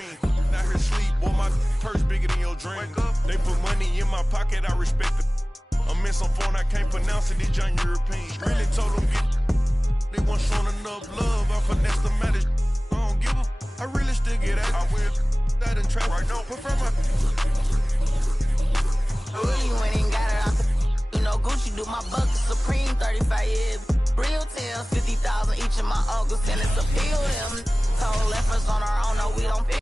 green. Not here sleep, boy, my purse bigger than your dream. They put money in my pocket, I respect it. I'm in some phone, I can't pronounce it, these young Europeans. Really told them they weren't showing enough love. I finessed them at it. I don't give a. I really still get at it. I will that in traffic. Right now, prefer my. You went and got it out. You know, Gucci do my bucket Supreme 35 years. Real tails, 50,000 each of my uncles, and it's appeal them. Told efforts on our own, no, we don't pick.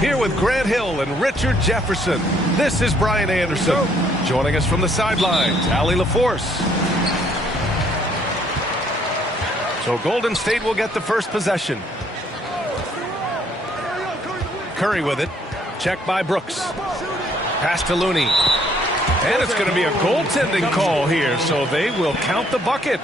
Here with Grant Hill and Richard Jefferson, this is Brian Anderson. Joining us from the sidelines, Allie LaForce. So Golden State will get the first possession. Curry with it. Check by Brooks. Pass to Looney. And it's going to be a goaltending call here, so they will count the bucket.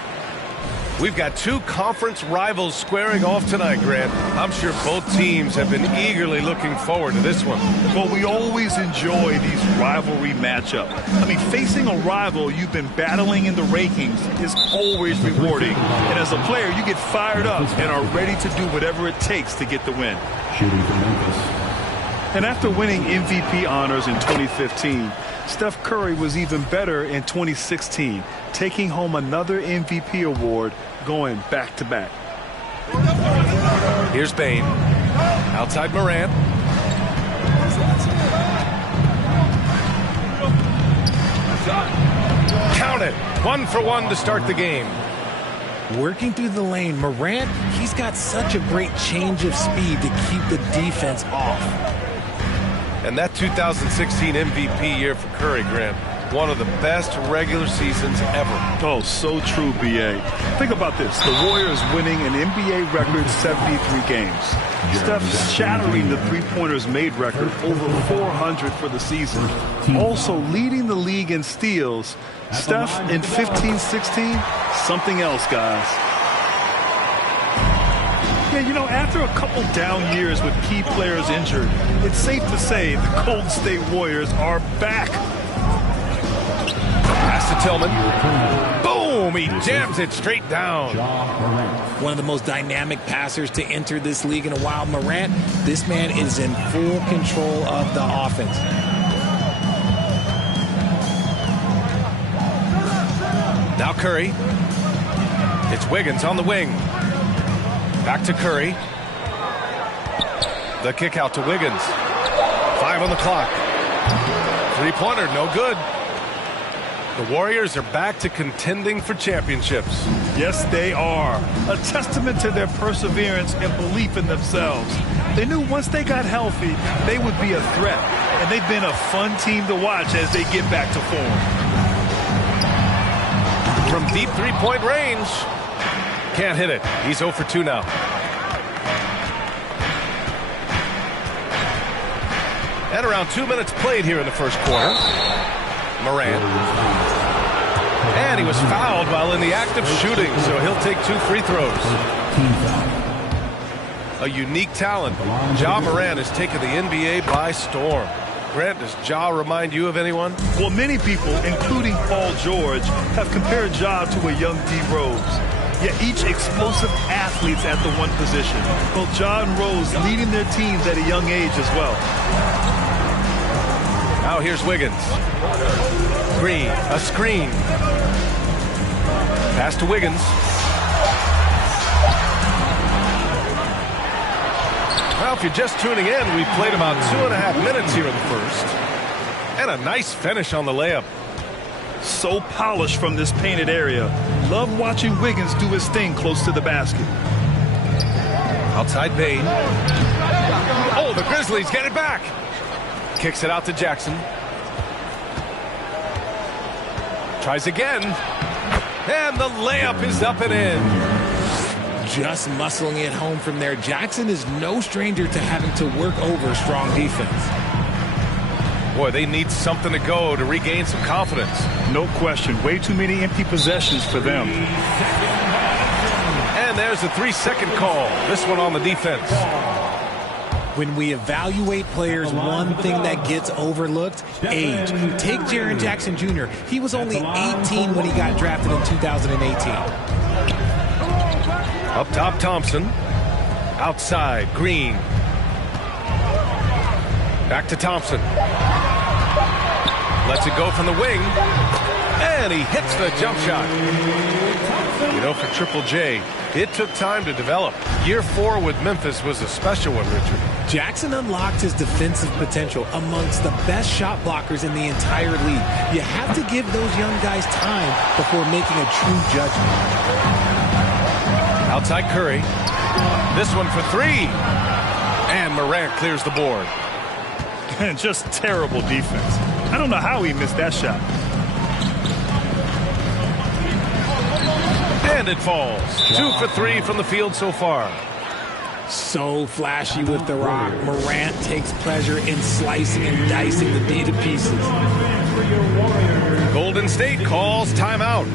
We've got two conference rivals squaring off tonight, Grant. I'm sure both teams have been eagerly looking forward to this one. Well, we always enjoy these rivalry matchups. I mean, facing a rival you've been battling in the rankings is always rewarding. And as a player, you get fired up and are ready to do whatever it takes to get the win. Shooting for Memphis. And after winning MVP honors in 2015, Steph Curry was even better in 2016, taking home another MVP award, going back-to-back. Here's Bane. Outside Morant. Count it. 1 for 1 to start the game. Working through the lane, Morant, he's got such a great change of speed to keep the defense off. And that 2016 MVP year for Curry, Grant, one of the best regular seasons ever. Oh, so true, B.A. Think about this. The Warriors winning an NBA record 73 games. Steph shattering the three-pointers made record, over 400 for the season. Also leading the league in steals. Steph in 15-16, something else, guys. Yeah, you know, after a couple down years with key players injured, it's safe to say the Golden State Warriors are back. Pass to Tillman. Boom! He jams it straight down. One of the most dynamic passers to enter this league in a while. Morant, this man is in full control of the offense. Now Curry. It's Wiggins on the wing. Back to Curry. The kick out to Wiggins. 5 on the clock. Three-pointer, no good. The Warriors are back to contending for championships. Yes, they are. A testament to their perseverance and belief in themselves. They knew once they got healthy, they would be a threat. And they've been a fun team to watch as they get back to form. From deep three-point range. Can't hit it. He's 0 for 2 now. And around 2 minutes played here in the first quarter. Morant. And he was fouled while in the act of shooting, so he'll take 2 free throws. A unique talent. Ja Morant has taken the NBA by storm. Grant, does Ja remind you of anyone? Well, many people, including Paul George, have compared Ja to a young D. Rose. Yet each explosive athletes at the one position. Both Ja and Rose leading their teams at a young age as well. Now here's Wiggins. Green, a screen. Pass to Wiggins. Well, if you're just tuning in, we played about 2.5 minutes here in the first. And a nice finish on the layup. So polished from this painted area. Love watching Wiggins do his thing close to the basket. Outside Bain. Oh, the Grizzlies get it back. Kicks it out to Jackson. Tries again. And the layup is up and in. Just muscling it home from there. Jackson is no stranger to having to work over strong defense. Boy, they need something to go to regain some confidence. No question. Way too many empty possessions for them. And there's a 3-second call. This one on the defense. When we evaluate players, one thing that gets overlooked, age. Take Jaren Jackson Jr. He was only 18 when he got drafted in 2018. Up top, Thompson. Outside, Green. Back to Thompson. Lets it go from the wing. And he hits the jump shot. You know, for Triple J, it took time to develop. Year 4 with Memphis was a special one, Richard. Jackson unlocked his defensive potential amongst the best shot blockers in the entire league. You have to give those young guys time before making a true judgment. Outside Curry. This one for 3. And Morant clears the board. Just terrible defense. I don't know how he missed that shot. And it falls. 2 for 3 from the field so far. So flashy with the rock. Morant takes pleasure in slicing and dicing the D to pieces. Golden State calls timeout.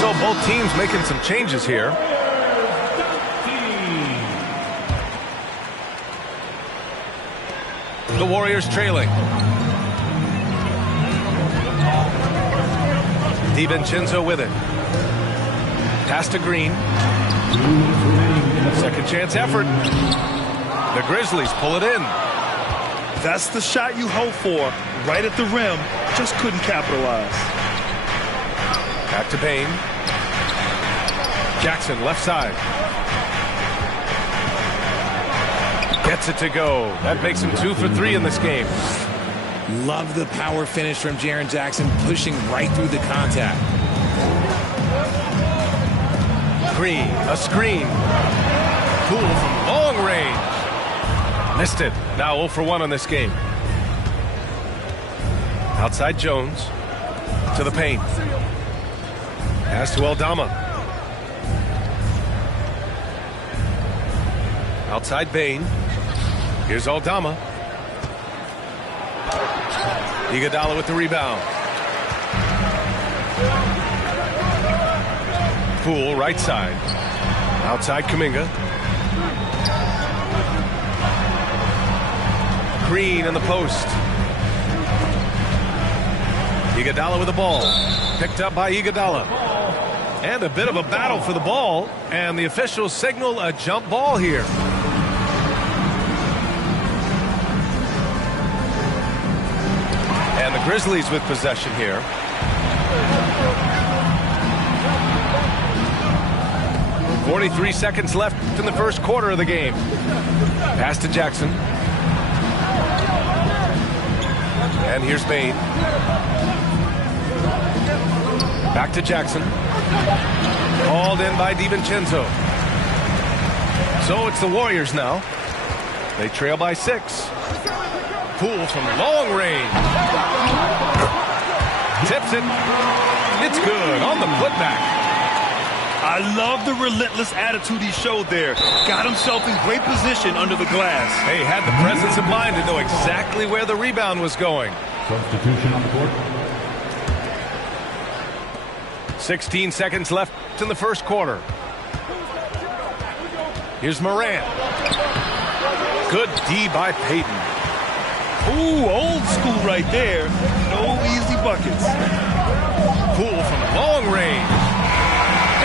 So both teams making some changes here. The Warriors trailing. DiVincenzo with it. Pass to Green. Second chance effort. The Grizzlies pull it in. That's the shot you hope for. Right at the rim. Just couldn't capitalize. Back to Bain. Jackson left side. Gets it to go. That makes him 2 for 3 in this game. Love the power finish from Jaren Jackson, pushing right through the contact. Green, a screen. Poole from long range. Missed it. Now 0 for 1 on this game. Outside Jones. To the paint. Pass to Aldama. Outside Bain. Here's Aldama. Iguodala with the rebound. Poole right side. Outside Kuminga. Green in the post. Iguodala with the ball. Picked up by Iguodala. And a bit of a battle for the ball. And the officials signal a jump ball here. And the Grizzlies with possession here. .43 seconds left in the first quarter of the game. Pass to Jackson. And here's Bain. Back to Jackson. Called in by DiVincenzo. So it's the Warriors now. They trail by 6. Poole from long range. Tips it. It's good on the putback. I love the relentless attitude he showed there. Got himself in great position under the glass. He had the presence of mind to know exactly where the rebound was going. Substitution on the court. 16 seconds left in the first quarter. Here's Morant. Good D by Payton. Ooh, old school right there. No easy buckets. Poole from long range.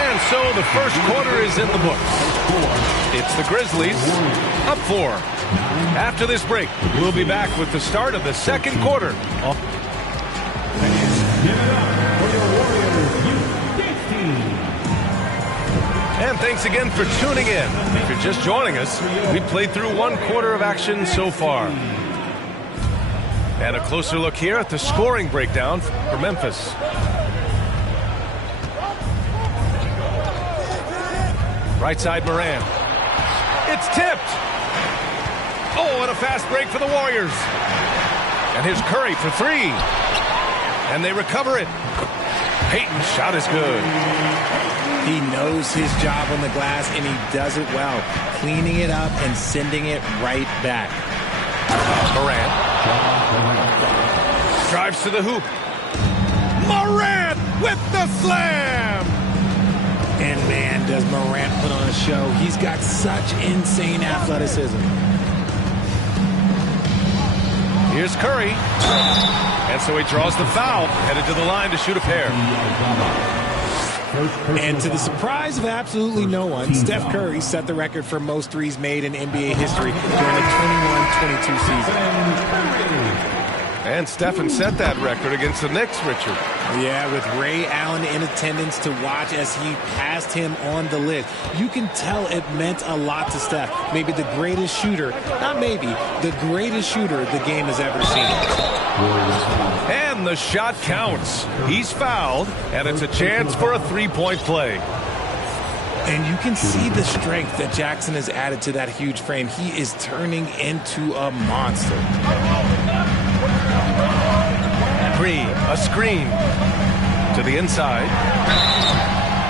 And so the first quarter is in the books. It's the Grizzlies up 4. After this break, we'll be back with the start of the second quarter. Give it up And thanks again for tuning in. If you're just joining us, we've played through 1 quarter of action so far. And a closer look here at the scoring breakdown for Memphis. Right side, Moran. It's tipped. Oh, and a fast break for the Warriors. And here's Curry for 3. And they recover it. Payton's shot is good. He knows his job on the glass, and he does it well, cleaning it up and sending it right back. Morant drives to the hoop. Morant with the slam! And man, does Morant put on a show. He's got such insane athleticism. Here's Curry. And so he draws the foul, headed to the line to shoot a pair. And to the surprise of absolutely no one, Steph Curry set the record for most threes made in NBA history during the 21-22 season. And Stephen set that record against the Knicks, Richard. Yeah, with Ray Allen in attendance to watch as he passed him on the list. You can tell it meant a lot to Steph. Maybe the greatest shooter, not maybe, the greatest shooter the game has ever seen. And the shot counts. He's fouled, and it's a chance for a three-point play. And you can see the strength that Jackson has added to that huge frame. He is turning into a monster. Green, a screen to the inside.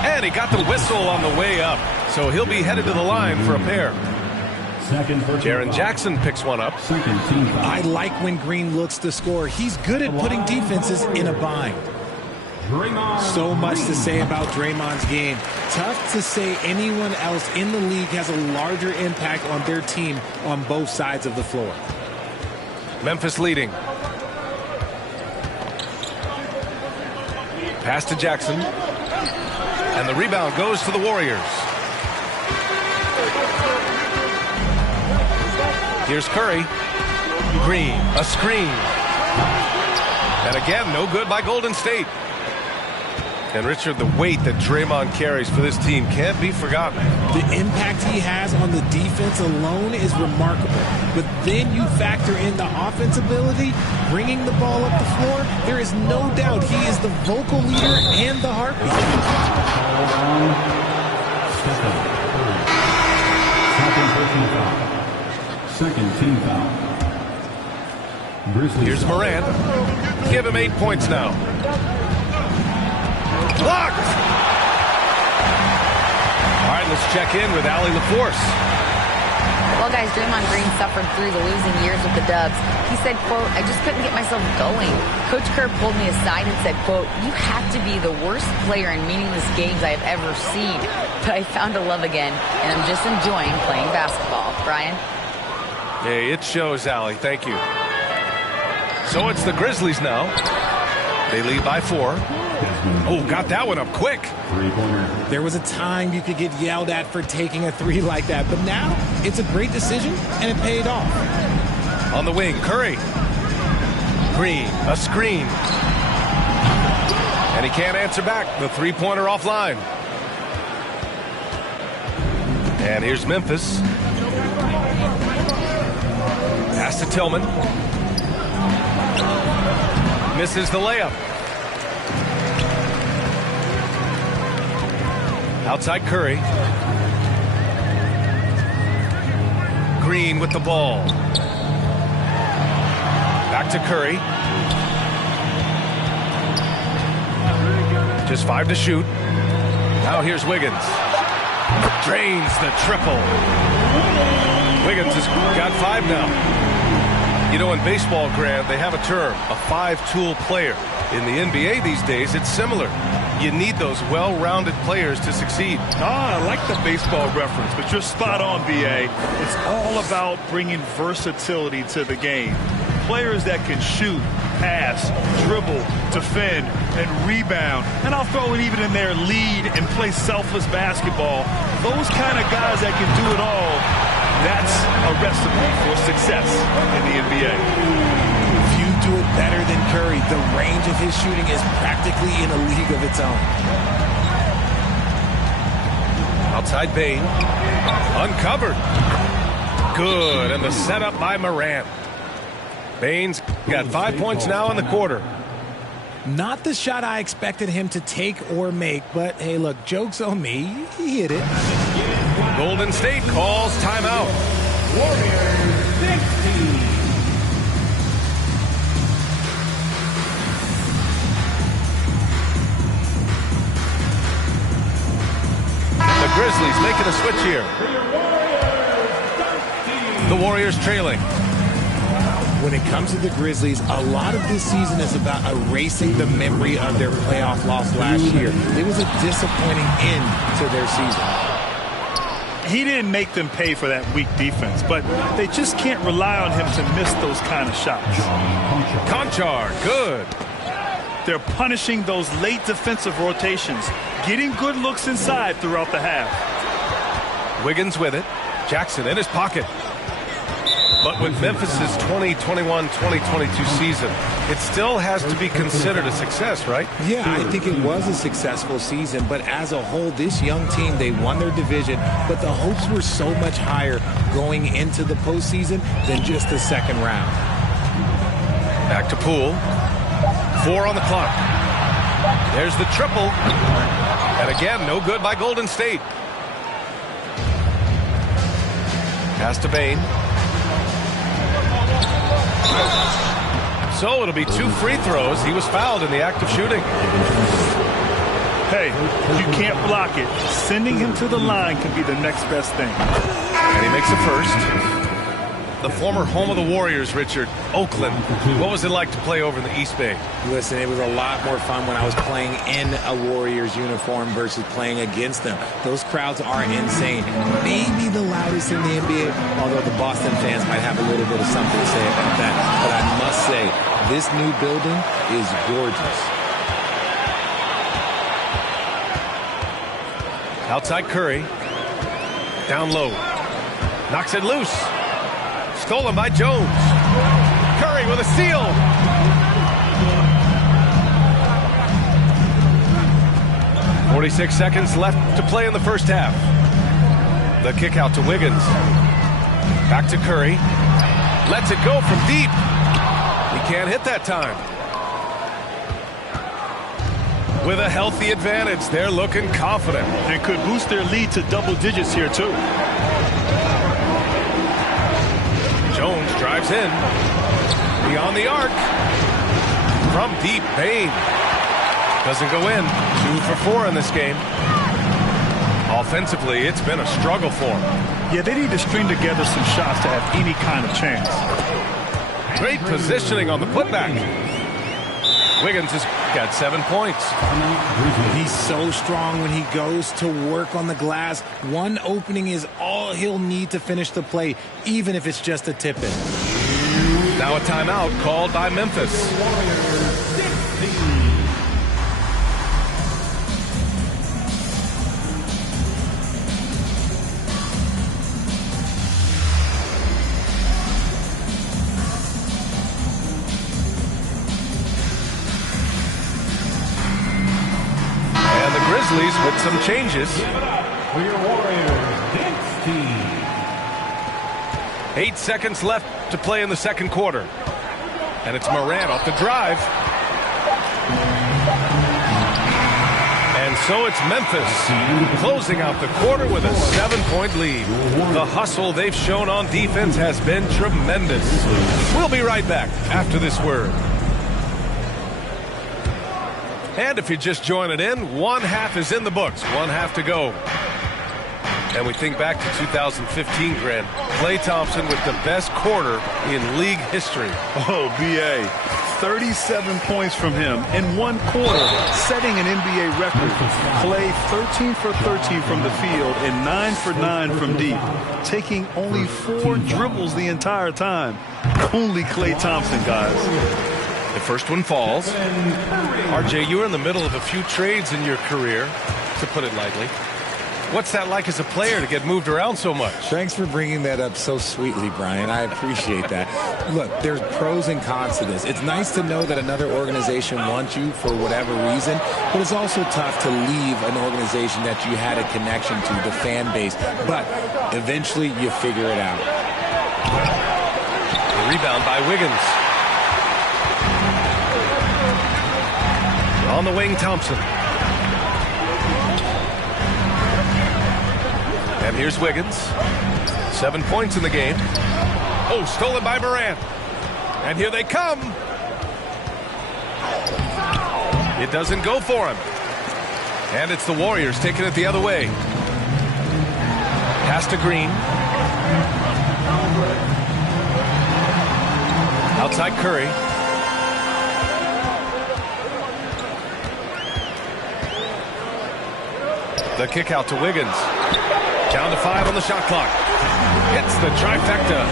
And he got the whistle on the way up, so he'll be headed to the line for a pair. Jaren Jackson picks one up. I like when Green looks to score. He's good at putting defenses in a bind. So much to say about Draymond's game. Tough to say anyone else in the league has a larger impact on their team on both sides of the floor. Memphis leading. Pass to Jackson. And the rebound goes to the Warriors. Here's Curry. Green, a screen. And again, no good by Golden State. And Richard, the weight that Draymond carries for this team can't be forgotten. The impact he has on the defense alone is remarkable. But then you factor in the offense ability, bringing the ball up the floor. There is no doubt he is the vocal leader and the heartbeat. Second team foul. Here's Morant. Give him 8 points now. Blocked! All right, let's check in with Allie LaForce. Well, guys, Draymond Green suffered through the losing years with the Dubs. He said, quote, "I just couldn't get myself going. Coach Kerr pulled me aside and said, quote, you have to be the worst player in meaningless games I have ever seen. But I found a love again, and I'm just enjoying playing basketball." Brian? Hey, it shows, Allie. Thank you. So it's the Grizzlies now. They lead by 4. Oh, got that one up quick. There was a time you could get yelled at for taking a three like that, but now it's a great decision, and it paid off. On the wing, Curry. Green, a screen. And he can't answer back. The three-pointer offline. And here's Memphis. Pass to Tillman. Misses the layup. Outside Curry. Green with the ball. Back to Curry. Just 5 to shoot. Now here's Wiggins. Drains the triple. Wiggins has got 5 now. You know, in baseball, Grant, they have a term, a 5-tool player. In the NBA these days, it's similar. You need those well-rounded players to succeed. I like the baseball reference, but you're spot on, B.A. It's all about bringing versatility to the game. Players that can shoot, pass, dribble, defend, and rebound. And I'll throw it even in there, lead and play selfless basketball. Those kind of guys that can do it all, that's a recipe for success in the NBA. Few do it better than Curry. The range of his shooting is practically in a league of its own. Outside Bain. Uncovered. Good. And the setup by Morant. Bain's got 5 points now in the quarter. Not the shot I expected him to take or make, but hey, look, joke's on me. He hit it. Golden State calls timeout. Warriors 16. The Grizzlies making a switch here. The Warriors trailing. When it comes to the Grizzlies, a lot of this season is about erasing the memory of their playoff loss last year. It was a disappointing end to their season. He didn't make them pay for that weak defense, but they just can't rely on him to miss those kind of shots. Conchar, good. They're punishing those late defensive rotations, getting good looks inside throughout the half. Wiggins with it. Jackson in his pocket. But with Memphis's 2021-2022 season, it still has to be considered a success, right? Yeah, I think it was a successful season, but as a whole, this young team, they won their division, but the hopes were so much higher going into the postseason than just the second round. Back to Poole. 4 on the clock. There's the triple. And again, no good by Golden State. Pass to Bain. So it'll be 2 free throws. He was fouled in the act of shooting. Hey, you can't block it. Sending him to the line can be the next best thing. And he makes a first. The former home of the Warriors, Richard, Oakland. What was it like to play over in the East Bay? Listen, it was a lot more fun when I was playing in a Warriors uniform versus playing against them. Those crowds are insane. Maybe the loudest in the NBA, although the Boston fans might have a little bit of something to say about that. But I must say, this new building is gorgeous. Outside Curry. Down low. Knocks it loose. Stolen by Jones. Curry with a steal. .46 seconds left to play in the first half. The kick out to Wiggins. Back to Curry. Lets it go from deep. He can't hit that time. With a healthy advantage, they're looking confident. And could boost their lead to double digits here, too. Jones drives in. Beyond the arc. From deep, Bain. Doesn't go in. 2 for 4 in this game. Offensively, it's been a struggle for them. Yeah, they need to string together some shots to have any kind of chance. Great positioning on the putback. Wiggins has got 7 points. He's so strong when he goes to work on the glass. One opening is all he'll need to finish the play, even if it's just a tip-in. Now a timeout called by Memphis. Grizzlies with some changes. For your Warriors, dance team. 8 seconds left to play in the second quarter. And it's Morant off the drive. And so it's Memphis closing out the quarter with a 7-point lead. The hustle they've shown on defense has been tremendous. We'll be right back after this word. And if you're just joining in, one half is in the books, one half to go. And we think back to 2015, Grant. Klay Thompson with the best quarter in league history. Oh, B.A. 37 points from him in one quarter, setting an NBA record. Klay 13 for 13 from the field and 9 for 9 from deep, taking only 4 dribbles the entire time. Only Klay Thompson, guys. The first one falls. RJ, you were in the middle of a few trades in your career, to put it lightly. What's that like as a player to get moved around so much? Thanks for bringing that up so sweetly, Brian. I appreciate that. Look, there's pros and cons to this. It's nice to know that another organization wants you for whatever reason, but it's also tough to leave an organization that you had a connection to, the fan base. But eventually you figure it out. The rebound by Wiggins. On the wing, Thompson. And here's Wiggins. 7 points in the game. Oh, stolen by Morant. And here they come. It doesn't go for him. And it's the Warriors taking it the other way. Pass to Green. Outside Curry. The kick out to Wiggins. Down to 5 on the shot clock. Hits the trifecta.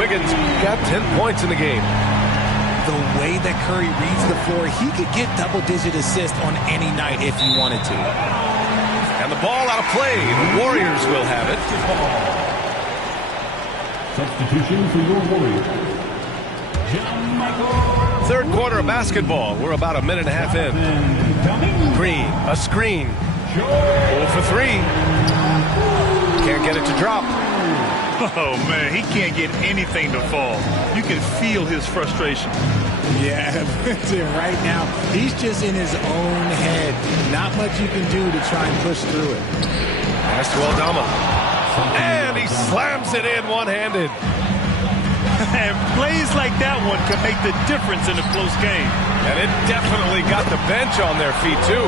Wiggins got 10 points in the game. The way that Curry reads the floor, he could get double-digit assists on any night if he wanted to. And the ball out of play. The Warriors will have it. Substitution for your Warriors. John Michael. Third quarter of basketball. We're about a minute and a half in. Green, a screen. 0 for 3. Can't get it to drop. Oh, man, he can't get anything to fall. You can feel his frustration. Yeah, right now, he's just in his own head. Not much you can do to try and push through it. Pass to Aldama. And he slams it in one-handed. And plays like that one can make the difference in a close game. And it definitely got the bench on their feet, too.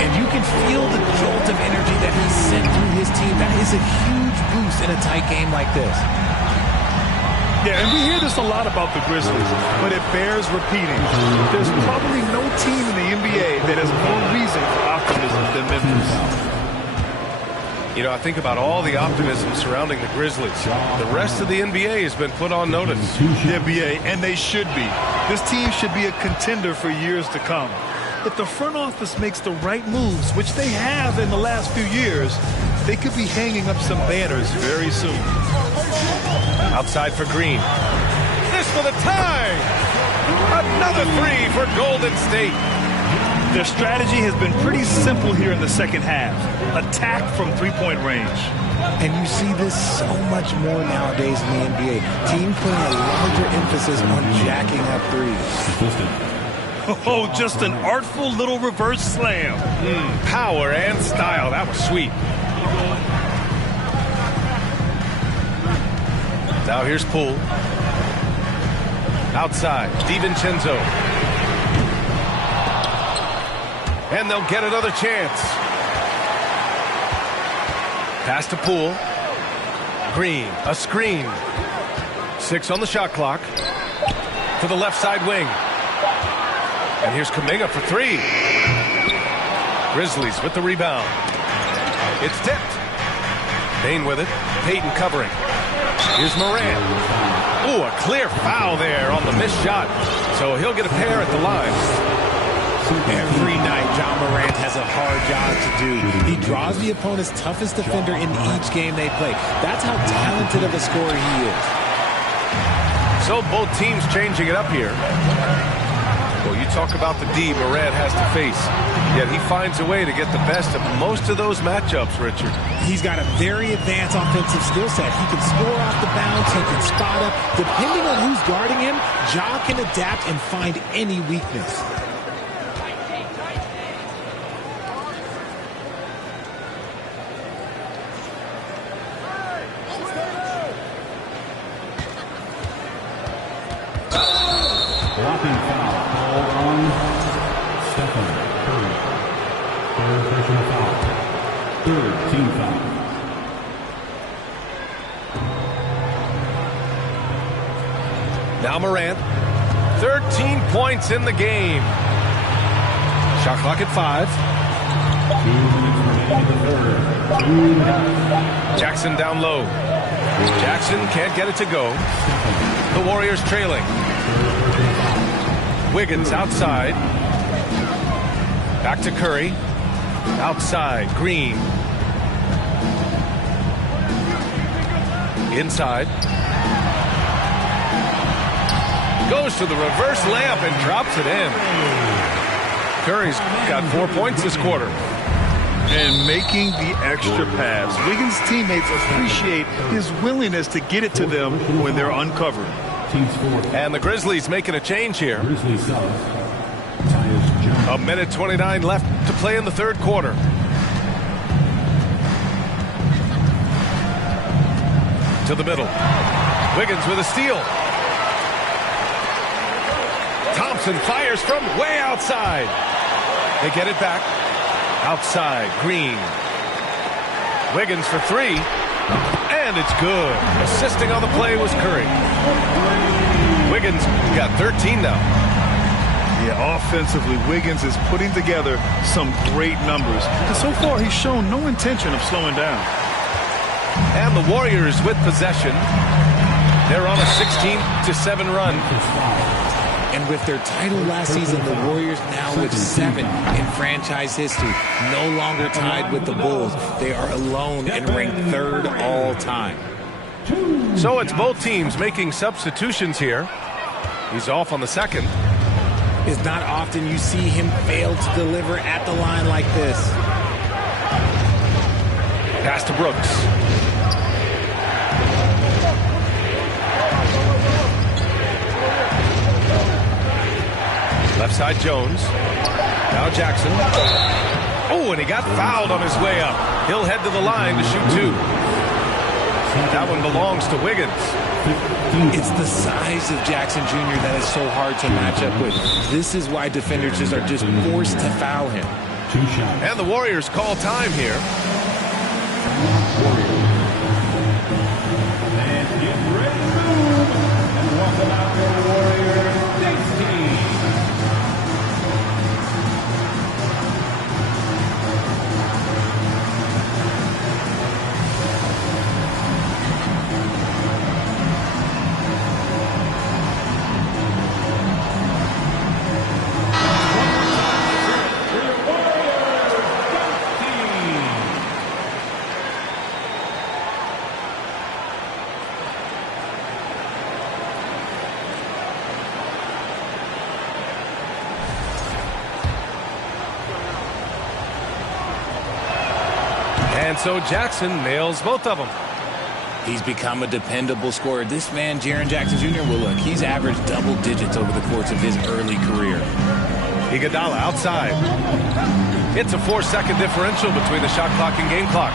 And you can feel the jolt of energy that he sent through his team. That is a huge boost in a tight game like this. Yeah, and we hear this a lot about the Grizzlies, but it bears repeating. There's probably no team in the NBA that has more reason for optimism than Memphis. You know, I think about all the optimism surrounding the Grizzlies. The rest of the NBA has been put on notice. The NBA, and they should be. This team should be a contender for years to come. If the front office makes the right moves, which they have in the last few years, they could be hanging up some banners very soon. Outside for Green. This for the tie! Another 3 for Golden State. Their strategy has been pretty simple here in the second half. Attack from three-point range. And you see this so much more nowadays in the NBA. Teams putting a larger emphasis on jacking up threes. Oh, just an artful little reverse slam. Power and style. That was sweet. Now here's Poole. Outside, DiVincenzo. And they'll get another chance. Pass to Poole. Green, a screen. 6 on the shot clock. To the left side wing. And here's Kuminga for 3. Grizzlies with the rebound. It's tipped. Bain with it. Payton covering. Here's Morant. Ooh, a clear foul there on the missed shot. So he'll get a pair at the line. Every night, John Morant has a hard job to do. He draws the opponent's toughest defender in each game they play. That's how talented of a scorer he is. So both teams changing it up here. Well, you talk about the D Morant has to face, yet he finds a way to get the best of most of those matchups, Richard. He's got a very advanced offensive skill set. He can score off the bounce, he can spot up. Depending on who's guarding him, Ja can adapt and find any weakness. Blocking foul called on Stephen Curry. Third personal foul. Third team foul. Now Morant. 13 points in the game. Shot clock at 5. 2 minutes remaining in the third. Jackson down low. Jackson can't get it to go. The Warriors trailing. Wiggins outside. Back to Curry. Outside, Green. Inside. Goes to the reverse layup and drops it in. Curry's got 4 points this quarter. And making the extra pass. Wiggins' teammates appreciate his willingness to get it to them when they're uncovered. And the Grizzlies making a change here. A minute 29 left to play in the third quarter. To the middle. Wiggins with a steal. Thompson fires from way outside. They get it back. Outside, Green. Wiggins for three. And it's good. Assisting on the play was Curry. Wiggins got 13 now. Yeah, offensively, Wiggins is putting together some great numbers. And so far, he's shown no intention of slowing down. And the Warriors with possession. They're on a 16-7 run. And with their title last season, the Warriors now with 7 in franchise history. No longer tied with the Bulls. They are alone and ranked 3rd all time. So it's both teams making substitutions here. He's off on the second. It's not often you see him fail to deliver at the line like this. Pass to Brooks. Left side, Jones. Now Jackson. Oh, and he got fouled on his way up. He'll head to the line to shoot 2. That one belongs to Wiggins. It's the size of Jackson Jr. that is so hard to match up with. This is why defenders are just forced to foul him. And the Warriors call time here. And get ready to move. And welcome out your Warriors. Next team. And so Jackson nails both of them. He's become a dependable scorer. This man, Jaren Jackson Jr., well, look, he's averaged double digits over the course of his early career. Iguodala outside. It's a 4-second differential between the shot clock and game clock.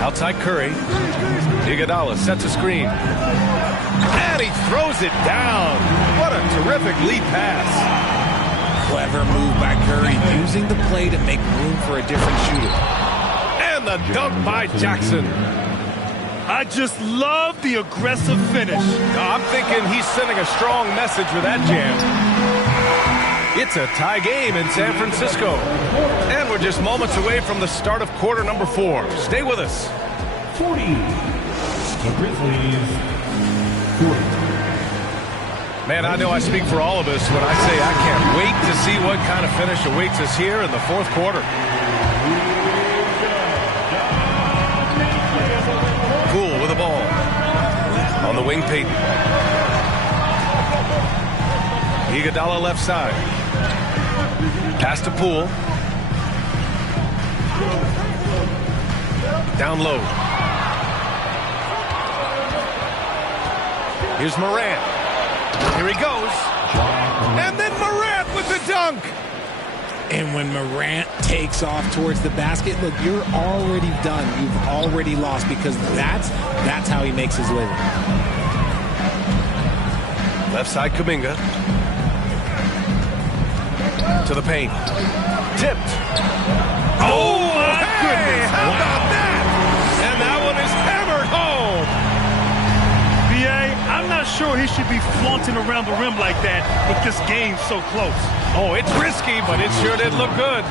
Outside Curry. Iguodala sets a screen. And he throws it down. What a terrific lead pass. Clever move by Curry, using the play to make room for a different shooter. And the dunk by Jackson. I just love the aggressive finish. I'm thinking he's sending a strong message with that jam. It's a tie game in San Francisco. And we're just moments away from the start of quarter number 4. Stay with us. 40. The Grizzlies. 40. Man, I know I speak for all of us when I say I can't wait to see what kind of finish awaits us here in the fourth quarter. Poole with the ball. On the wing, Payton. Iguodala left side. Pass to Poole. Down low. Here's Morant. Here he goes. And then Morant with the dunk. And when Morant takes off towards the basket, look, you're already done. You've already lost because that's how he makes his living. Left side, Kuminga. To the paint. Tipped. Oh, my goodness. How about that? And that one is hammered home. I'm not sure he should be flaunting around the rim like that with this game so close. Oh, it's risky, but it sure did look good.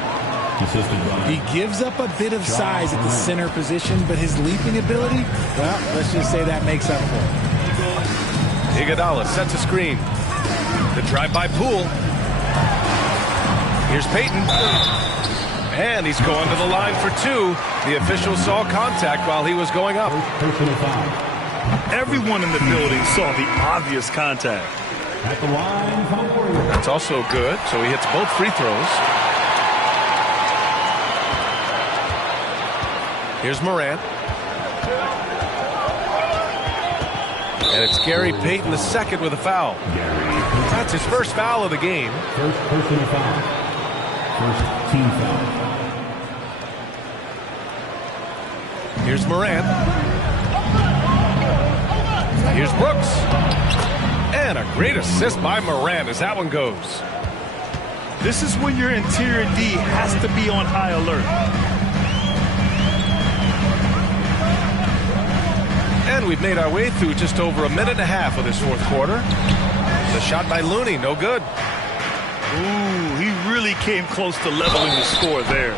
He gives up a bit of size at the center position, but his leaping ability, well, let's just say that makes up for it. Iguodala sets a screen. The drive by Poole. Here's Peyton. And he's going to the line for two. The official saw contact while he was going up. Personal foul. Everyone in the building saw the obvious contact. At the line for the Warriors. That's also good. So he hits both free throws. Here's Morant. And it's Gary Payton II with a foul. That's his first foul of the game. First personal foul. First team foul. Here's Morant. Here's Brooks. And a great assist by Morant as that one goes. This is when your interior D has to be on high alert. And we've made our way through just over a minute and a half of this fourth quarter. The shot by Looney, no good. Ooh, he really came close to leveling the score there.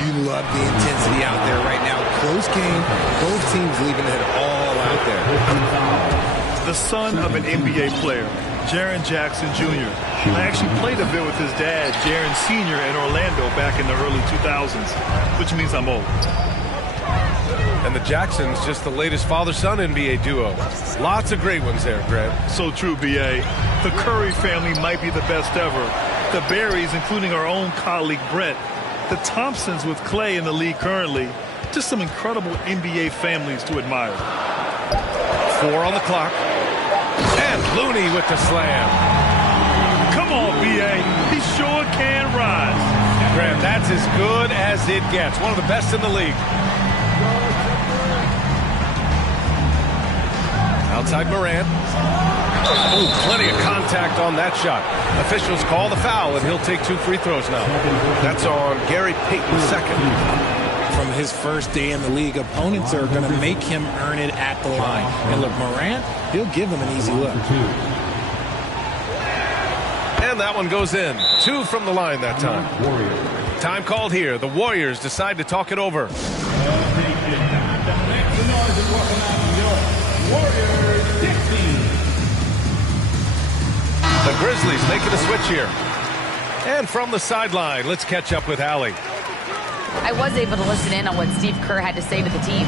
You love the intensity out there right now. Close game. Both teams leaving it all out there. The son of an NBA player, Jaren Jackson Jr. I actually played a bit with his dad, Jaren Sr. in Orlando back in the early 2000s, which means I'm old. And the Jacksons, just the latest father-son NBA duo. Lots of great ones there, Greg. So true, B.A. The Curry family might be the best ever. The Berries, including our own colleague Brent. The Thompsons with Clay in the league currently. Just some incredible NBA families to admire. 4 on the clock. And Looney with the slam. Come on, B.A. He sure can rise. Graham, that's as good as it gets. One of the best in the league. Outside Morant. Oh, plenty of contact on that shot. Officials call the foul, and he'll take 2 free throws now. That's on Gary Payton II. From his first day in the league, opponents are going to make him earn it at the line. And look, Morant, he'll give him an easy look. And that one goes in. 2 from the line that time. Time called here. The Warriors decide to talk it over. The Grizzlies making a switch here. And from the sideline, let's catch up with Allie. I was able to listen in on what Steve Kerr had to say to the team.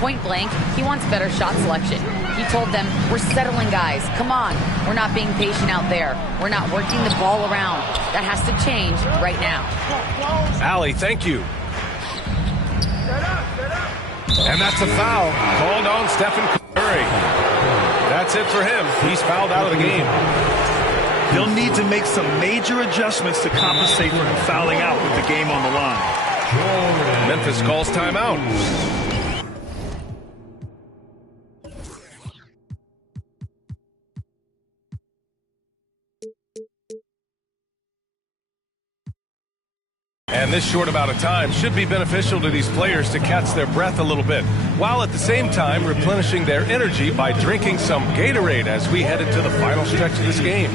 Point blank, he wants better shot selection. He told them, we're settling guys. Come on. We're not being patient out there. We're not working the ball around. That has to change right now. Allie, thank you. And that's a foul called on Stephen Curry. That's it for him. He's fouled out of the game. They'll need to make some major adjustments to compensate for him fouling out with the game on the line. Memphis calls timeout. And this short amount of time should be beneficial to these players to catch their breath a little bit, while at the same time replenishing their energy by drinking some Gatorade as we head into the final stretch of this game.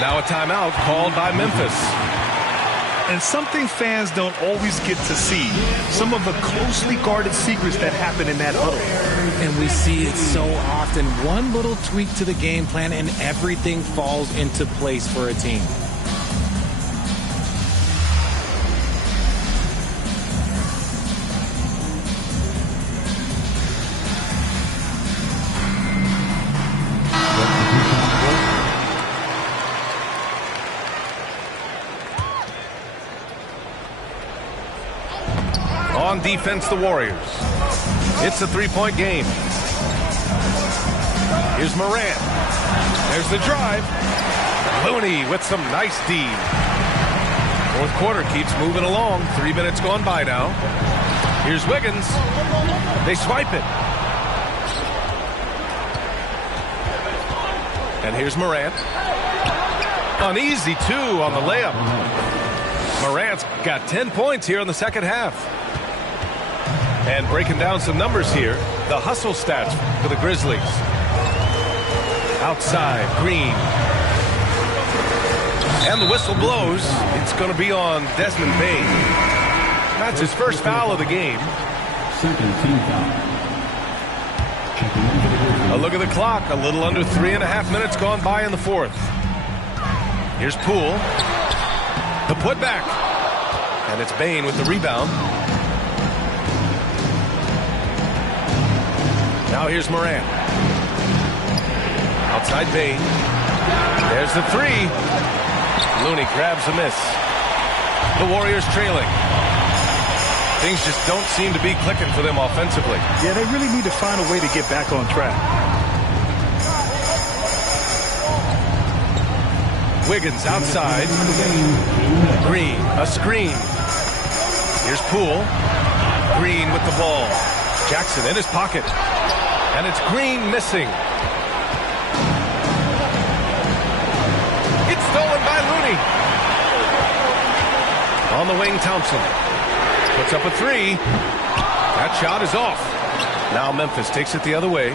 Now a timeout called by Memphis. And something fans don't always get to see, some of the closely guarded secrets that happen in that huddle. And we see it so often. One little tweak to the game plan and everything falls into place for a team. On defense, the Warriors. It's a three-point game. Here's Morant. There's the drive. Looney with some nice D. Fourth quarter keeps moving along. 3 minutes gone by now. Here's Wiggins. They swipe it. And here's Morant. An easy 2 on the layup. Morant's got 10 points here in the second half. And breaking down some numbers here, the hustle stats for the Grizzlies. Outside, Green. And the whistle blows. It's going to be on Desmond Bane. That's his first foul of the game. Second team foul. A look at the clock. A little under 3.5 minutes gone by in the fourth. Here's Poole. The putback. And it's Bane with the rebound. Now here's Morant. Outside Bane. There's the 3. Looney grabs a miss. The Warriors trailing. Things just don't seem to be clicking for them offensively. Yeah, they really need to find a way to get back on track. Wiggins outside. Green, a screen. Here's Poole. Green with the ball. Jackson in his pocket. And it's Green missing. It's stolen by Looney. On the wing, Thompson. Puts up a 3. That shot is off. Now Memphis takes it the other way.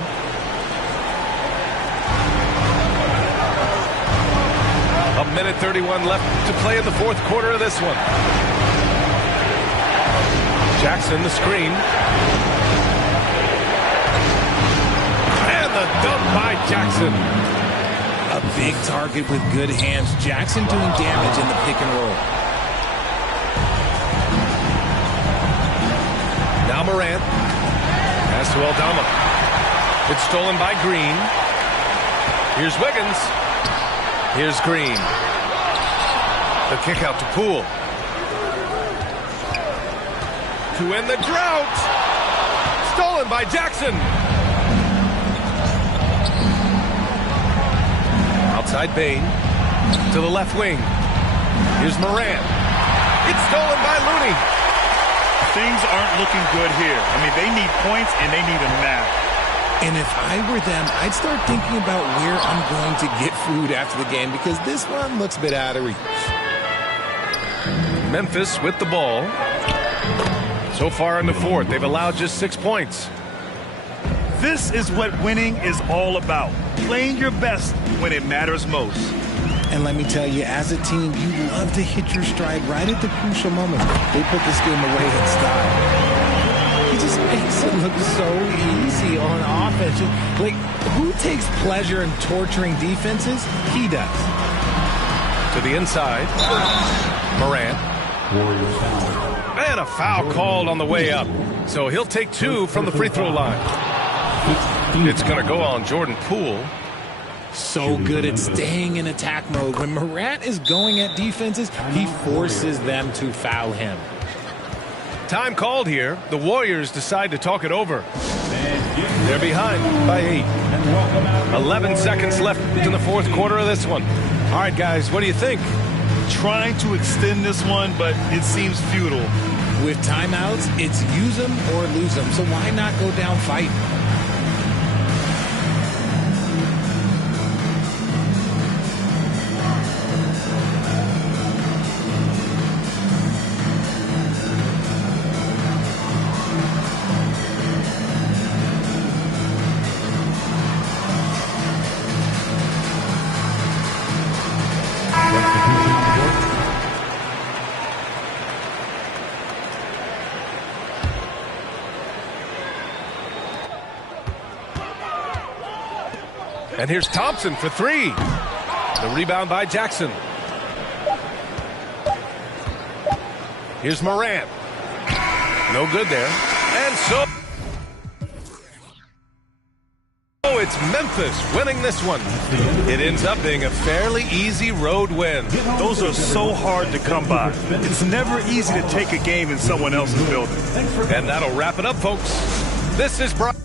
A minute 31 left to play in the fourth quarter of this one. Jackson, the screen. And the dunk by Jackson. A big target with good hands. Jackson doing damage in the pick and roll. Now Morant. Pass to Aldama. It's stolen by Green. Here's Wiggins. Here's Green. The kick out to Poole. To end the drought. Stolen by Jackson. Outside Bane. To the left wing. Here's Morant. It's stolen by Looney. Things aren't looking good here. I mean, they need points and they need them now. And if I were them, I'd start thinking about where I'm going to get food after the game because this one looks a bit out of reach. Memphis with the ball. So far in the fourth, they've allowed just 6 points. This is what winning is all about. Playing your best when it matters most. And let me tell you, as a team, you love to hit your stride right at the crucial moments. They put this game away in style. He just makes it look so easy on offense. Like, who takes pleasure in torturing defenses? He does. To the inside. Morant. Warriors foul. And a foul called on the way up. So he'll take 2 from the free throw line. It's going to go on Jordan Poole. So good at staying in attack mode. When Morant is going at defenses, he forces them to foul him. Time called here. The Warriors decide to talk it over. They're behind by 8. 11 seconds left in the fourth quarter of this one. All right, guys, what do you think? Trying to extend this one, but it seems futile. With timeouts, it's use them or lose them. So why not go down fighting? And here's Thompson for 3. The rebound by Jackson. Here's Morant. No good there. And so it's it's Memphis winning this one. It ends up being a fairly easy road win. Those are so hard to come by. It's never easy to take a game in someone else's building. And that'll wrap it up, folks. This is Brian.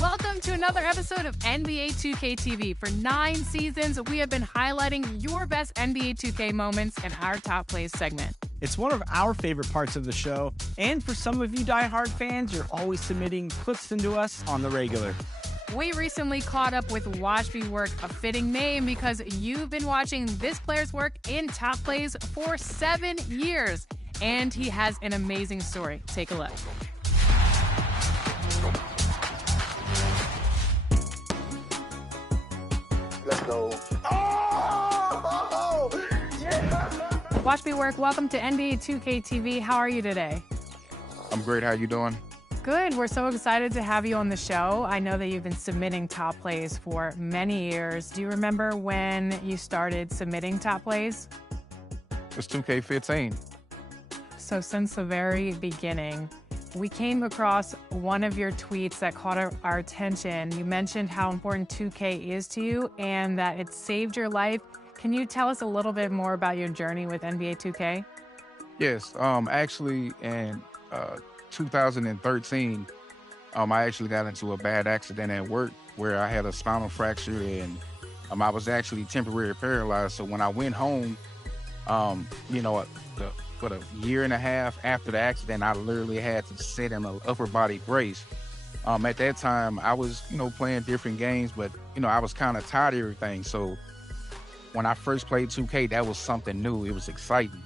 Welcome to another episode of NBA 2K TV. For 9 seasons, we have been highlighting your best NBA 2K moments in our Top Plays segment. It's one of our favorite parts of the show, and for some of you diehard fans, you're always submitting clips into us on the regular. We recently caught up with Watch Me Work, a fitting name because you've been watching this player's work in Top Plays for 7 years, and he has an amazing story. Take a look. Let's go. Oh! Yeah! Watch Me Work, welcome to NBA 2K TV. How are you today? I'm great. How you doing? Good. We're so excited to have you on the show. I know that you've been submitting Top Plays for many years. Do you remember when you started submitting Top Plays? It's 2K15. So since the very beginning, we came across one of your tweets that caught our attention. You mentioned how important 2K is to you and that it saved your life. Can you tell us a little bit more about your journey with NBA 2K? Yes. Actually, in 2013, I actually got into a bad accident at work where I had a spinal fracture and I was actually temporarily paralyzed. So when I went home, for a year and a half after the accident, I literally had to sit in an upper body brace. At that time, I was, playing different games, but, I was kind of tired of everything. So when I first played 2K, that was something new. It was exciting.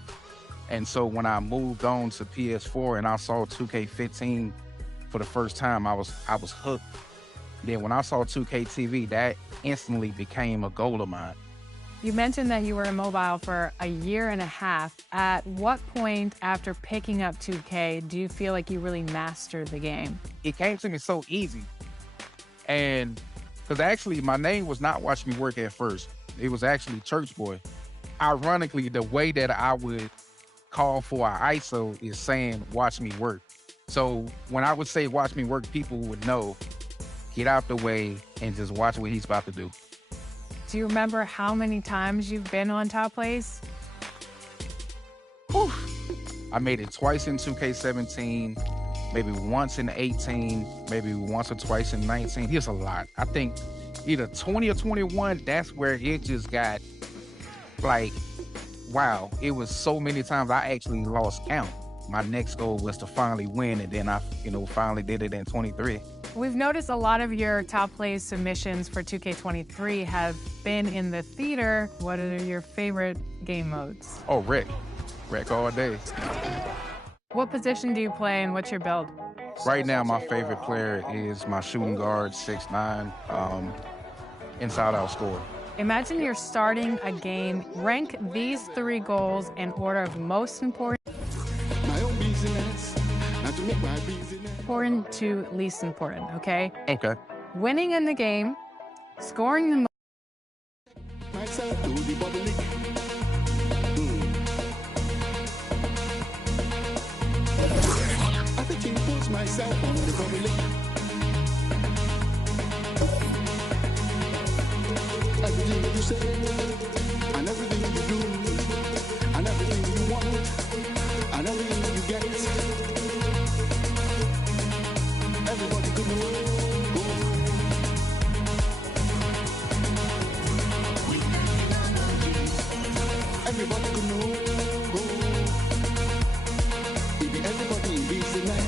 And so when I moved on to PS4 and I saw 2K15 for the first time, I was hooked. Then when I saw 2K TV, that instantly became a goal of mine. You mentioned that you were immobile for a year and a half. At what point after picking up 2K do you feel like you really mastered the game? It came to me so easy. And because actually my name was not Watch Me Work at first. It was actually Church Boy. Ironically, the way that I would call for an ISO is saying Watch Me Work. So when I would say Watch Me Work, people would know, get out the way and just watch what he's about to do. Do you remember how many times you've been on Top Plays? Whew. I made it twice in 2K17, maybe once in 18, maybe once or twice in 19. Here's a lot. I think either 20 or 21, that's where it just got like, wow. It was so many times I actually lost count. My next goal was to finally win, and then I, finally did it in 23. We've noticed a lot of your Top Plays submissions for 2K23 have been in the theater. What are your favorite game modes? Oh, Rec all day. What position do you play and what's your build? Right now, my favorite player is my shooting guard, 6'9", inside-out scorer. Imagine you're starting a game. Rank these 3 goals in order of most important to least important, okay? Okay. Winning in the game, scoring the most. Myself on the public. Everything that you say, and everything that you do, and everything that you want, and everything that you get. Everybody could know. Everybody could know. Maybe everybody is the man.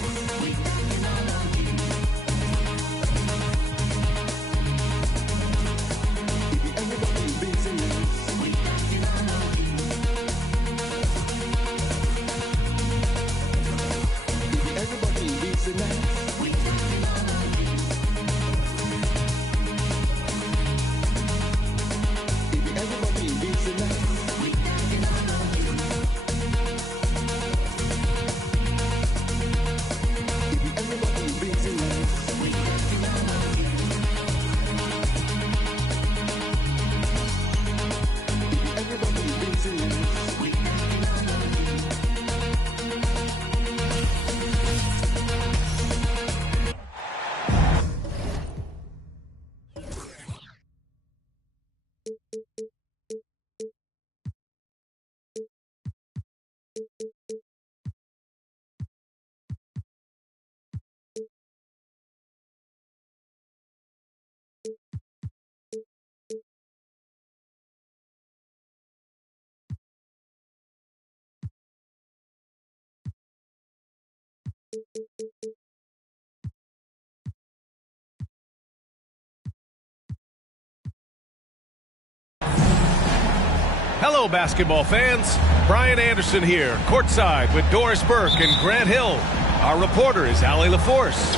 Hello, basketball fans. Brian Anderson here, courtside with Doris Burke and Grant Hill. Our reporter is Allie LaForce.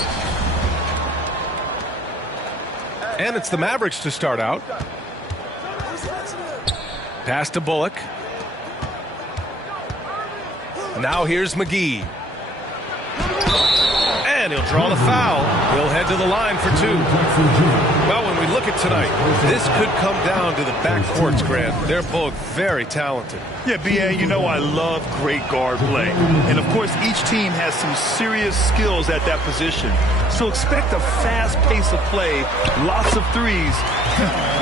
And it's the Mavericks to start out. Pass to Bullock. Now here's McGee. And he'll draw the foul. He'll head to the line for two. Well, when we look at tonight, this could come down to the backcourts, Grant. They're both very talented. Yeah, B.A., you know I love great guard play. And, of course, each team has some serious skills at that position. So expect a fast pace of play, lots of threes.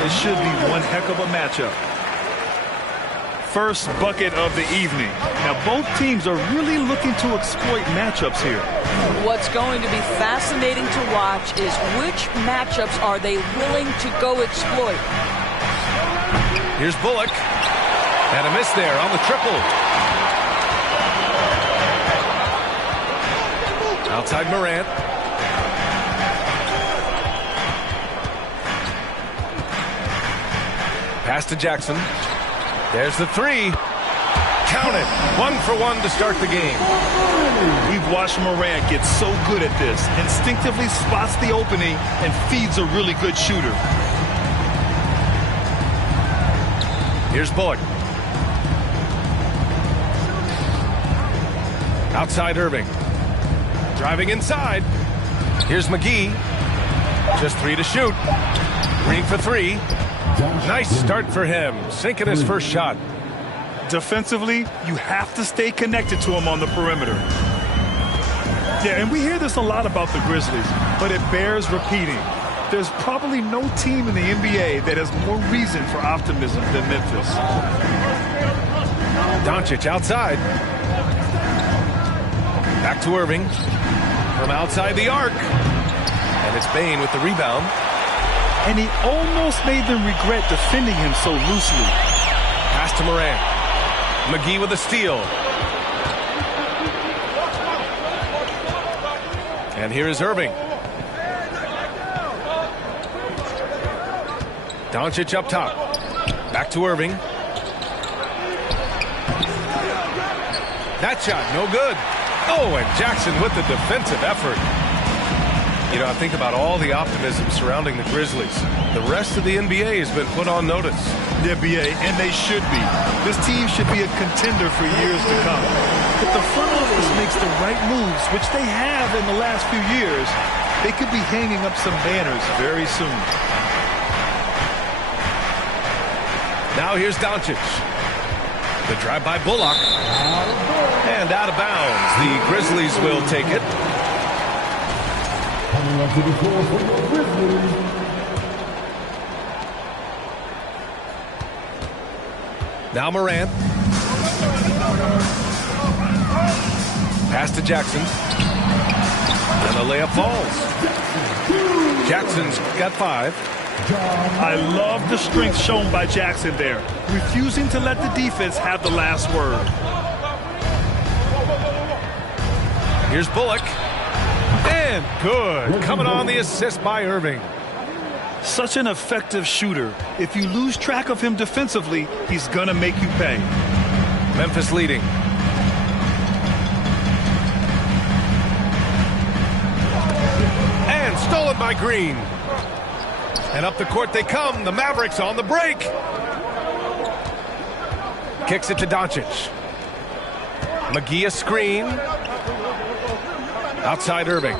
It should be one heck of a matchup. First bucket of the evening. Now, both teams are really looking to exploit matchups here. What's going to be fascinating to watch is which matchups are they willing to go exploit. Here's Bullock. And a miss there on the triple. Outside Morant. Pass to Jackson. There's the three. Count it. 1 for 1 to start the game. We've watched Morant get so good at this. Instinctively spots the opening and feeds a really good shooter. Here's Bullock. Outside Irving. Driving inside. Here's McGee. Just 3 to shoot. Green for 3. Nice start for him. Sinking his first shot. Defensively, you have to stay connected to him on the perimeter. Yeah, and we hear this a lot about the Grizzlies, but it bears repeating. There's probably no team in the NBA that has more reason for optimism than Memphis. Doncic outside. Back to Irving. From outside the arc. And it's Bane with the rebound. And he almost made them regret defending him so loosely. Pass to Morant. McGee with a steal. And here is Irving. Doncic up top. Back to Irving. That shot, no good. Oh, and Jackson with the defensive effort. You know, I think about all the optimism surrounding the Grizzlies. The rest of the NBA has been put on notice. The NBA, and they should be. This team should be a contender for years to come. If the front office makes the right moves, which they have in the last few years, they could be hanging up some banners very soon. Now here's Doncic. The drive by Bullock. And out of bounds. The Grizzlies will take it. Now Morant. Pass to Jackson. And the layup falls. Jackson's got 5. I love the strength shown by Jackson there, refusing to let the defense have the last word. Here's Bullock. And good. Coming on the assist by Irving. Such an effective shooter. If you lose track of him defensively, he's going to make you pay. Memphis leading. And stolen by Green. And up the court they come. The Mavericks on the break. Kicks it to Doncic. McGee a screen. Outside Irving.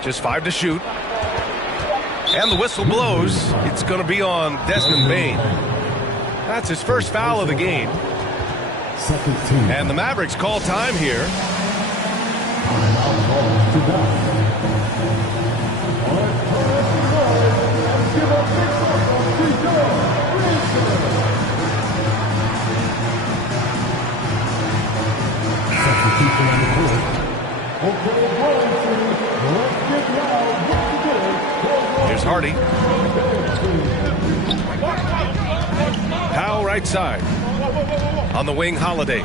Just 5 to shoot. And the whistle blows. It's going to be on Desmond Bane. That's his first foul of the game. And the Mavericks call time here. Here's Hardy. Powell right side. On the wing, Holiday.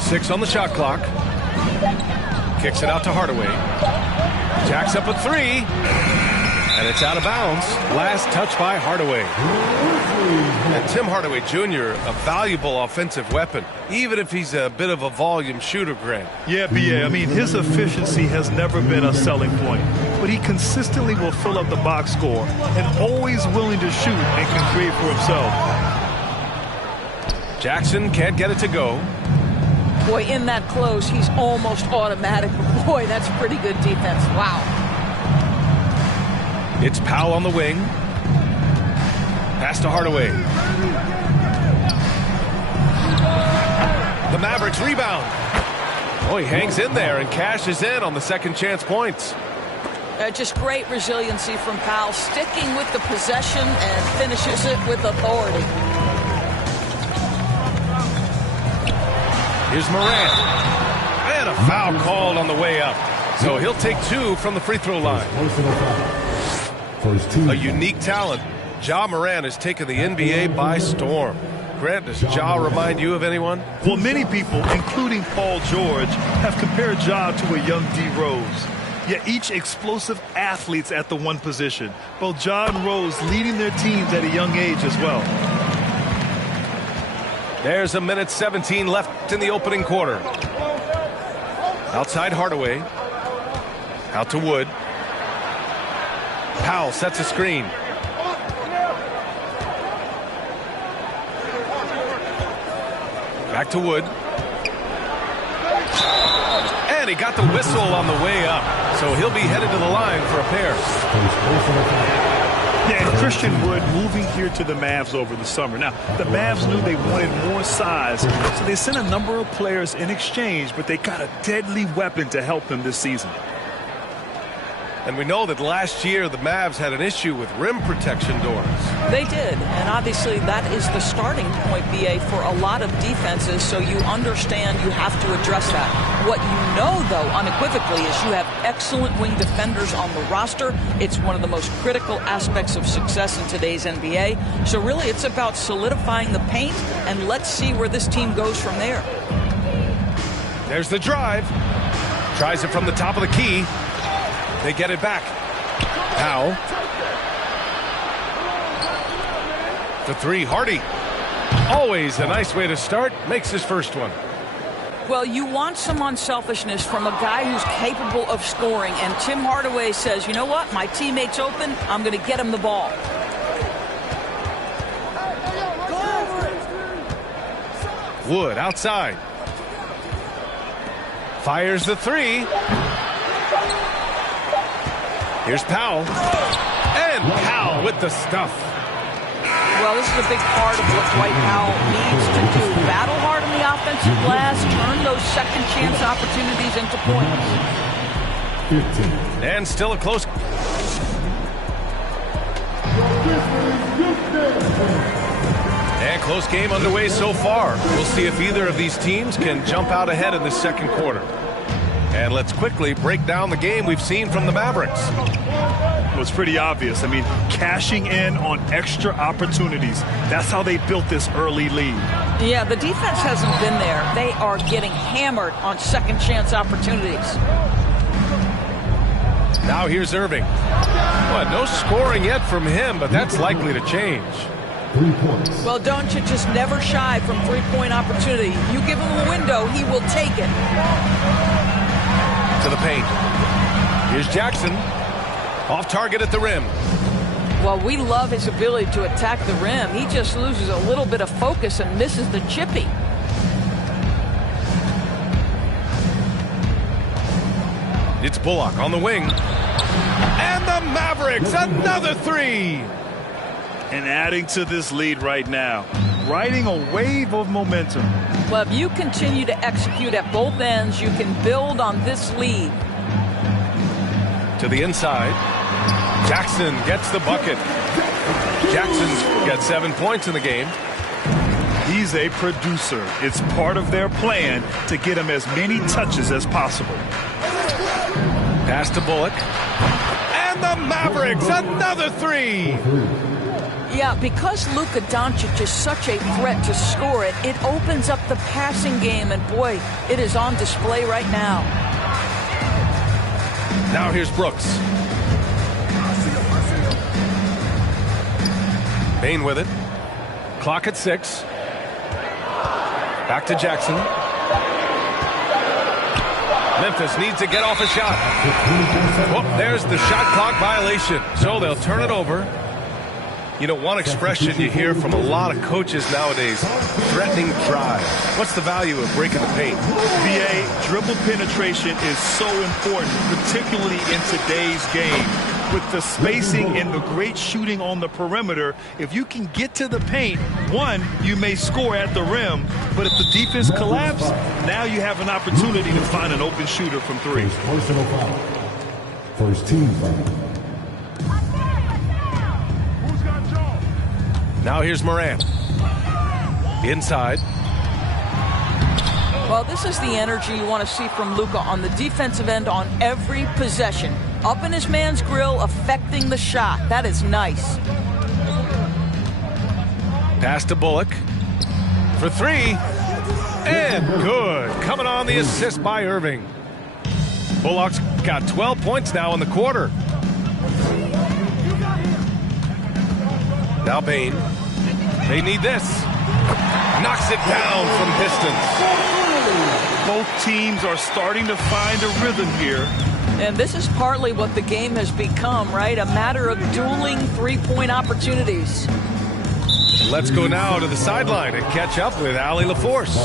6 on the shot clock. Kicks it out to Hardaway. Jacks up a 3. And it's out of bounds. Last touch by Hardaway. And Tim Hardaway Jr., a valuable offensive weapon, even if he's a bit of a volume shooter, Grant. Yeah, B.A. I mean, his efficiency has never been a selling point, but he consistently will fill up the box score and always willing to shoot and can create for himself. Jackson can't get it to go. Boy, in that close, he's almost automatic. Boy, that's pretty good defense. Wow. It's Powell on the wing. Pass to Hardaway. The Mavericks rebound. Oh, he hangs in there and cashes in on the second chance points. Just great resiliency from Powell, sticking with the possession and finishes it with authority. Here's Morant. And a foul called on the way up. So he'll take 2 from the free throw line. A unique talent. Ja Morant has taken the NBA by storm. Grant, does Ja remind you of anyone? Well, many people, including Paul George, have compared Ja to a young D. Rose. Yet each explosive athletes at the one position. Both Ja and Rose leading their teams at a young age as well. There's a minute 17 left in the opening quarter. Outside Hardaway. Out to Wood. Powell sets a screen. Back to Wood. And he got the whistle on the way up. So he'll be headed to the line for a pair. Yeah, and Christian Wood moving here to the Mavs over the summer. Now, the Mavs knew they wanted more size, so they sent a number of players in exchange, but they got a deadly weapon to help them this season. And we know that last year the Mavs had an issue with rim protection doors. They did, and obviously that is the starting point, BA, for a lot of defenses, so you understand you have to address that. What you know, though, unequivocally, is you have excellent wing defenders on the roster. It's one of the most critical aspects of success in today's NBA. So really it's about solidifying the paint, and let's see where this team goes from there. There's the drive. Tries it from the top of the key. They get it back. Powell. For 3, Hardy. Always a nice way to start. Makes his first one. Well, you want some unselfishness from a guy who's capable of scoring. And Tim Hardaway says, you know what? My teammate's open. I'm going to get him the ball. Wood outside. Fires the 3. Here's Powell. And Powell with the stuff. Well, this is a big part of what Dwight Powell needs to do. Battle hard on the offensive glass, turn those second chance opportunities into points. 15. And still a close. And close game underway so far. We'll see if either of these teams can jump out ahead in the second quarter. And let's quickly break down the game we've seen from the Mavericks. Well, it's pretty obvious. I mean, cashing in on extra opportunities. That's how they built this early lead. Yeah, the defense hasn't been there. They are getting hammered on second chance opportunities. Now here's Irving. Well, no scoring yet from him, but that's likely to change. 3 points. Well, don't you just never shy from three-point opportunity. You give him a window, he will take it. To the paint. Here's Jackson. Off target at the rim. Well, we love his ability to attack the rim. He just loses a little bit of focus and misses the chippy. It's Bullock on the wing. And the Mavericks, another 3. And adding to this lead right now, riding a wave of momentum. Well, if you continue to execute at both ends, you can build on this lead. To the inside. Jackson gets the bucket. Jackson's got 7 points in the game. He's a producer. It's part of their plan to get him as many touches as possible. Pass to Bullock. And the Mavericks, another 3. Yeah, because Luka Doncic is such a threat to score it, it opens up the passing game, and boy, it is on display right now. Now here's Brooks. Bain with it. Clock at 6. Back to Jackson. Memphis needs to get off a shot. Oh, there's the shot clock violation. So they'll turn it over. You know, one expression you hear from a lot of coaches nowadays, threatening drive. What's the value of breaking the paint? BA, dribble penetration is so important, particularly in today's game. With the spacing and the great shooting on the perimeter, if you can get to the paint, one, you may score at the rim, but if the defense collapses, now you have an opportunity to find an open shooter from 3. Personal foul. First team foul. Now here's Morant. Inside. Well, this is the energy you want to see from Luka on the defensive end on every possession. Up in his man's grill, affecting the shot. That is nice. Pass to Bullock. For 3. And good. Coming on the assist by Irving. Bullock's got 12 points now in the quarter. Now Bain. They need this. Knocks it down from distance. Both teams are starting to find a rhythm here. And this is partly what the game has become, right? A matter of dueling three-point opportunities. Let's go now to the sideline and catch up with Allie LaForce.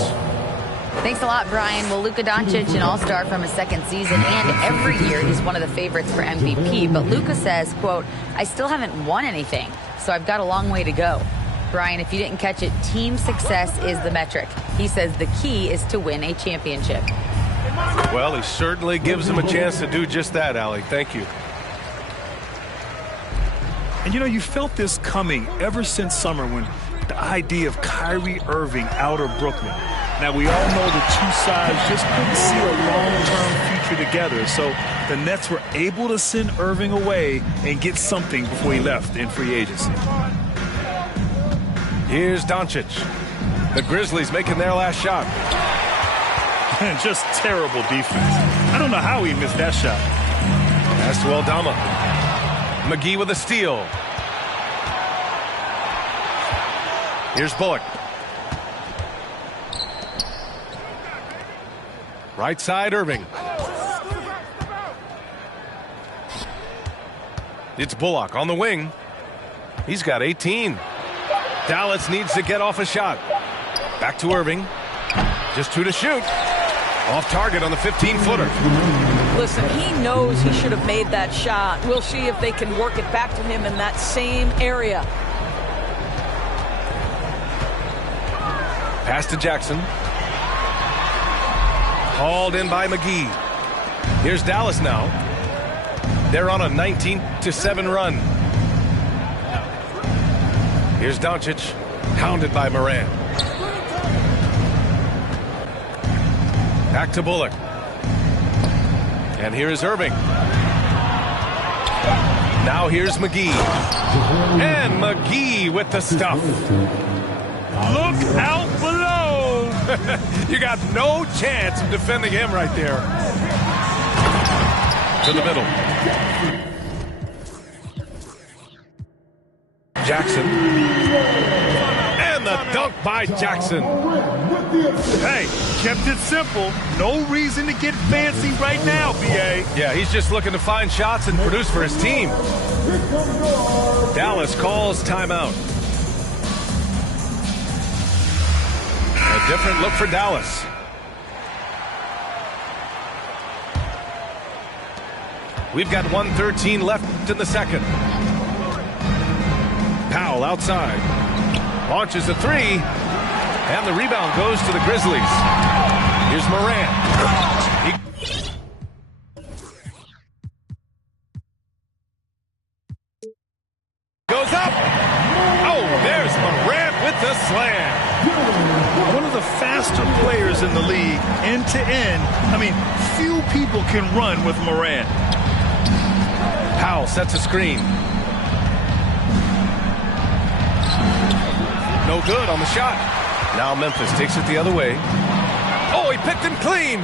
Thanks a lot, Brian. Well, Luka Doncic, an all-star from his second season, and every year he's one of the favorites for MVP. But Luka says, quote, I still haven't won anything, so I've got a long way to go. Brian, if you didn't catch it, team success is the metric. He says the key is to win a championship. Well, he certainly gives them a chance to do just that, Allie. Thank you. And you know, you felt this coming ever since summer when the idea of Kyrie Irving out of Brooklyn. Now, we all know the two sides just couldn't see a long-term future together. So the Nets were able to send Irving away and get something before he left in free agency. Here's Doncic. The Grizzlies making their last shot. Just terrible defense. I don't know how he missed that shot. Pass to Aldama. McGee with a steal. Here's Bullock. Right side, Irving. It's Bullock on the wing. He's got 18. Dallas needs to get off a shot. Back to Irving. Just 2 to shoot. Off target on the 15-footer. Listen, he knows he should have made that shot. We'll see if they can work it back to him in that same area. Pass to Jackson. Hauled in by McGee. Here's Dallas now. They're on a 19-7 run. Here's Doncic, hounded by Morant. Back to Bullock. And here is Irving. Now here's McGee. And McGee with the stuff. Look out below. You got no chance of defending him right there. To the middle. Jackson. And the dunk by Jackson. Hey, kept it simple. No reason to get fancy right now, BA. Yeah, he's just looking to find shots and produce for his team. Dallas calls timeout. A different look for Dallas. We've got 1:13 left in the second. Powell outside. Launches a 3. And the rebound goes to the Grizzlies. Here's Morant. Goes up. Oh, there's Morant with the slam. One of the faster players in the league, end to end. I mean, few people can run with Morant. Powell sets a screen. No good on the shot. Now Memphis takes it the other way. Oh, he picked him clean.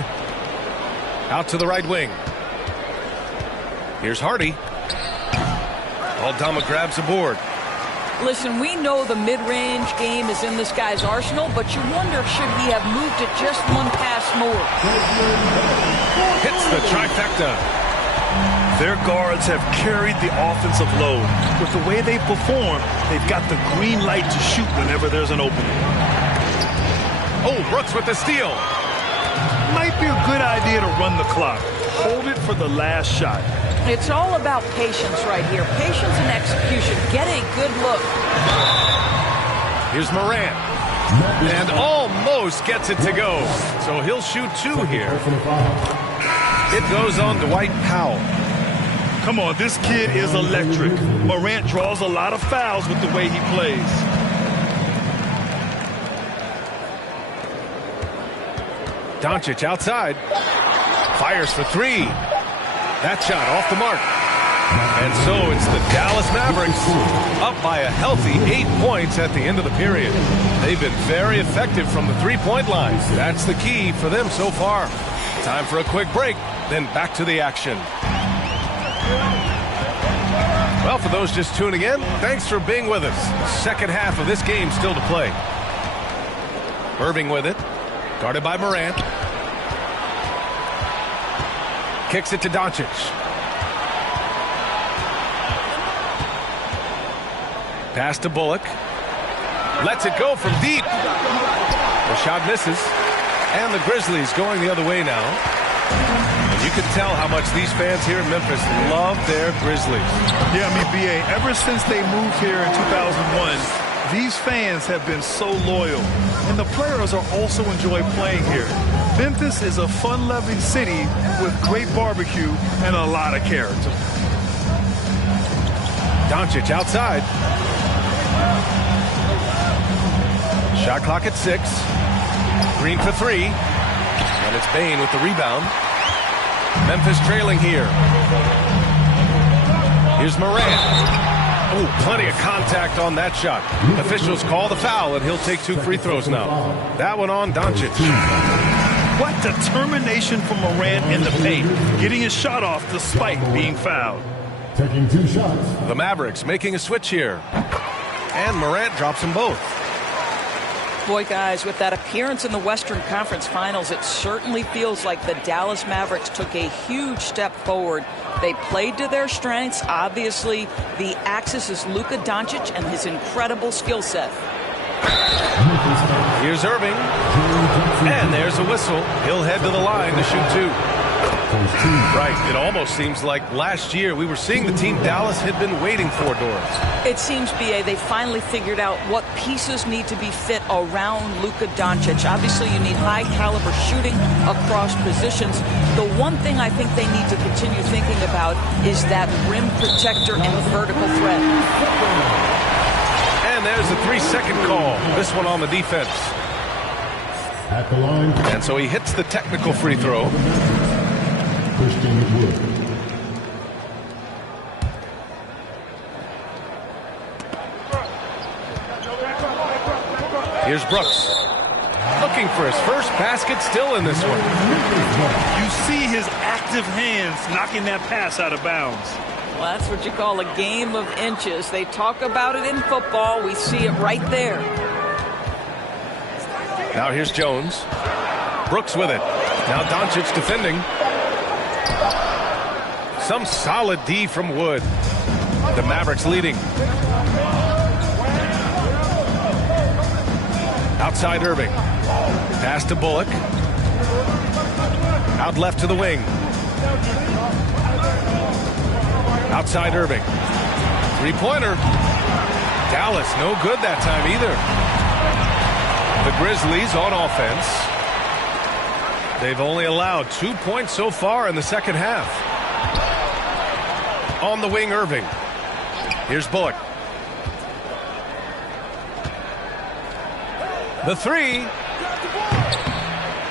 Out to the right wing. Here's Hardy. Aldama grabs the board. Listen, we know the mid-range game is in this guy's arsenal, but you wonder, should he have moved it just one pass more? Hits the trifecta. Their guards have carried the offensive load. With the way they perform, they've got the green light to shoot whenever there's an opening. Oh, Brooks with the steal. Might be a good idea to run the clock. Hold it for the last shot. It's all about patience right here. Patience and execution. Get a good look. Here's Morant. And almost gets it to go. So he'll shoot 2 here. It goes on Dwight Powell. Come on, this kid is electric. Morant draws a lot of fouls with the way he plays. Doncic outside. Fires for 3. That shot off the mark. And so it's the Dallas Mavericks up by a healthy 8 points at the end of the period. They've been very effective from the three-point line. That's the key for them so far. Time for a quick break, then back to the action. Well, for those just tuning in, thanks for being with us. Second half of this game still to play. Irving with it. Guarded by Morant. Kicks it to Doncic. Pass to Bullock. Lets it go from deep. The shot misses. And the Grizzlies going the other way now. And you can tell how much these fans here in Memphis love their Grizzlies. Yeah, I mean, B.A., ever since they moved here in 2001, these fans have been so loyal. And the players are also enjoy playing here. Memphis is a fun-loving city with great barbecue and a lot of character. Doncic outside. Shot clock at 6. Green for 3. And it's Bane with the rebound. Memphis trailing here. Here's Morant. Oh, plenty of contact on that shot. Officials call the foul, and he'll take 2 free throws now. That one on Doncic. What determination from Morant in the paint, getting his shot off despite being fouled. Taking 2 shots. The Mavericks making a switch here. And Morant drops them both. Boy, guys, with that appearance in the Western Conference Finals, it certainly feels like the Dallas Mavericks took a huge step forward. They played to their strengths. Obviously, the axis is Luka Doncic and his incredible skill set. Here's Irving. And there's a whistle. He'll head to the line to shoot 2. Right. It almost seems like last year we were seeing the team Dallas had been waiting for, Doris. It seems, B.A., they finally figured out what pieces need to be fit around Luka Doncic. Obviously, you need high-caliber shooting across positions. The one thing I think they need to continue thinking about is that rim protector and the vertical threat. And there's a 3-second call. This one on the defense. At the line. And so he hits the technical free throw. Here's Brooks. Looking for his first basket, still in this one. You see his active hands knocking that pass out of bounds. Well, that's what you call a game of inches. They talk about it in football. We see it right there. Now here's Jones. Brooks with it. Now Doncic defending. Some solid D from Wood. The Mavericks leading. Outside Irving. Pass to Bullock. Out left to the wing. Outside Irving. Three-pointer. Dallas no good that time either. The Grizzlies on offense. They've only allowed 2 points so far in the second half. On the wing, Irving. Here's Bullock. The 3.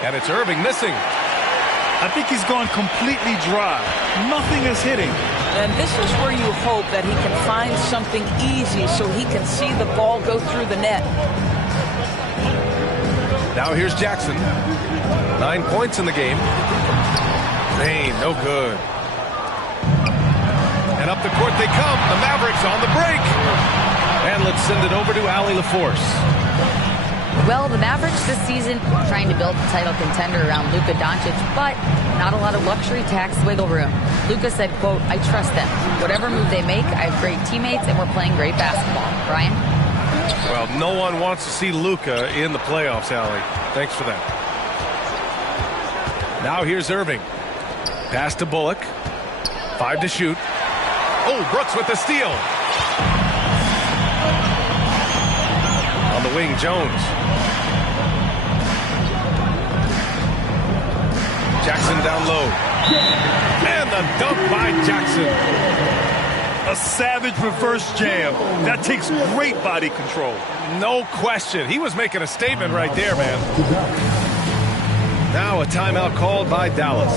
And it's Irving missing. I think he's gone completely dry. Nothing is hitting. And this is where you hope that he can find something easy so he can see the ball go through the net. Now here's Jackson. 9 points in the game. Bane, no good. And up the court they come. The Mavericks on the break. And let's send it over to Allie LaForce. Well, the Mavericks this season trying to build a title contender around Luka Doncic, but not a lot of luxury tax wiggle room. Luka said, quote, I trust them. Whatever move they make, I have great teammates, and we're playing great basketball. Brian? Well, no one wants to see Luka in the playoffs, Allie. Thanks for that. Now here's Irving. Pass to Bullock. 5 to shoot. Oh, Brooks with the steal. On the wing, Jones. Jackson down low. And the dunk by Jackson. A savage reverse jam. That takes great body control. No question. He was making a statement right there, man. Now a timeout called by Dallas.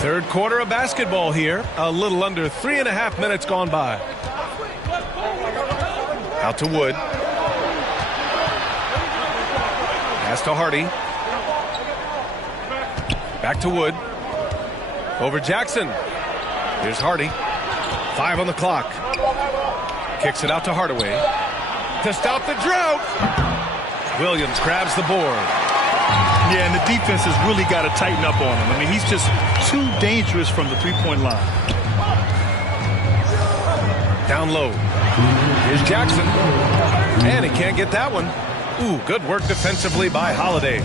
Third quarter of basketball here. A little under 3.5 minutes gone by. Out to Wood. Pass to Hardy. Back to Wood. Over Jackson. Here's Hardy. 5 on the clock. Kicks it out to Hardaway. To stop the drought. Williams grabs the board. Yeah, and the defense has really got to tighten up on him. I mean, he's just too dangerous from the three-point line. Down low. Here's Jackson. And he can't get that one. Ooh, good work defensively by Holiday.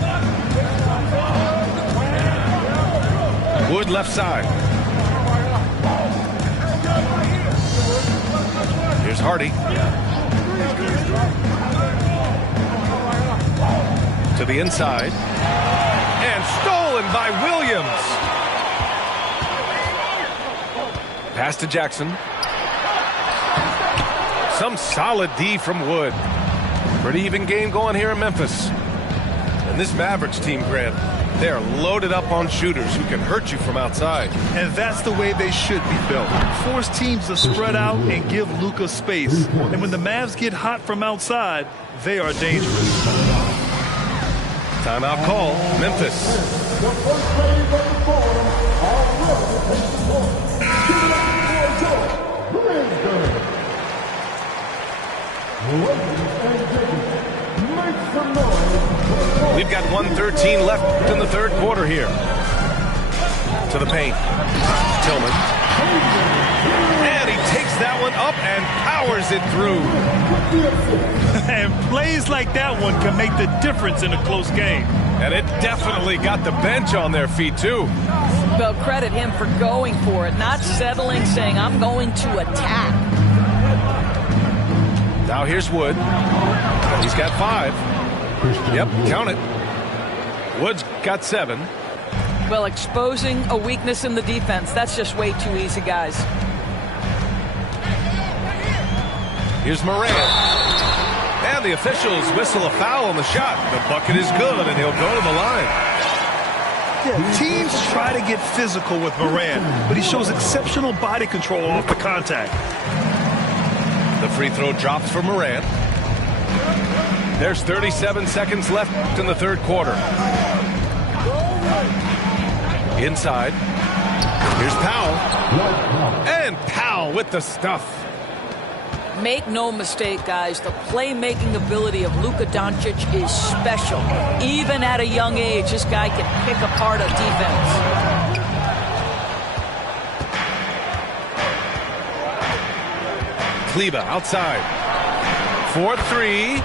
Wood left side. Here's Hardy. To the inside. And stolen by Williams. Pass to Jackson. Some solid D from Wood. Pretty even game going here in Memphis. And this Mavericks team, Grant, they are loaded up on shooters who can hurt you from outside. And that's the way they should be built. Force teams to spread out and give Luka space. And when the Mavs get hot from outside, they are dangerous. Timeout call, Memphis. We've got 1:13 left in the third quarter here. To the paint. Tillman. And he takes that one up and powers it through. And plays like that one can make the difference in a close game. And it definitely got the bench on their feet, too. Well, credit him for going for it, not settling, saying, I'm going to attack. Now here's Wood. He's got 5. Yep, count it. Wood's got 7. Well, exposing a weakness in the defense, that's just way too easy, guys. Here's Moran. And the officials whistle a foul on the shot. The bucket is good, and he'll go to the line. Yeah, teams try to get physical with Moran, but he shows exceptional body control off the contact. The free throw drops for Moran. There's 37 seconds left in the third quarter. Inside. Here's Powell. And Powell with the stuff. Make no mistake, guys, the playmaking ability of Luka Doncic is special. Even at a young age, this guy can pick apart a defense. Kleba outside. 4-3.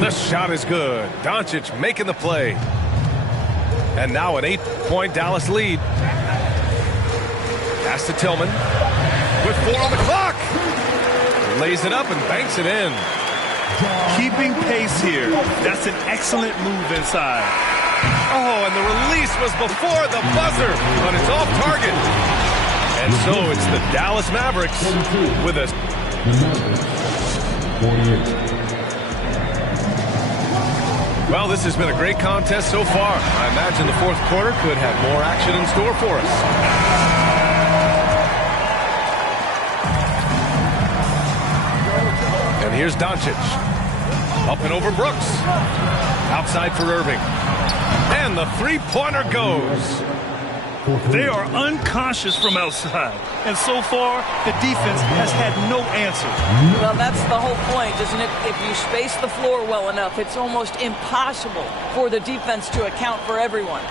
The shot is good. Doncic making the play. And now an 8-point Dallas lead. Pass to Tillman. With 4 on the clock. Lays it up and banks it in. Keeping pace here. That's an excellent move inside. Oh, and the release was before the buzzer, but it's off target. And so it's the Dallas Mavericks with a... Well, this has been a great contest so far. I imagine the fourth quarter could have more action in store for us. And here's Doncic. Up and over Brooks. Outside for Irving. And the three-pointer goes. They are unconscious from outside. And so far, the defense has had no answer. Well, that's the whole point, isn't it? If you space the floor well enough, it's almost impossible for the defense to account for everyone.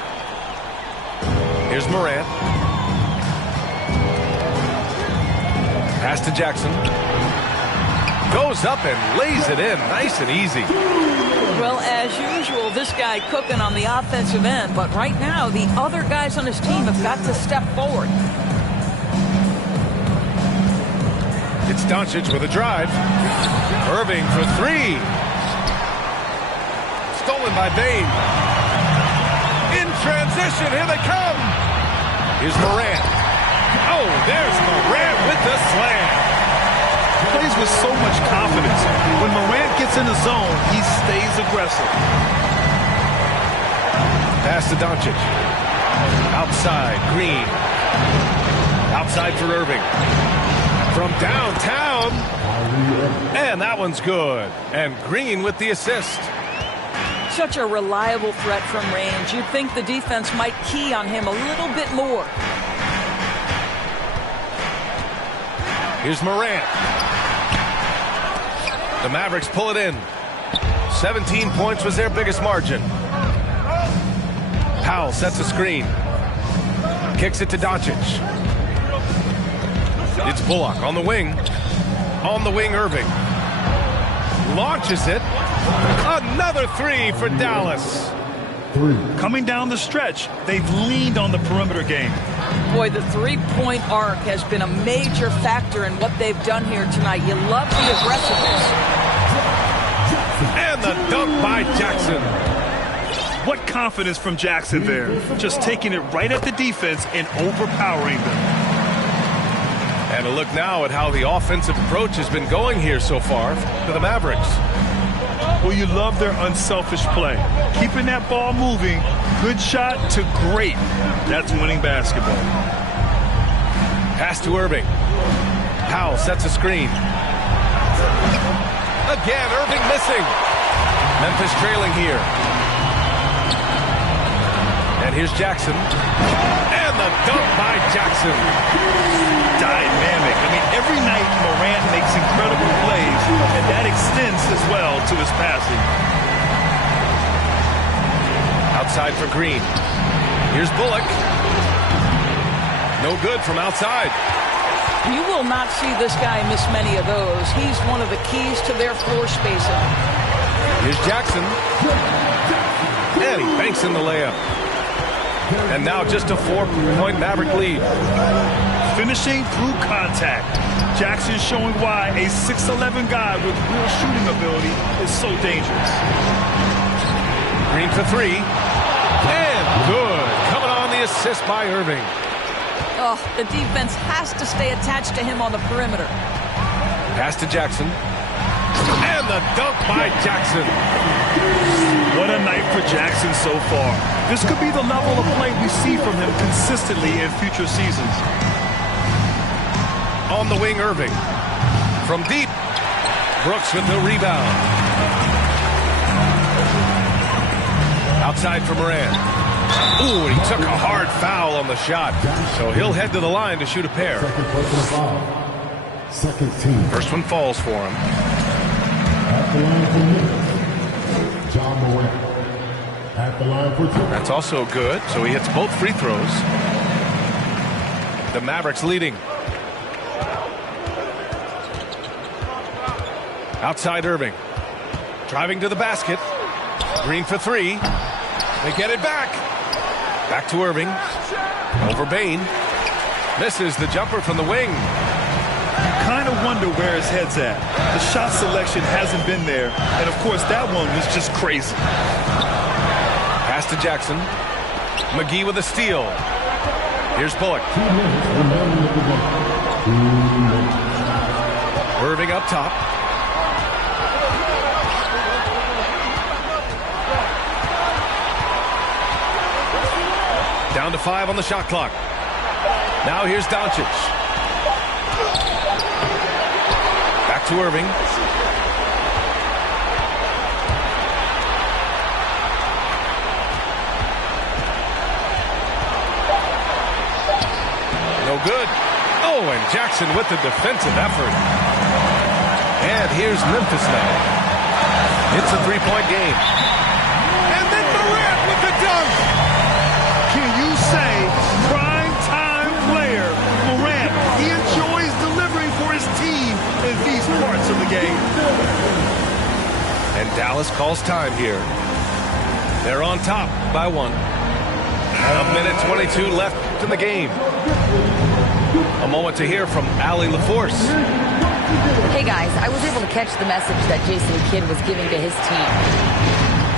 Here's Morant. Pass to Jackson. Goes up and lays it in nice and easy. Well, as usual, this guy cooking on the offensive end, but right now the other guys on his team have got to step forward. It's Doncic with a drive. Irving for three. Stolen by Bane. In transition, here they come. Here's Morant. Oh, there's Morant with the slam. Plays with so much confidence. When Morant gets in the zone, he stays aggressive. Pass to Doncic. Outside, Green. Outside for Irving. From downtown. And that one's good. And Green with the assist. Such a reliable threat from range. You'd think the defense might key on him a little bit more. Here's Morant. The Mavericks pull it in. 17 points was their biggest margin. Powell sets a screen. Kicks it to Doncic. It's Bullock on the wing. On the wing, Irving. Launches it. Another three for Dallas. Coming down the stretch, they've leaned on the perimeter game. Boy, the three-point arc has been a major factor in what they've done here tonight. You love the aggressiveness. And the dunk by Jackson. What confidence from Jackson there. Just taking it right at the defense and overpowering them. And a look now at how the offensive approach has been going here so far for the Mavericks. Well, you love their unselfish play. Keeping that ball moving, good shot to great. That's winning basketball. Pass to Irving. Powell sets a screen. Again, Irving missing. Memphis trailing here. And here's Jackson. And the dunk by Jackson. Dynamic. I mean, every night Morant makes incredible plays, and that extends as well to his passing. Outside for Green. Here's Bullock. No good from outside. You will not see this guy miss many of those. He's one of the keys to their floor spacing. Here's Jackson. And he banks in the layup. And now just a 4-point Maverick lead. Finishing through contact. Jackson showing why a 6'11 guy with real shooting ability is so dangerous. Green for three. And good. Coming on the assist by Irving. Oh, the defense has to stay attached to him on the perimeter. Pass to Jackson. And the dunk by Jackson. What a night for Jackson so far. This could be the level of play we see from him consistently in future seasons. On the wing, Irving. From deep. Brooks with the rebound. Outside for Morant. Ooh, and he took a hard foul on the shot. So he'll head to the line to shoot a pair. Second team. First one falls for him. At the line for John Morant. At the line for two. That's also good. So he hits both free throws. The Mavericks leading. Outside Irving. Driving to the basket. Green for three. They get it back. Back to Irving. Over Bane. Misses the jumper from the wing. Kind of wonder where his head's at. The shot selection hasn't been there. And, of course, that one was just crazy. Pass to Jackson. McGee with a steal. Here's Bullock. Irving up top. Down to 5 on the shot clock. Now here's Doncic. Back to Irving. No good. Oh, and Jackson with the defensive effort. And here's Memphis now. It's a three-point game. And then Morant with the dunk. Can you say prime time player Morant? He enjoys delivering for his team in these parts of the game. And Dallas calls time here. They're on top by 1. A minute 22 left in the game. A moment to hear from Allie LaForce. Hey guys, I was able to catch the message that Jason Kidd was giving to his team.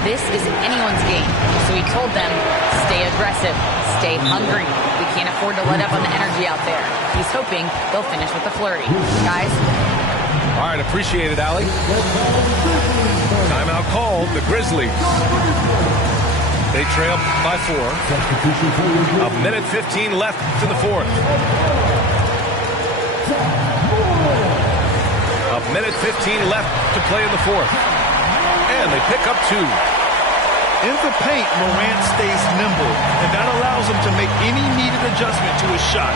This isn't anyone's game, so he told them, stay aggressive, stay hungry. We can't afford to let up on the energy out there. He's hoping they'll finish with a flurry. Guys? All right, appreciate it, Allie. Timeout called, the Grizzlies. They trail by 4. A minute 15 left in the fourth. A minute 15 left to play in the fourth. And they pick up 2. In the paint, Morant stays nimble, and that allows him to make any needed adjustment to his shot.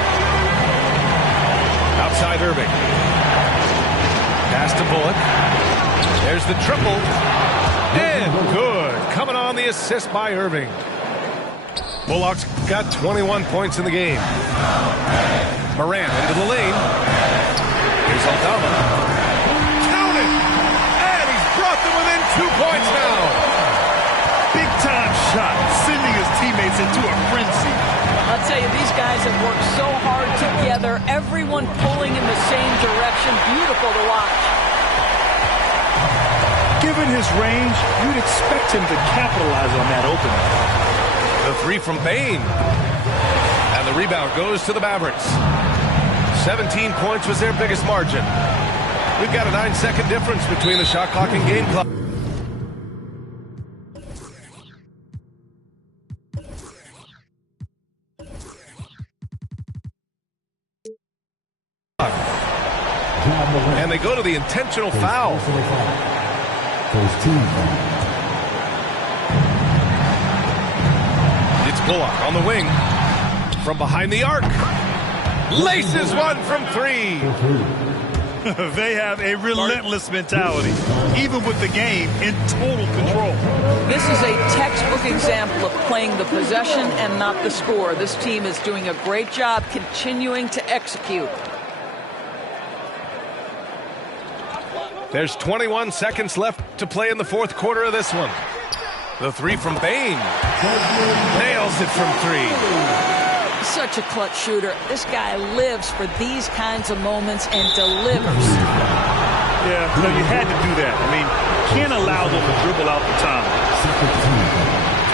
Outside Irving. Pass to Bullock. There's the triple. And good. Coming on the assist by Irving. Bullock's got 21 points in the game. Morant into the lane. Here's Aldama. Count it! And he's brought them within 2 points now. Big time shot, sending his teammates into a frenzy. I'll tell you, these guys have worked so hard together. Everyone pulling in the same direction. Beautiful to watch. Given his range, you'd expect him to capitalize on that opening. The 3 from Bane. And the rebound goes to the Mavericks. 17 points was their biggest margin. We've got a 9-second difference between the shot clock and game clock. And they go to the intentional foul. It's Bullock on the wing. From behind the arc. Laces one from 3. They have a relentless mentality, even with the game in total control. This is a textbook example of playing the possession and not the score. This team is doing a great job continuing to execute. There's 21 seconds left to play in the fourth quarter of this one. The 3 from Bane. Nails it from 3. Such a clutch shooter. This guy lives for these kinds of moments and delivers. Yeah, no, you had to do that. I mean, can't allow them to dribble out the time.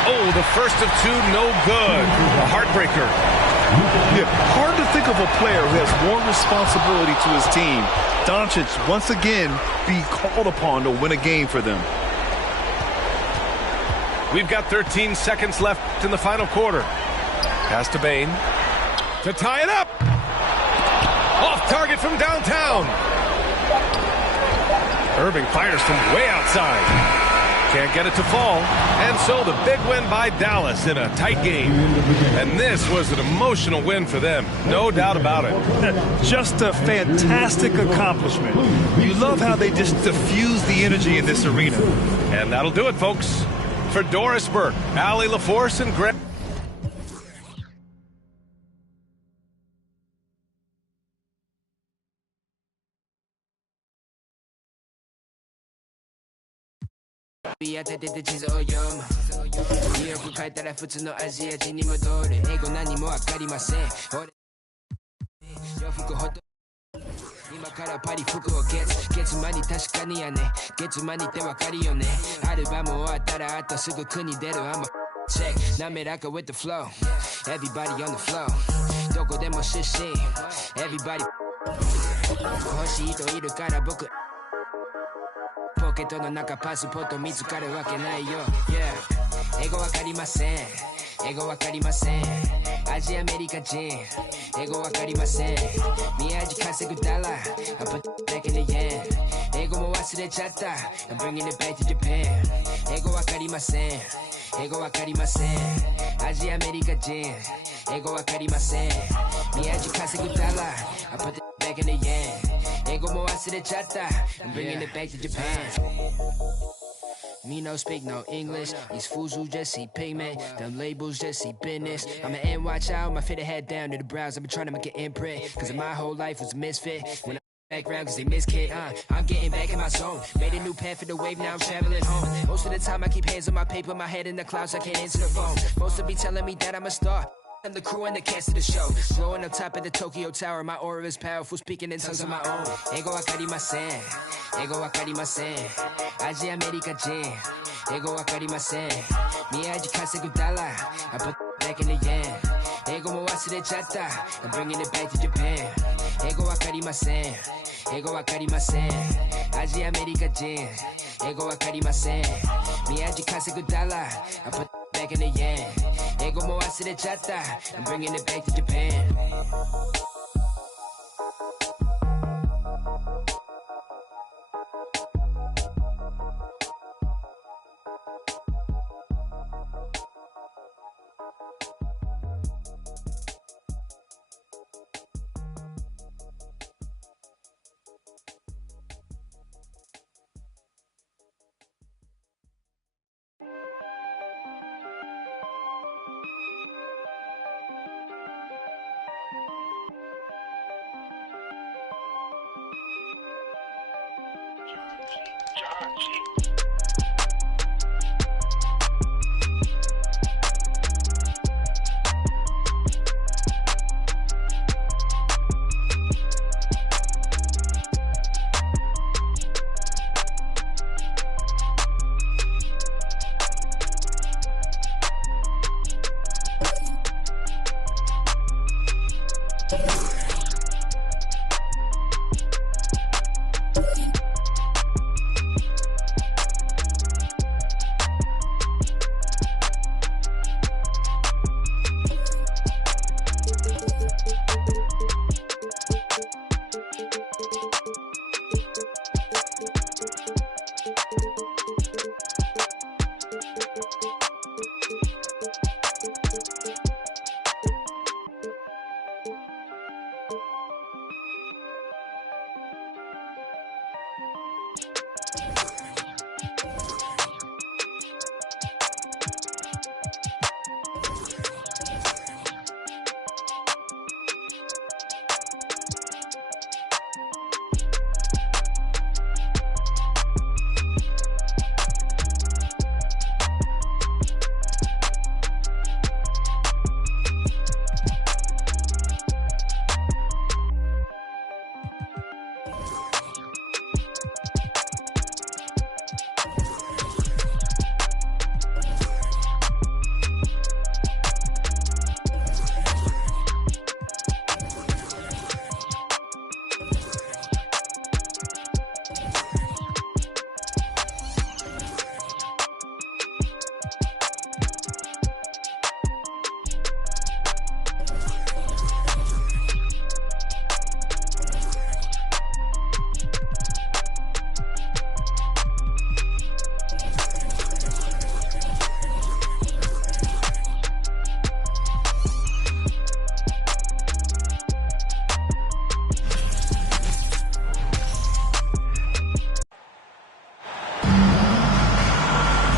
Oh, the first of 2, no good. A heartbreaker. Yeah, hard to think of a player who has more responsibility to his team. Doncic, once again, be called upon to win a game for them. We've got 13 seconds left in the final quarter. Pass to Bane to tie it up. Off target from downtown. Irving fires from way outside. Can't get it to fall. And so the big win by Dallas in a tight game. And this was an emotional win for them. No doubt about it. Just a fantastic accomplishment. You love how they just diffuse the energy in this arena. And that'll do it, folks. For Doris Burke, Allie LaForce, and Greg. Check, 滑らか with the flow. Everybody on the flow. どこでも出身 Everybody 欲しい人いるから僕ポケットの中パスポート見つかるわけないよ Yeah 英語わかりません英語わかりません味アメリカ人英語わかりません宮地稼ぐダラ I put back in the yen 英語も忘れちゃった I'm bringing it back to Japan 英語わかりません英語わかりませんアジアアメリカ人英語わかりません宮地稼ぐダラ I put back in the yen 英語も忘れちゃった I'm bringing it back to Japan Me no speak no English. These fools who just see pigment. Them labels just see business. I'm an NY child, my fitted head down to the brows. I've been trying to make an imprint. Cause my whole life was a misfit. When I background cause they miss kid, I'm getting back in my zone. Made a new path for the wave, now I'm traveling home. Most of the time I keep hands on my paper, my head in the clouds, I can't answer the phone. Most of be telling me that I'm a star. I'm the crew and the cast of the show. Blowing up top of the Tokyo Tower. My aura is powerful, speaking in tongues of my own. Ego wakarimasen. Ego wakarimasen. Aji America Jin. Ego wakarimasen. Miyaji kasegu dollar. I put back in the yen. Ego mo wasurechatta. I'm bringing it back to Japan. Ego wakarimasen. Ego wakarimasen. Aji America Jin. Ego wakarimasen. Miyaji kasegu dollar. I put back in the yen. Ego mo wasurechatta. I'm bringing it back to Japan.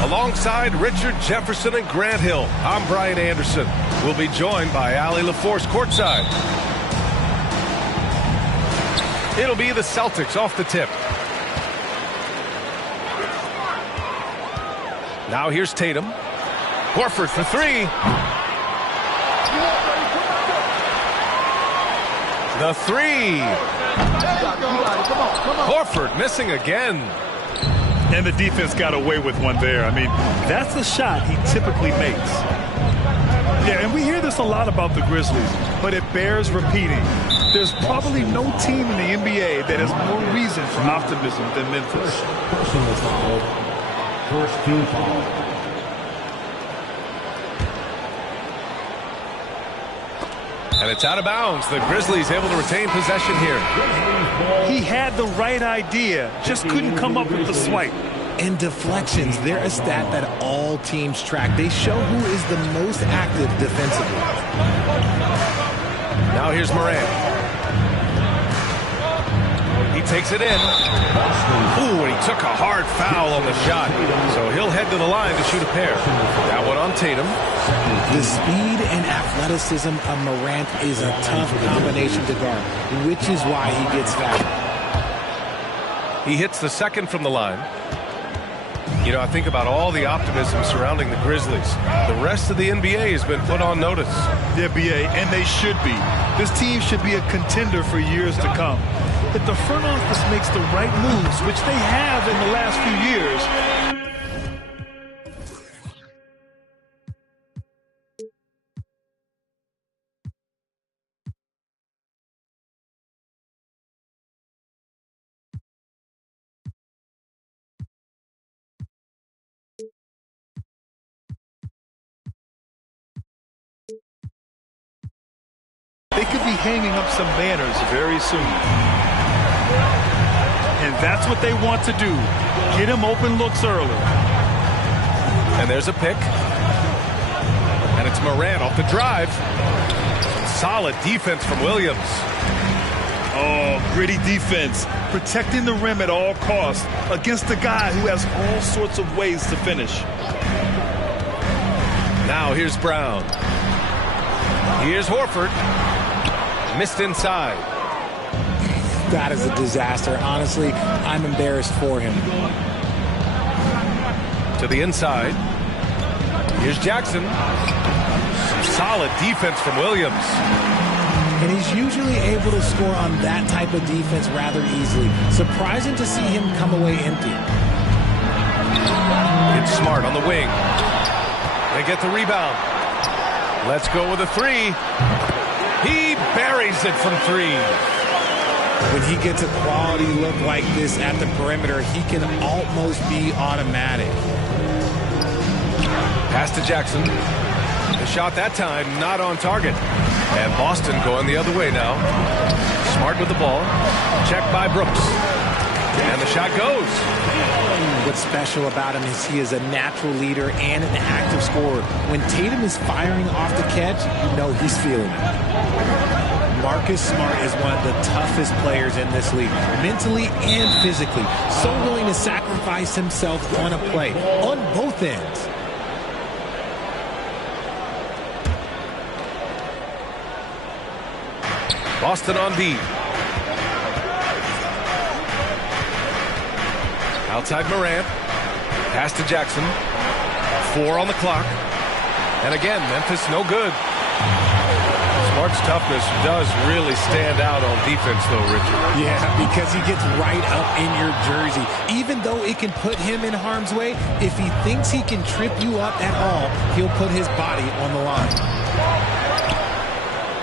Alongside Richard Jefferson and Grant Hill, I'm Brian Anderson. We'll be joined by Ali LaForce courtside. It'll be the Celtics off the tip. Now here's Tatum. Horford for three. The three. Horford missing again. And the defense got away with one there. I mean, that's the shot he typically makes. Yeah, and we hear this a lot about the Grizzlies, but it bears repeating. There's probably no team in the NBA that has more reason for optimism than Memphis. Personal foul. First team foul. And it's out of bounds. The Grizzlies able to retain possession here. He had the right idea, just couldn't come up with the swipe. And deflections, they're a stat that all teams track. They show who is the most active defensively. Now here's Morant. He takes it in. Ooh, and he took a hard foul on the shot. So he'll head to the line to shoot a pair. That one on Tatum. The speed and athleticism of Morant is a tough combination to guard, which is why he gets fouled. He hits the second from the line. You know, I think about all the optimism surrounding the Grizzlies. The rest of the NBA has been put on notice. The NBA, and they should be. This team should be a contender for years to come. If the front office makes the right moves, which they have in the last few years, they could be hanging up some banners very soon. And that's what they want to do. Get him open looks early. And there's a pick. And it's Morant off the drive. Solid defense from Williams. Oh, gritty defense. Protecting the rim at all costs against a guy who has all sorts of ways to finish. Now here's Brown. Here's Horford. Missed inside. That is a disaster. Honestly, I'm embarrassed for him. To the inside. Here's Jackson. Some solid defense from Williams. And he's usually able to score on that type of defense rather easily. Surprising to see him come away empty. It's Smart on the wing. They get the rebound. Let's go with a three. He buries it from three. When he gets a quality look like this at the perimeter, he can almost be automatic. Pass to Jackson. The shot that time not on target. And Boston going the other way now. Smart with the ball. Checked by Brooks. And the shot goes. What's special about him is he is a natural leader and an active scorer. When Tatum is firing off the catch, you know he's feeling it. Marcus Smart is one of the toughest players in this league, mentally and physically. So willing to sacrifice himself on a play, on both ends. Boston on D. Outside Morant. Pass to Jackson. 4 on the clock. And again, Memphis no good. Smart's toughness does really stand out on defense, though, Richard. Yeah, because he gets right up in your jersey. Even though it can put him in harm's way, if he thinks he can trip you up at all, he'll put his body on the line.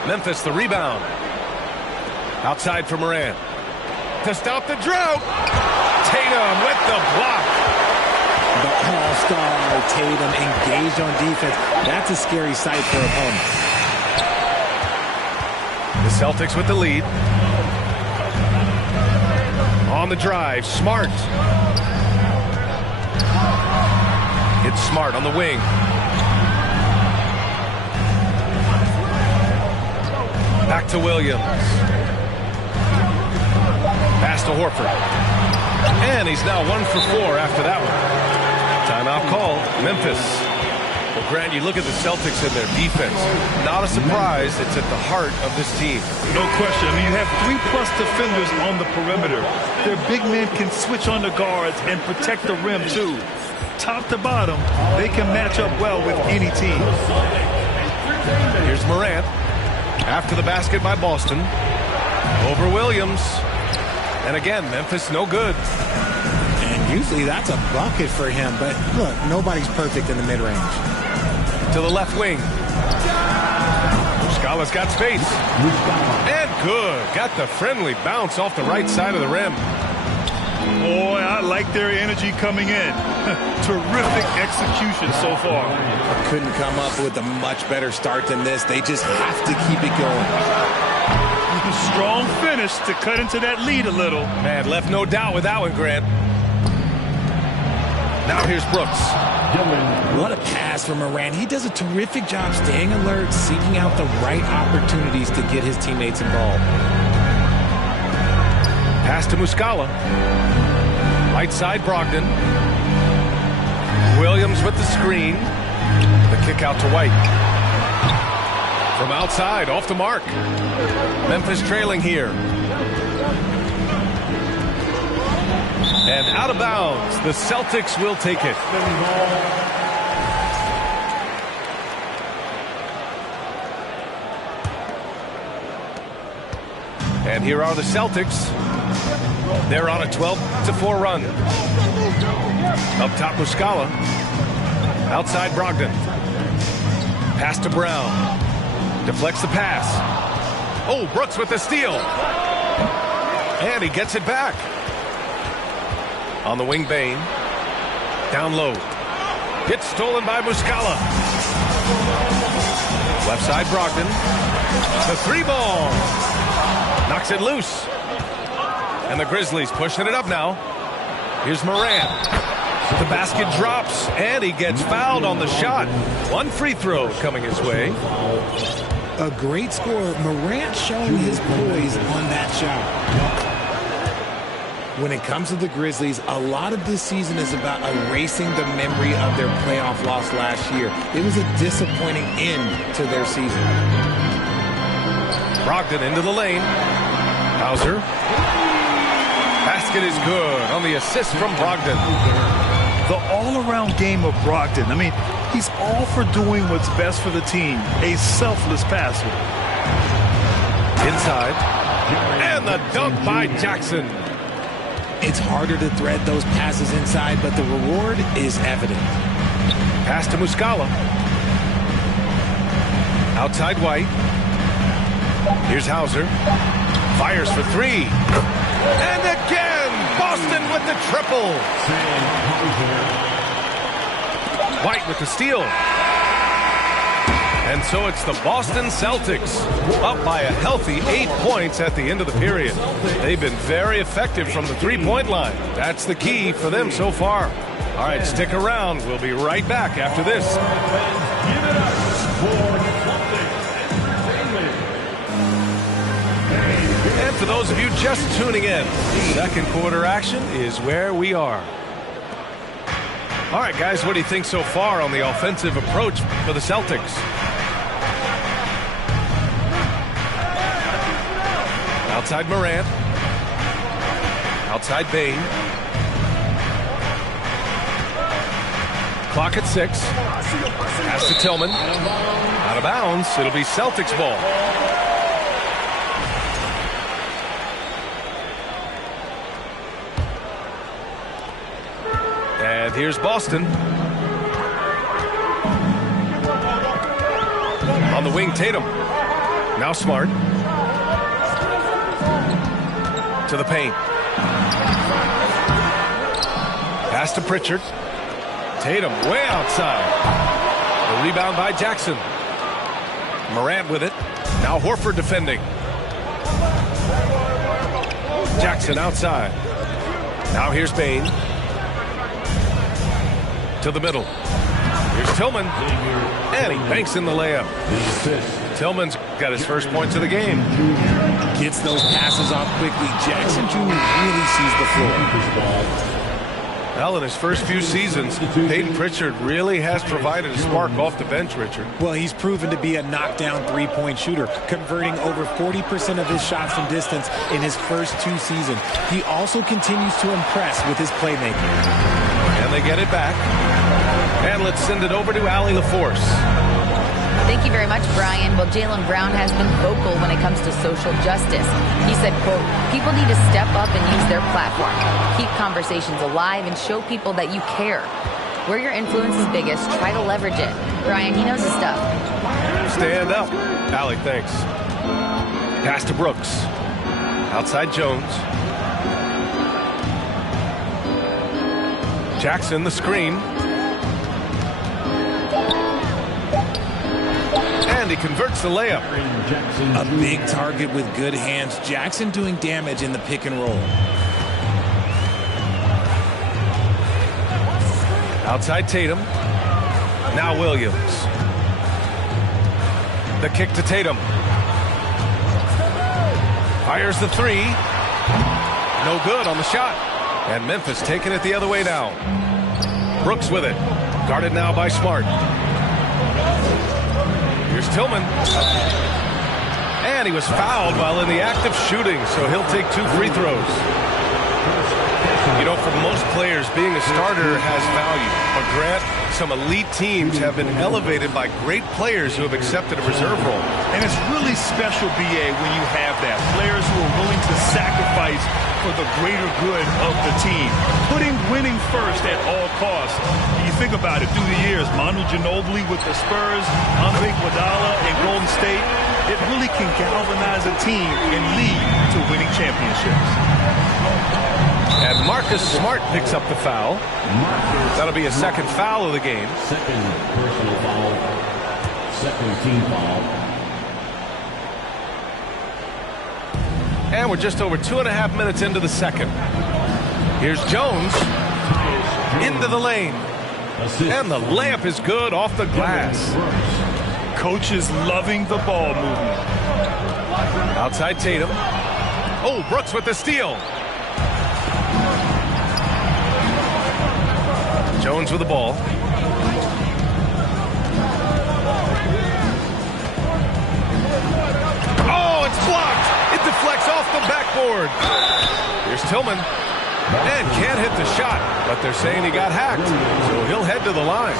Memphis the rebound. Outside for Morant. To stop the drought. Tatum with the block. The all-star Tatum engaged on defense. That's a scary sight for opponents. The Celtics with the lead. On the drive, Smart. It's Smart on the wing. Back to Williams. Pass to Horford. And he's now 1 for 4 after that one. Timeout called. Memphis. Well, Grant, you look at the Celtics and their defense. Not a surprise. It's at the heart of this team. No question. I mean, you have 3+ defenders on the perimeter. Their big men can switch on the guards and protect the rim, too. Top to bottom, they can match up well with any team. Here's Morant. After the basket by Boston. Over Williams. And again, Memphis no good. And usually that's a bucket for him. But look, nobody's perfect in the mid-range. To the left wing. Scala's got space. And good. Got the friendly bounce off the right side of the rim. Boy, I like their energy coming in. Terrific execution so far. Couldn't come up with a much better start than this. They just have to keep it going. Strong finish to cut into that lead a little. Man, left no doubt with that one, Grant. Now here's Brooks. What a pass from Morant. He does a terrific job staying alert, seeking out the right opportunities to get his teammates involved. Pass to Muscala. Right side, Brogdon. Williams with the screen. The kick out to White. From outside, off the mark. Memphis trailing here. And out of bounds. The Celtics will take it. And here are the Celtics. They're on a 12-4 run. Up top, Muscala. Outside, Brogdon. Pass to Brown. Deflects the pass. Oh, Brooks with the steal. And he gets it back. On the wing, Bane. Down low. Gets stolen by Muscala. Left side, Brogdon. The three ball. Knocks it loose. And the Grizzlies pushing it up now. Here's Morant. The basket drops, and he gets fouled on the shot. One free throw coming his way. A great scorer. Morant showing his poise on that shot. When it comes to the Grizzlies, a lot of this season is about erasing the memory of their playoff loss last year. It was a disappointing end to their season. Brogdon into the lane. Hauser. Basket is good on the assist from Brogdon. The all-around game of Brogdon. I mean, he's all for doing what's best for the team. A selfless passer. Inside. And the dunk by Jackson. It's harder to thread those passes inside, but the reward is evident. Pass to Muscala. Outside White. Here's Hauser. Fires for three. And again, Boston with the triple. White with the steal. And so it's the Boston Celtics up by a healthy 8 points at the end of the period. They've been very effective from the three-point line. That's the key for them so far. All right, stick around. We'll be right back after this. And for those of you just tuning in, second quarter action is where we are. All right, guys, what do you think so far on the offensive approach for the Celtics? Outside Morant. Outside Bane. Clock at 6. Pass to Tillman. Out of bounds. It'll be Celtics ball. And here's Boston. On the wing, Tatum. Now Smart. To the paint. Pass to Pritchard. Tatum way outside. The rebound by Jackson. Morant with it. Now Horford defending. Jackson outside. Now here's Bane. To the middle. Here's Tillman. And he banks in the layup. Tillman's got his first points of the game. Gets those passes off quickly. Jackson Jr. really sees the floor. Well, in his first few seasons, Peyton Pritchard really has provided a spark off the bench, Richard. Well, he's proven to be a knockdown three-point shooter, converting over 40% of his shots from distance in his first 2 seasons. He also continues to impress with his playmaking. And they get it back. And let's send it over to Allie LaForce. Thank you very much, Brian. Well, Jaylen Brown has been vocal when it comes to social justice. He said, quote, people need to step up and use their platform. Keep conversations alive and show people that you care. Where your influence is biggest, try to leverage it. Brian, he knows his stuff. Stand up. Allie, thanks. Pass to Brooks. Outside Jones. Jackson, the screen. And he converts the layup. A big target with good hands. Jackson doing damage in the pick and roll. Outside Tatum. Now Williams. The kick to Tatum. Fires the three. No good on the shot. And Memphis taking it the other way now. Brooks with it. Guarded now by Smart. Here's Tillman. And he was fouled while in the act of shooting, so he'll take 2 free throws. You know, for most players, being a starter has value. But Grant, some elite teams have been elevated by great players who have accepted a reserve role. And it's really special, BA, when you have that. Players who are willing to sacrifice for the greater good of the team. Putting winning first at all costs. And you think about it, through the years, Manu Ginobili with the Spurs, Andre Iguodala in Golden State, it really can galvanize a team and lead to winning championships. And Marcus Smart picks up the foul. That'll be a second foul of the game. Second personal foul. Second team foul. And we're just over 2.5 minutes into the second. Here's Jones. Into the lane. And the layup is good off the glass. Coach is loving the ball movement. Outside Tatum. Oh, Brooks with the steal. Jones with the ball. Oh, it's blocked. It deflects off the backboard. Here's Tillman. And can't hit the shot, but they're saying he got hacked, so he'll head to the line.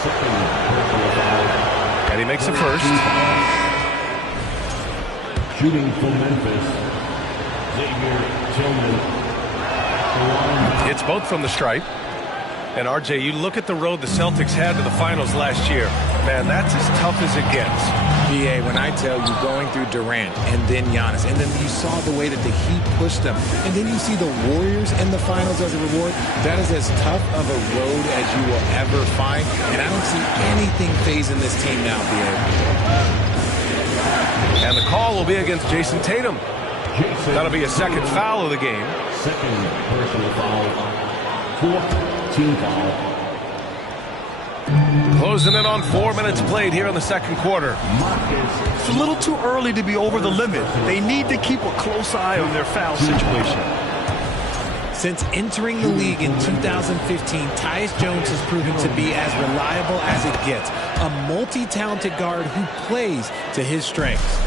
And he makes the first. Shooting for Memphis, Xavier Tillman. It's both from the stripe. And RJ, you look at the road the Celtics had to the finals last year. Man, that's as tough as it gets. BA, when I tell you, going through Durant and then Giannis, and then you saw the way that the Heat pushed them, and then you see the Warriors in the finals as a reward, that is as tough of a road as you will ever find. And I don't see anything phasing this team now, BA. And the call will be against Jason Tatum. That'll be a second foul of the game. Second personal foul. Fourth team foul. Closing in on 4 minutes played here in the second quarter. It's a little too early to be over the limit. They need to keep a close eye on their foul situation. Since entering the league in 2015, Tyus Jones has proven to be as reliable as it gets. A multi-talented guard who plays to his strengths.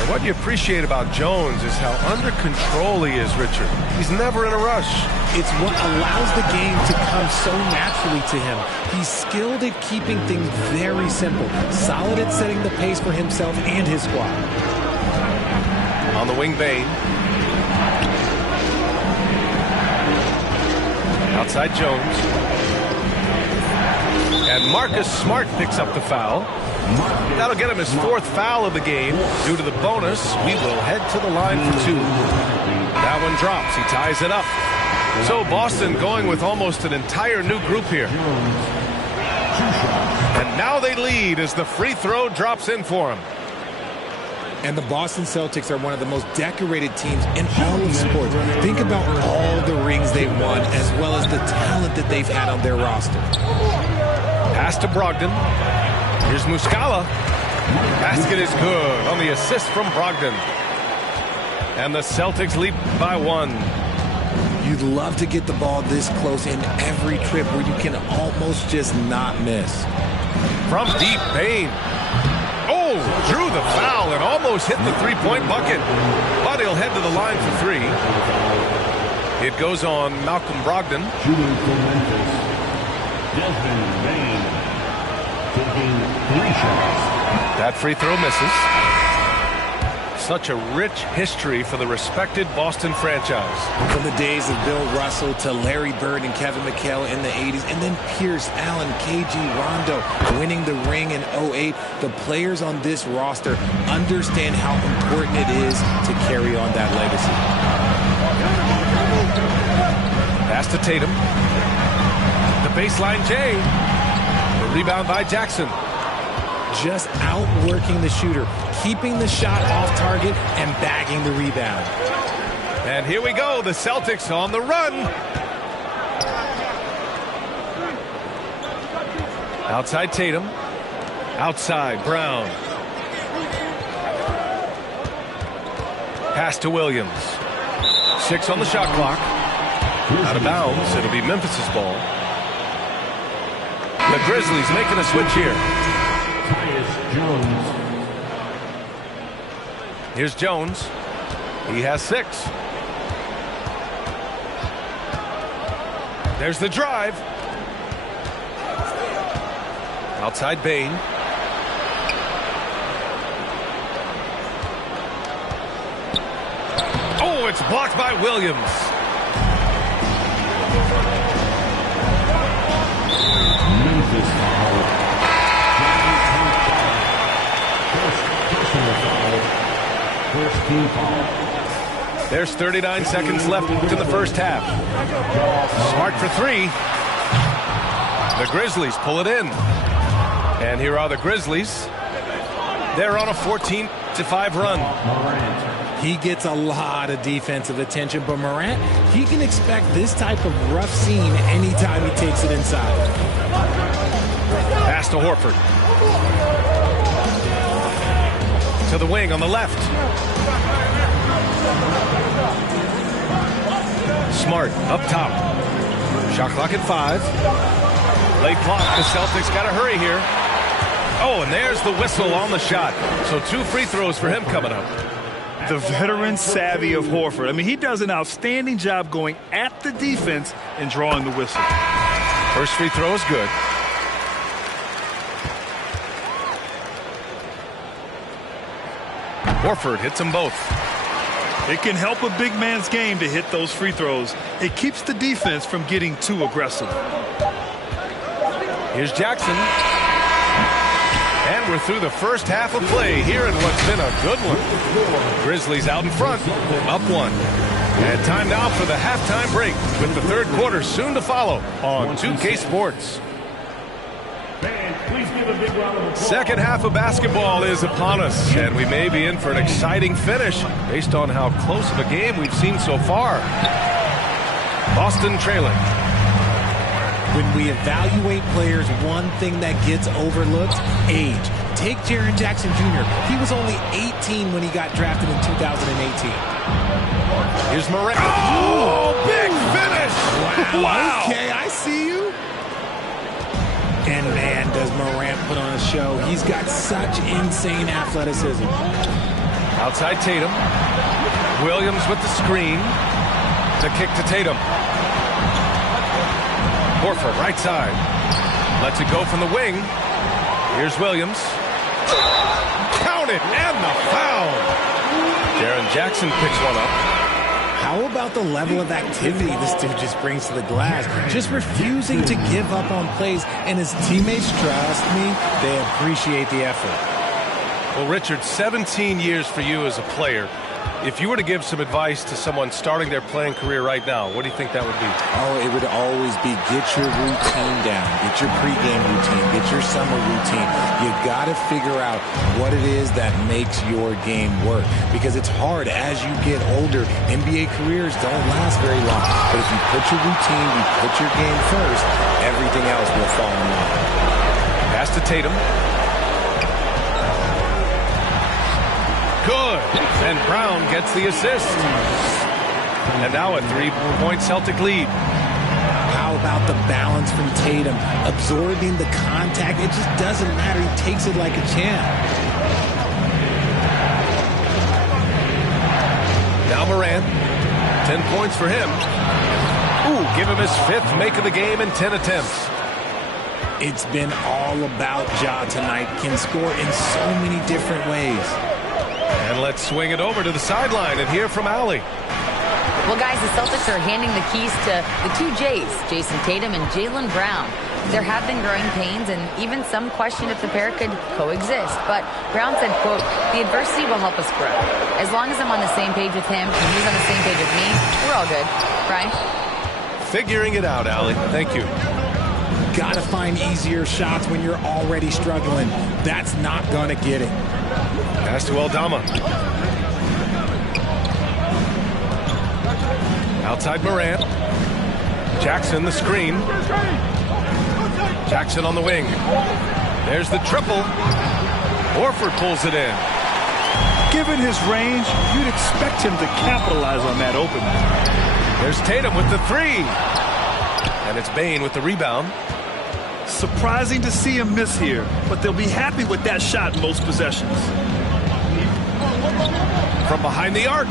And what you appreciate about Jones is how under control he is, Richard. He's never in a rush. It's what allows the game to come so naturally to him. He's skilled at keeping things very simple, solid at setting the pace for himself and his squad. On the wing, Bane. Outside Jones. And Marcus Smart picks up the foul. That'll get him his fourth foul of the game. Due to the bonus, we will head to the line for 2. That one drops. He ties it up. So Boston going with almost an entire new group here. And now they lead as the free throw drops in for them. And the Boston Celtics are one of the most decorated teams in all of sports. Think about all the rings they've won, as well as the talent that they've had on their roster. Pass to Brogdon. Here's Muscala. Basket is good on the assist from Brogdon. And the Celtics lead by 1. You'd love to get the ball this close in every trip where you can almost just not miss. From deep, Bane. Oh, drew the foul and almost hit the three-point bucket. But he'll head to the line for 3. It goes on Malcolm Brogdon. Shooting for Memphis, Desmond Bane, taking 3 shots. That free throw misses. Such a rich history for the respected Boston franchise. From the days of Bill Russell to Larry Bird and Kevin McHale in the 80s, and then Pierce, Allen, KG, Rondo winning the ring in 08, the players on this roster understand how important it is to carry on that legacy. Pass to Tatum. baseline J. The rebound by Jackson. Just outworking the shooter, keeping the shot off target and bagging the rebound. And here we go, the Celtics on the run. Outside Tatum. Outside Brown. Pass to Williams. 6 on the shot clock. Out of bounds. It'll be Memphis's ball. The Grizzlies making a switch here. Here's Jones. He has 6. There's the drive. Outside Bain. Oh, it's blocked by Williams. Memphis foul. Personal foul. First team foul. There's 39 seconds left in the first half. Smart for 3. The Grizzlies pull it in. And here are the Grizzlies. They're on a 14-5 run. He gets a lot of defensive attention, but Morant, he can expect this type of rough scene anytime he takes it inside. Pass to Horford. To the wing on the left. Smart up top. Shot clock at 5. Late clock. The Celtics got to hurry here. Oh, and there's the whistle on the shot. So 2 free throws for him coming up. The veteran savvy of Horford. I mean, he does an outstanding job going at the defense and drawing the whistle. First free throw is good. Horford hits them both. It can help a big man's game to hit those free throws. It keeps the defense from getting too aggressive. Here's Jackson. And we're through the first half of play here in what's been a good one. Grizzlies out in front, up 1. And time now for the halftime break with the third quarter soon to follow on 2K Sports. Second half of basketball is upon us, and we may be in for an exciting finish based on how close of a game we've seen so far. Boston trailing. When we evaluate players, one thing that gets overlooked, age. Take Jaren Jackson Jr. He was only 18 when he got drafted in 2018. Here's Morant. Oh, big finish! Wow. Okay, I see you. And man, does Morant put on a show. He's got such insane athleticism. Outside Tatum. Williams with the screen. The kick to Tatum. Horford, right side. Lets it go from the wing. Here's Williams. Count it, and the foul. Jaren Jackson picks one up. How about the level of activity this dude just brings to the glass? Just refusing to give up on plays, and his teammates, trust me, they appreciate the effort. Well, Richard, 17 years for you as a player. If you were to give some advice to someone starting their playing career right now, what do you think that would be? Oh, it would always be get your routine down. Get your pregame routine. Get your summer routine. You got to figure out what it is that makes your game work. Because it's hard as you get older. NBA careers don't last very long. But if you put your routine, you put your game first, everything else will fall in line. Pass to Tatum. Good. And Brown gets the assist. And now a 3-point Celtic lead. How about the balance from Tatum? Absorbing the contact. It just doesn't matter. He takes it like a champ. Now Morant. 10 points for him. Ooh, give him his 5th make of the game in 10 attempts. It's been all about Ja tonight. Can score in so many different ways. And let's swing it over to the sideline and hear from Allie. Well, guys, the Celtics are handing the keys to the 2 J's, Jason Tatum and Jaylen Brown. There have been growing pains, and even some question if the pair could coexist. But Brown said, quote, the adversity will help us grow. As long as I'm on the same page with him and he's on the same page with me, we're all good. Brian? Figuring it out, Allie. Thank you. got to find easier shots when you're already struggling. That's not going to get it. Pass to Aldama. Outside Morant. Jackson the screen. Jackson on the wing. There's the triple. Horford pulls it in. Given his range, you'd expect him to capitalize on that opening. There's Tatum with the three. And it's Bane with the rebound. Surprising to see him miss here, but they'll be happy with that shot in most possessions. From behind the arc.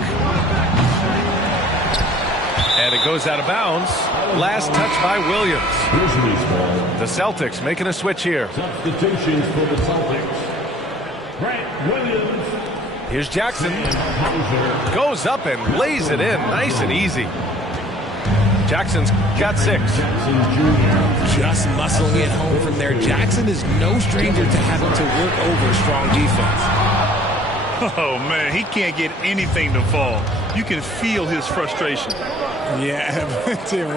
And it goes out of bounds. Last touch by Williams. The Celtics making a switch here. Substitutions for the Celtics. Grant Williams. Here's Jackson. Goes up and lays it in. Nice and easy. Jackson's got 6. Just muscling it home from there. Jackson is no stranger to having to work over strong defense. Oh, man, he can't get anything to fall. You can feel his frustration. Yeah,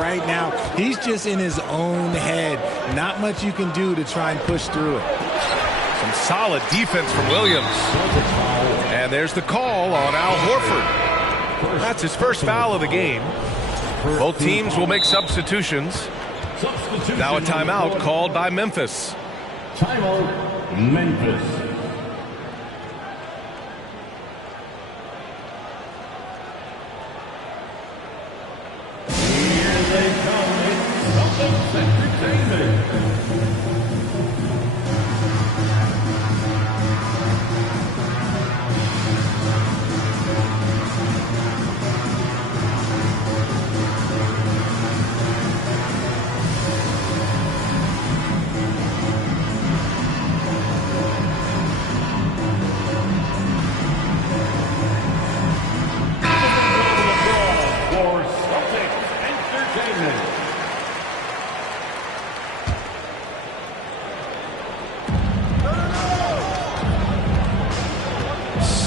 right now, he's just in his own head. Not much you can do to try and push through it. Some solid defense from Williams. And there's the call on Al Horford. That's his first foul of the game. Both teams will make substitutions. Now a timeout called by Memphis. Timeout, Memphis. Here they come. It's Celtics Entertainment.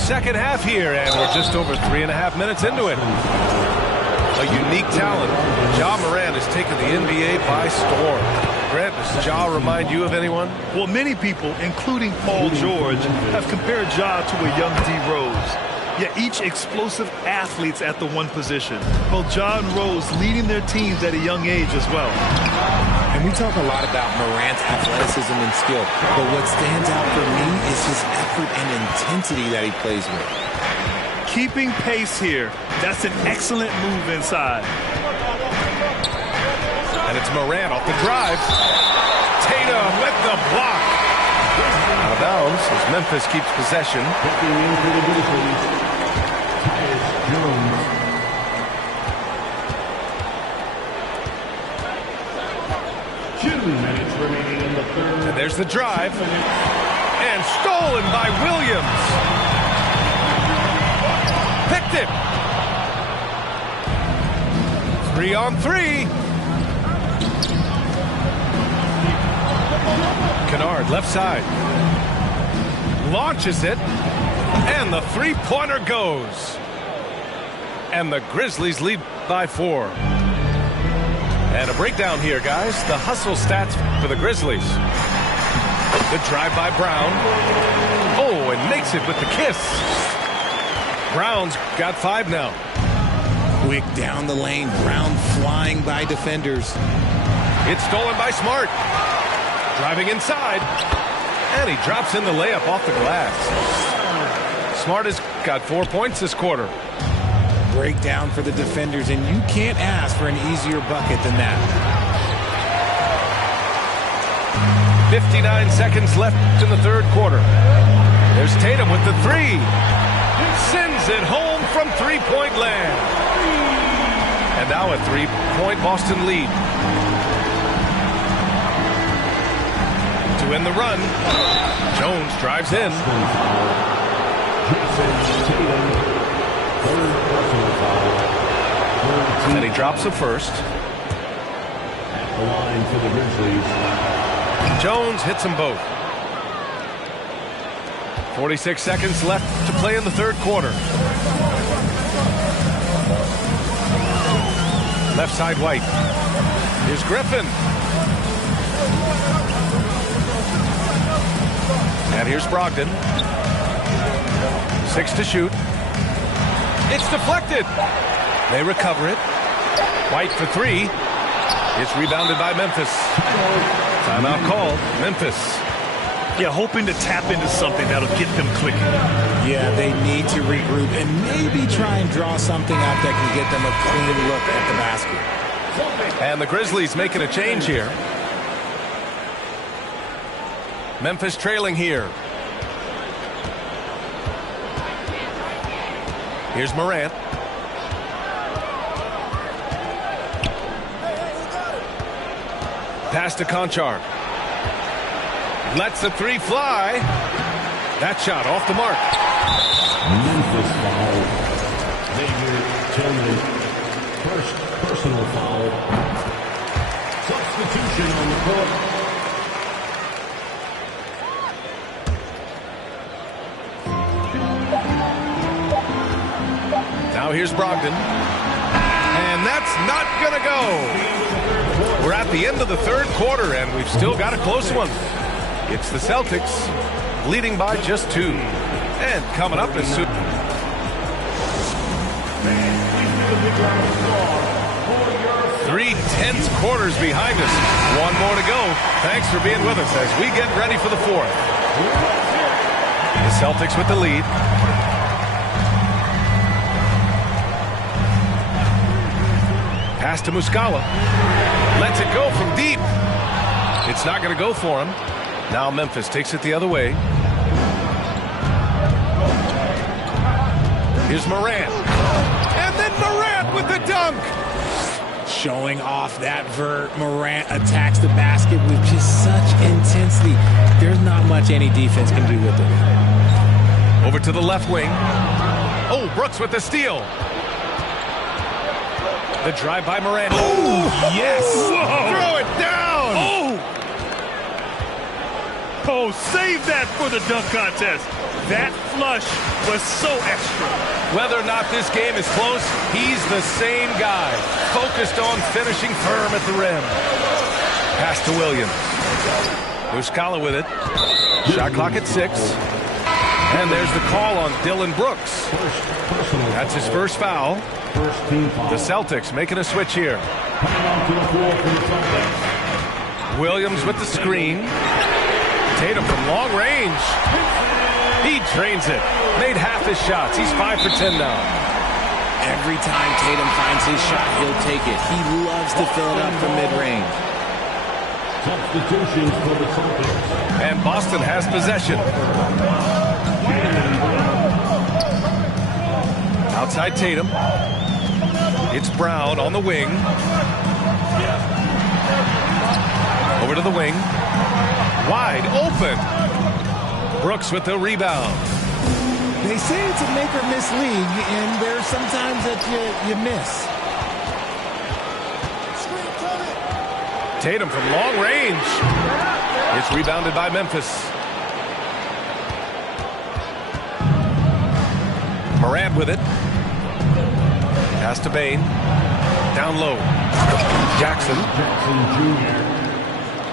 Second half here, and we're just over 3.5 minutes into it. A unique talent. Ja Morant has taken the NBA by storm. Grant, does Ja remind you of anyone? Well, many people, including Paul George, have compared Ja to a young D. Rose. Yet each explosive athletes at the one position. Both Ja and Rose leading their teams at a young age as well. And we talk a lot about Morant's athleticism and skill, but what stands out for me is his effort and intensity that he plays with. Keeping pace here. That's an excellent move inside. And it's Morant off the drive. Tatum with the block. Out of bounds as Memphis keeps possession. And there's the drive. And stolen by Williams. Picked it. 3-on-3. Kennard, left side. Launches it. And the three-pointer goes. And the Grizzlies lead by 4. And a breakdown here, guys. The hustle stats for the Grizzlies. The drive by Brown. Oh, and makes it with the kiss. Brown's got 5 now. Quick down the lane. Brown flying by defenders. It's stolen by Smart. Driving inside. And he drops in the layup off the glass. Smart has got 4 points this quarter. Breakdown for the defenders, and you can't ask for an easier bucket than that. 59 seconds left in the third quarter. There's Tatum with the 3. Sends it home from three-point land. And now a 3-point Boston lead. To end the run, Jones drives in. And he drops the first. At the line for the Grizzlies. Jones hits them both. 46 seconds left to play in the third quarter. Left side White. Here's Griffin. And here's Brogdon. 6 to shoot. It's deflected. They recover it. White for 3. It's rebounded by Memphis. Timeout called. Memphis. Yeah, hoping to tap into something that'll get them clicking. Yeah, they need to regroup and maybe try and draw something up that can get them a clean look at the basket. And the Grizzlies making a change here. Memphis trailing here. Here's Morant. Pass to Conchar. Lets the 3 fly. That shot off the mark. Memphis foul. Xavier Tillman. First personal foul. Substitution on the court. Now here's Brogdon. And that's not going to go. We're at the end of the third quarter, and we've still got a close one. It's the Celtics leading by just 2. And coming up is soon. 3 tense quarters behind us. 1 more to go. Thanks for being with us as we get ready for the 4th. The Celtics with the lead. Pass to Muscala. Lets it go from deep. It's not going to go for him. Now Memphis takes it the other way. Here's Morant. And then Morant with the dunk. Showing off that vert. Morant attacks the basket with just such intensity. There's not much any defense can do with it. Over to the left wing. Oh, Brooks with the steal. The drive by Morant. Oh, yes. Whoa. Throw it down. Oh, save that for the dunk contest. That flush was so extra. Whether or not this game is close, he's the same guy, focused on finishing firm at the rim. Pass to Williams. Muscala with it. Shot clock at 6. And there's the call on Dylan Brooks. That's his first foul. The Celtics making a switch here. Williams with the screen. Tatum from long range. He drains it. Made half his shots. He's 5 for 10 now. Every time Tatum finds his shot, he'll take it. He loves to fill it up from mid-range. Substitutions for the Celtics. And Boston has possession. Outside Tatum. It's Brown on the wing. Over to the wing. Wide open. Brooks with the rebound. They say it's a make or miss league, and there's sometimes that you miss. Tatum from long range. It's rebounded by Memphis. Morant with it. Pass to Bane. Down low. Jackson.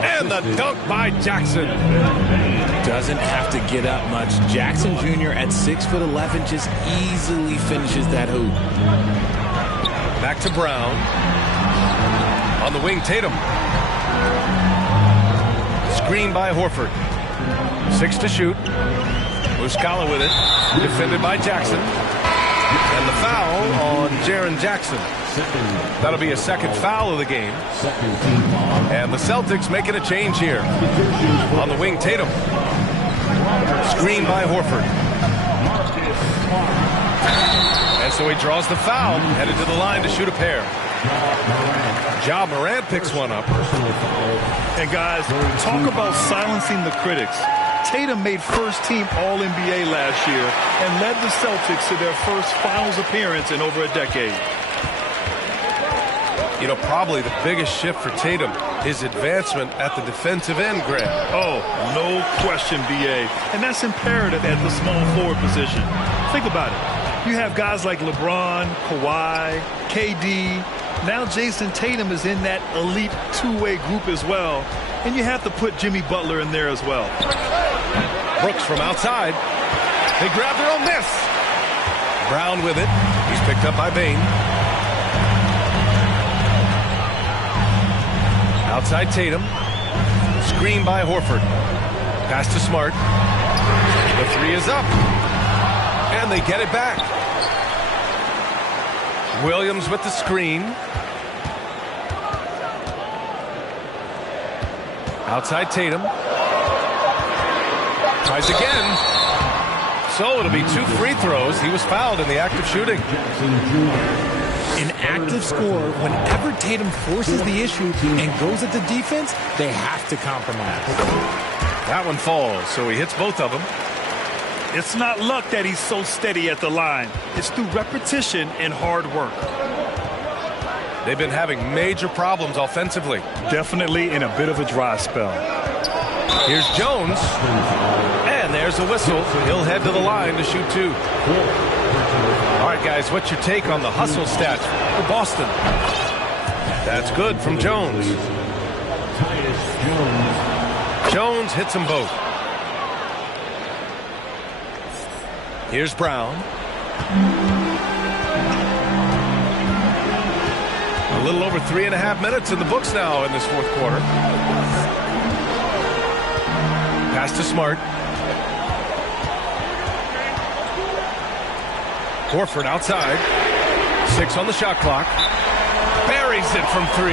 And the dunk by Jackson. Doesn't have to get up much. Jackson Jr. at 6'11" just easily finishes that hoop. Back to Brown. On the wing, Tatum. Screen by Horford. 6 to shoot. Muscala with it. Defended by Jackson. And the foul on Jaren Jackson. That'll be a second foul of the game. And the Celtics making a change here. On the wing, Tatum. Screen by Horford. And so he draws the foul, headed to the line to shoot a pair. Ja Morant picks one up. And guys, talk about silencing the critics. Tatum made first-team All-NBA last year and led the Celtics to their first finals appearance in over a decade. You know, probably the biggest shift for Tatum is advancement at the defensive end, Greg. Oh, no question, B.A. And that's imperative at the small forward position. Think about it. You have guys like LeBron, Kawhi, KD. Now Jason Tatum is in that elite two-way group as well. And you have to put Jimmy Butler in there as well. Brooks from outside. They grab their own miss. Brown with it. He's picked up by Bain. Outside Tatum. Screen by Horford. Pass to Smart. The three is up. And they get it back. Williams with the screen. Outside Tatum. Tries again. So it'll be 2 free throws. He was fouled in the act of shooting. An active scorer, whenever Tatum forces the issue and goes at the defense, they have to compromise. That one falls, so he hits both of them. It's not luck that he's so steady at the line. It's through repetition and hard work. They've been having major problems offensively. Definitely in a bit of a dry spell. Here's Jones. And there's a whistle. He'll head to the line to shoot 2. All right, guys, what's your take on the hustle stats for Boston? That's good from Jones. Jones hits them both. Here's Brown. A little over 3.5 minutes in the books now in this fourth quarter. Pass to Smart. Horford outside. 6 on the shot clock. Buries it from 3.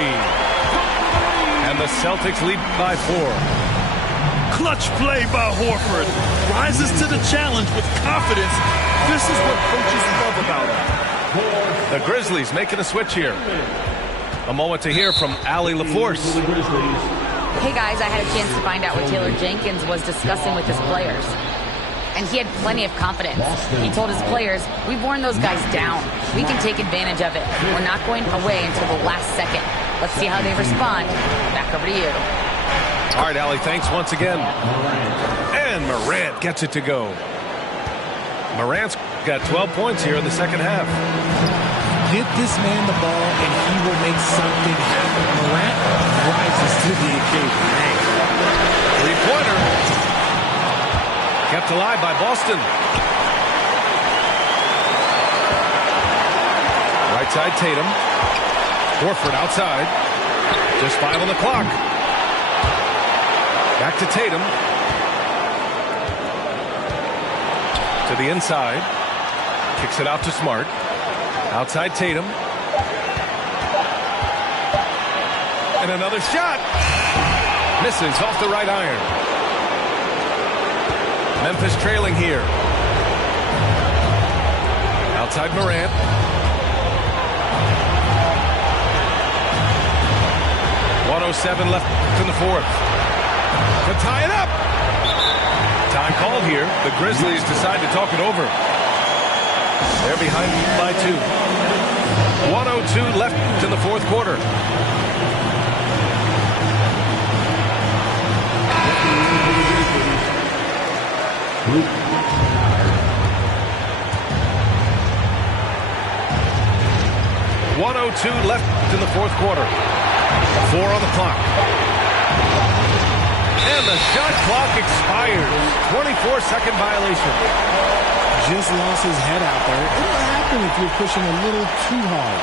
And the Celtics lead by 4. Clutch play by Horford. Rises to the challenge with confidence. This is what coaches love about him. The Grizzlies making a switch here. A moment to hear from Allie LaForce. Hey guys, I had a chance to find out what Taylor Jenkins was discussing with his players. And he had plenty of confidence. He told his players, we've worn those guys down. We can take advantage of it. We're not going away until the last second. Let's see how they respond. Back over to you. All right, Allie, thanks once again. And Morant gets it to go. Morant's got 12 points here in the second half. Get this man the ball and he will make something happen. Morant rises to the occasion. Three-pointer. Kept alive by Boston. Right side Tatum. Horford outside. Just 5 on the clock. Back to Tatum. To the inside. Kicks it out to Smart. Outside Tatum. And another shot. Misses off the right iron. Memphis trailing here. Outside Morant. .107 left in the fourth. To tie it up. Time called here. The Grizzlies decide to talk it over. They're behind by 2. 1:02 left in the fourth quarter. .102 left in the fourth quarter. 4 on the clock. And the shot clock expires. 24-second violation. Just lost his head out there. It'll happen if you're pushing a little too hard.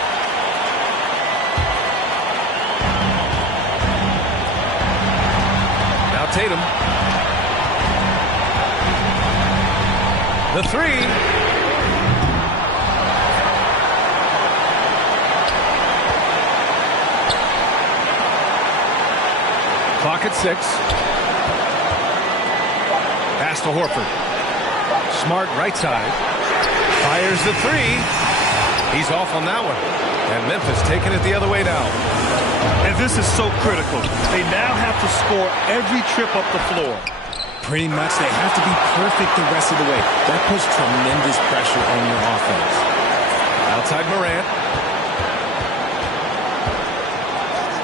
Now Tatum. The 3. Clock at 6. Pass to Horford. Smart right side. Fires the 3. He's off on that one. And Memphis taking it the other way now. And this is so critical. They now have to score every trip up the floor. Pretty much they have to be perfect the rest of the way. That puts tremendous pressure on your offense. Outside Morant.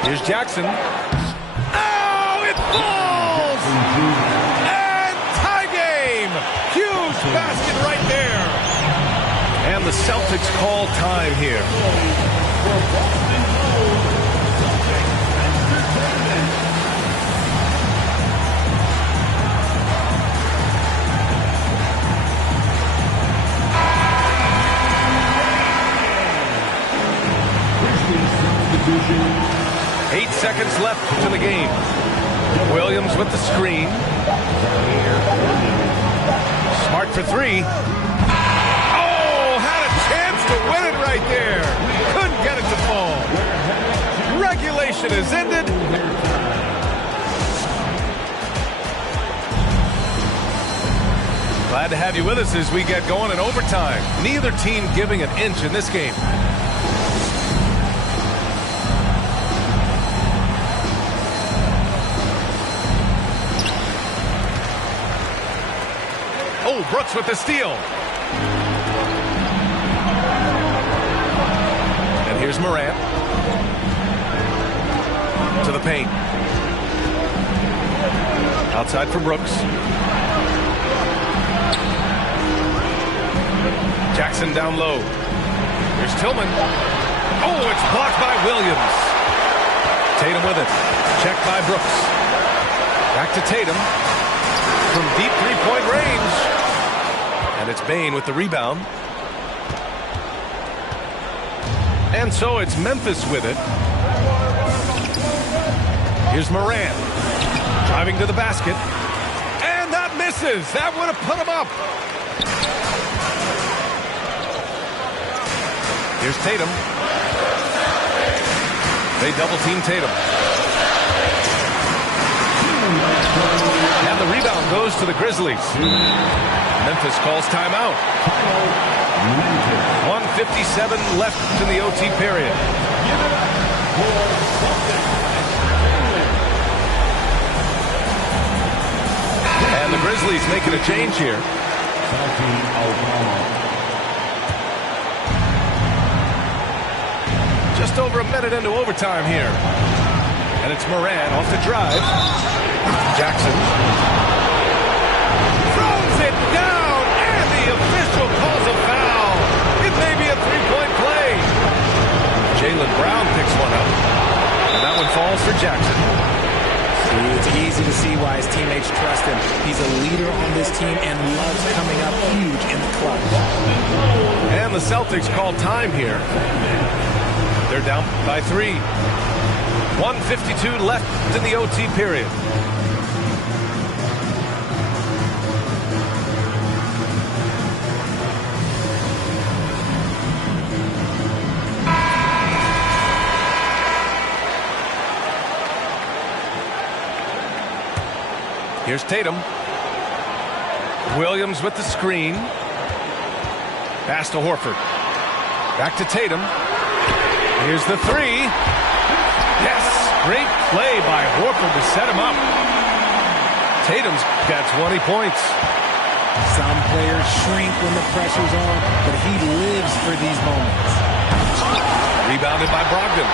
Here's Jackson. Falls! And tie game! Huge basket right there! And the Celtics call time here. 8 seconds left to the game. Williams with the screen. Smart for three. Oh, had a chance to win it right there. Couldn't get it to fall. Regulation is ended. Glad to have you with us as we get going in overtime. Neither team giving an inch in this game. Oh, Brooks with the steal. And here's Morant. To the paint. Outside for Brooks. Jackson down low. Here's Tillman. Oh, it's blocked by Williams. Tatum with it. Checked by Brooks. Back to Tatum. From deep three-point range. And it's Bane with the rebound. And so it's Memphis with it. Here's Morant. Driving to the basket. And that misses. That would have put him up. Here's Tatum. They double-team Tatum. And the rebound goes to the Grizzlies. Memphis calls timeout. 1:57 left in the OT period. And the Grizzlies making a change here. Just over a minute into overtime here. And it's Morant off the drive. Jackson throws it down, and the official calls a foul. It may be a three-point play. Jaylen Brown picks one up, and that one falls for Jackson. See, it's easy to see why his teammates trust him. He's a leader on this team and loves coming up huge in the clutch. And the Celtics call time here. They're down by 3. 1:52 left in the OT period. Here's Tatum. Williams with the screen. Pass to Horford. Back to Tatum. Here's the three. Yes, great play by Horford to set him up. Tatum's got 20 points. Some players shrink when the pressure's on, but he lives for these moments. Rebounded by Brogdon.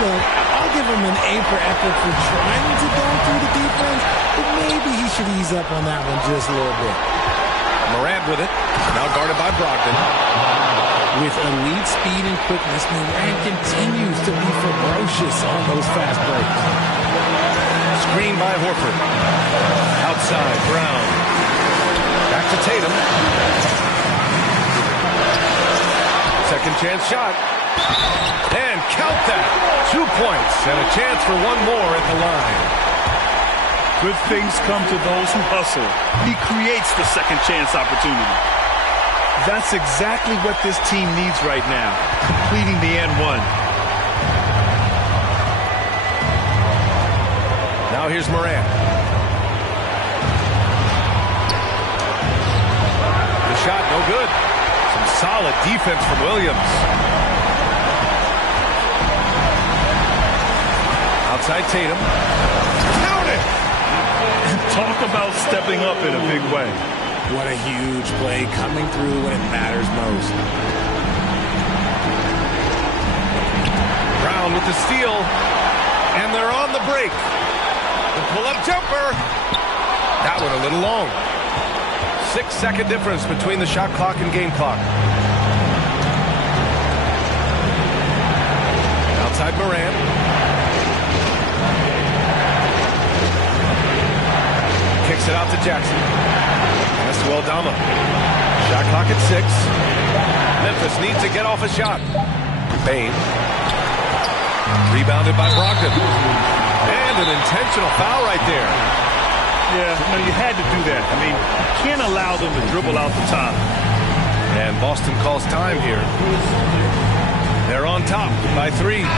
Look, I'll give him an A for effort for trying to go through the defense, but maybe he should ease up on that one just a little bit. Morant with it, now guarded by Brogdon. With elite speed and quickness, Morant continues to be ferocious on those fast breaks. Screen by Horford. Outside, Brown. Back to Tatum. Second chance shot. And count that. 2 points and a chance for one more at the line. Good things come to those who hustle. He creates the second chance opportunity. That's exactly what this team needs right now, completing the N1. Now here's Morant. The shot, no good. Some solid defense from Williams. Outside Tatum. Count it! Talk about stepping up in a big way. What a huge play coming through when it matters most. Brown with the steal. And they're on the break. The pull-up jumper. That one a little long. 6-second difference between the shot clock and game clock. Outside Morant. Kicks it out to Jackson. Pass to Aldama. Shot clock at 6. Memphis needs to get off a shot. Bane. Rebounded by Brogdon. And an intentional foul right there. Yeah, no, you had to do that. I mean, you can't allow them to dribble out the top. And Boston calls time here. They're on top by 3. 5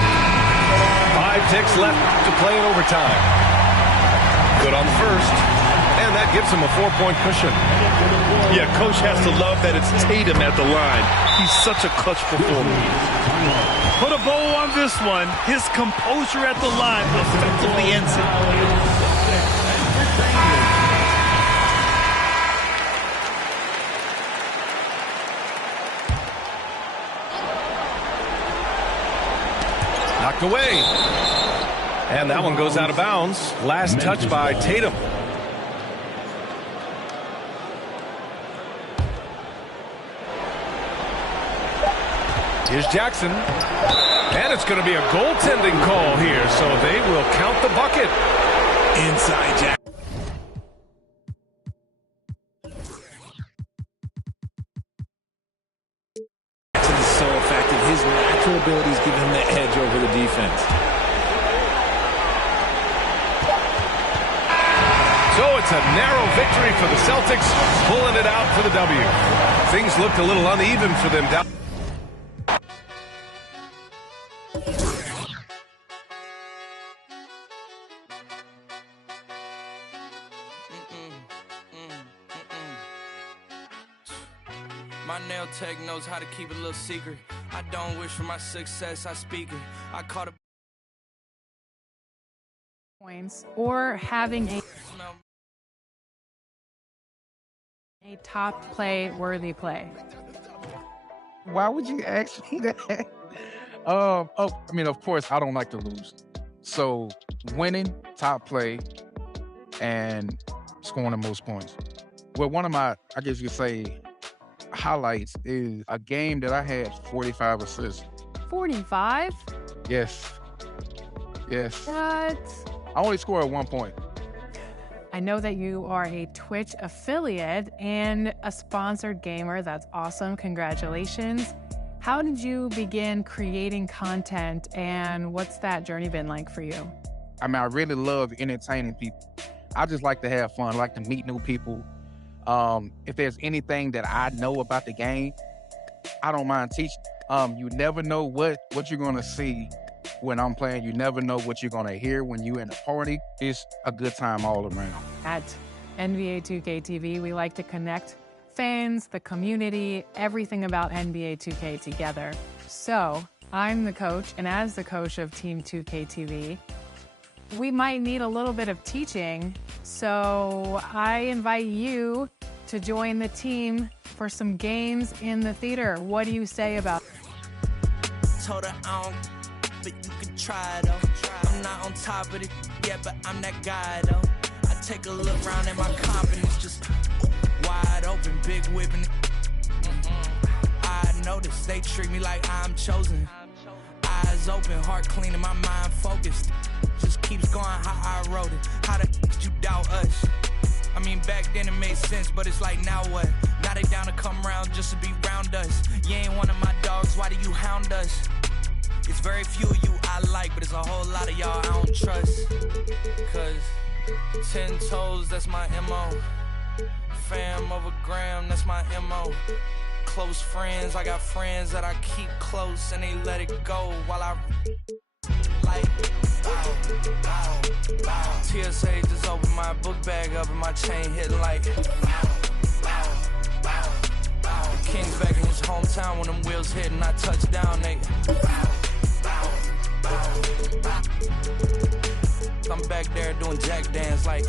ticks left to play in overtime. Good on the first. And that gives him a 4-point cushion. Yeah, coach has to love that it's Tatum at the line. He's such a clutch performer. Put a bow on this one. His composure at the line effectively ends it. Knocked away. And that one goes out of bounds. Last touch by Tatum. Here's Jackson. And it's going to be a goaltending call here, so they will count the bucket. Inside Jackson. Jackson is so effective. His natural abilities give him the edge over the defense. So it's a narrow victory for the Celtics, pulling it out for the W. Things looked a little uneven for them down. My nail tech knows how to keep it a little secret. I don't wish for my success, I speak it. I caught a points or having a top play worthy play. Why would you ask me that? I mean, of course, I don't like to lose. So winning, top play, and scoring the most points. Well, one of my, I guess you could say, highlights is a game that I had 45 assists. 45? Yes. What? I only scored 1 point. I know that you are a Twitch affiliate and a sponsored gamer. That's awesome. Congratulations. How did you begin creating content, and what's that journey been like for you? I mean, I really love entertaining people. I just like to have fun. I like to meet new people. If there's anything that I know about the game, I don't mind teaching. You never know what you're going to see when I'm playing. You never know what you're going to hear when you're in a party. It's a good time all around. At NBA 2K TV, we like to connect fans, the community, everything about NBA 2K together. So I'm the coach, and as the coach of Team 2K TV, we might need a little bit of teaching. So I invite you to join the team for some games in the theater. What do you say about it? told her I don't, but you can try though. I'm not on top of it yet, but I'm that guy though. I take a look around at my confidence, just wide open, big whipping. I notice they treat me like I'm chosen. Eyes open, heart clean, and my mind focused. Just keeps going how I wrote it. How the could you doubt us? I mean, back then it made sense, but it's like, now what? Now they down to come round just to be round us. You ain't one of my dogs, why do you hound us? It's very few of you I like, but it's a whole lot of y'all I don't trust. Cause 10 toes, that's my MO. Fam over gram, that's my MO. Close friends, I got friends that I keep close and they let it go while I like TSA just opened my book bag up and my chain hitting like the King's back in his hometown when them wheels hit and I touch down, nigga. I'm back there doing jack dance like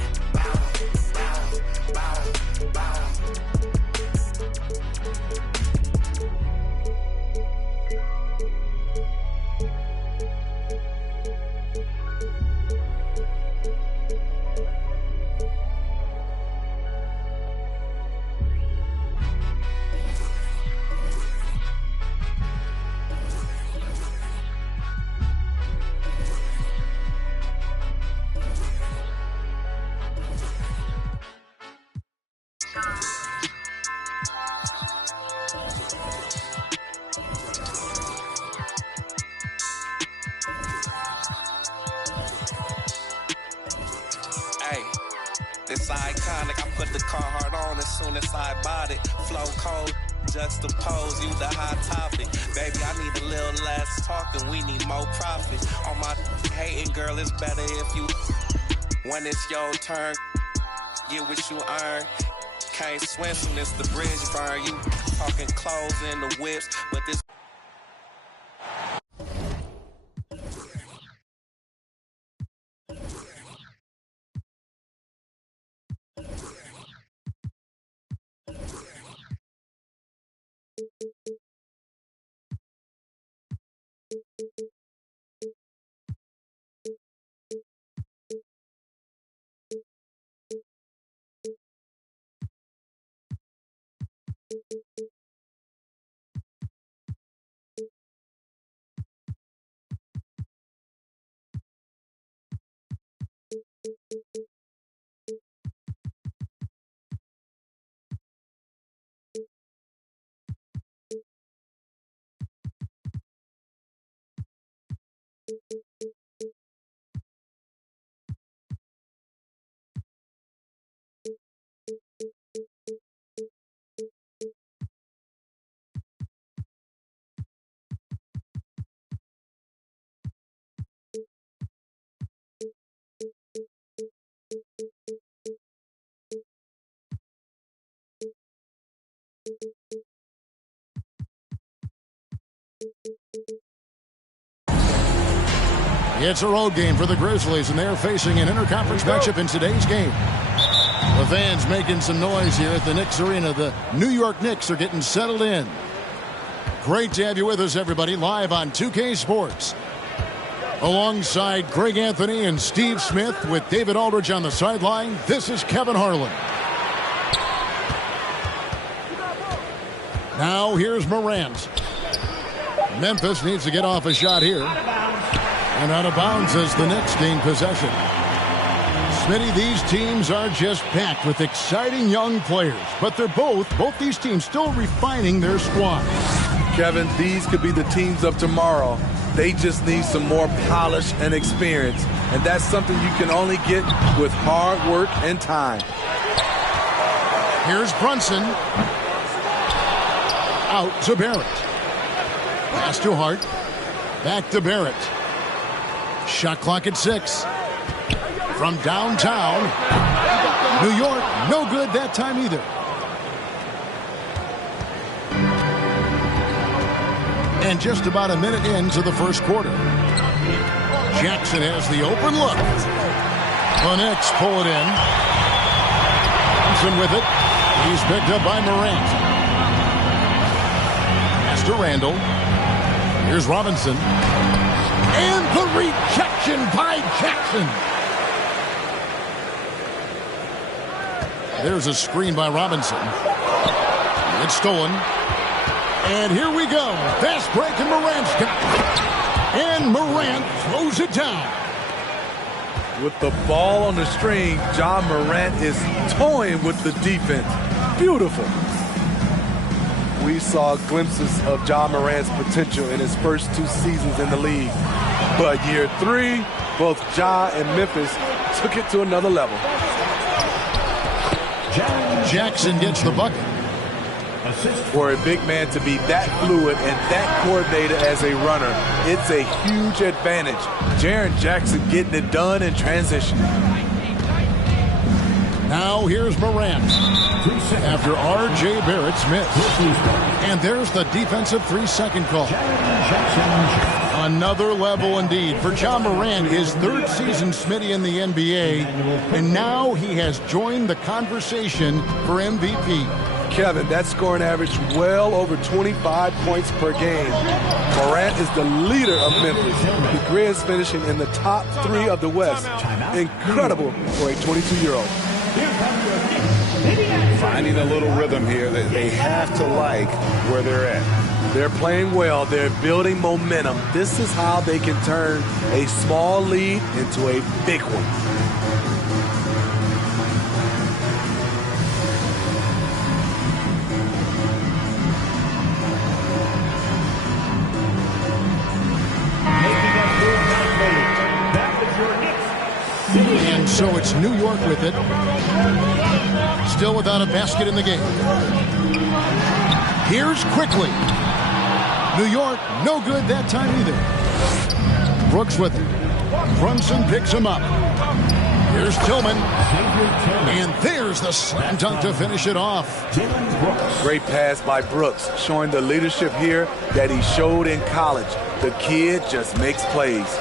It's iconic. I put the Carhartt on as soon as I bought it. Flow cold, juxtapose, you the hot topic. Baby, I need a little less talking. We need more profit. On my hating, girl, it's better if you. When it's your turn, get what you earn. Can't swim soon as the bridge burn. You talking clothes in the whips, but this. It's a road game for the Grizzlies, and they're facing an interconference matchup in today's game. The fans making some noise here at the Knicks Arena. The New York Knicks are getting settled in. Great to have you with us, everybody, live on 2K Sports. Alongside Greg Anthony and Steve Smith with David Aldridge on the sideline, this is Kevin Harlan. Now here's Morant. Memphis needs to get off a shot here. And out of bounds as the Knicks gain possession. Smitty, these teams are just packed with exciting young players, but they're both these teams still refining their squad. Kevin, these could be the teams of tomorrow. They just need some more polish and experience, and that's something you can only get with hard work and time. Here's Brunson. Out to Barrett. Pass to Hart. Back to Barrett. Shot clock at 6. From downtown. New York, no good that time either. And just about a minute into the first quarter. Jackson has the open look. The Knicks pull it in. Thompson with it. He's picked up by Morant. Pass to Randall. Here's Robinson. And the rejection by Jackson. There's a screen by Robinson. It's stolen. And here we go. Fast break and Morant's got it. And Morant throws it down. With the ball on the string, John Morant is toying with the defense. Beautiful. We saw glimpses of John Morant's potential in his first 2 seasons in the league. But year 3, both Ja and Memphis took it to another level. Jackson gets the bucket. For a big man to be that fluid and that coordinated as a runner, it's a huge advantage. Jaren Jackson getting it done in transition. Now here's Morant after R.J. Barrett's miss. And there's the defensive 3-second call. Another level indeed for John Morant, his 3rd season, Smitty, in the NBA. And now he has joined the conversation for MVP. Kevin, that scoring average well over 25 points per game. Morant is the leader of Memphis. The Grizz finishing in the top 3 of the West. Incredible for a 22-year-old. Finding a little rhythm here that they have to like where they're at. They're playing well. They're building momentum. This is how they can turn a small lead into a big one. So it's New York with it. Still without a basket in the game. Here's Quickly. New York, no good that time either. Brooks with it. Brunson picks him up. Here's Tillman. And there's the slam dunk to finish it off. Great pass by Brooks, showing the leadership here that he showed in college. The kid just makes plays.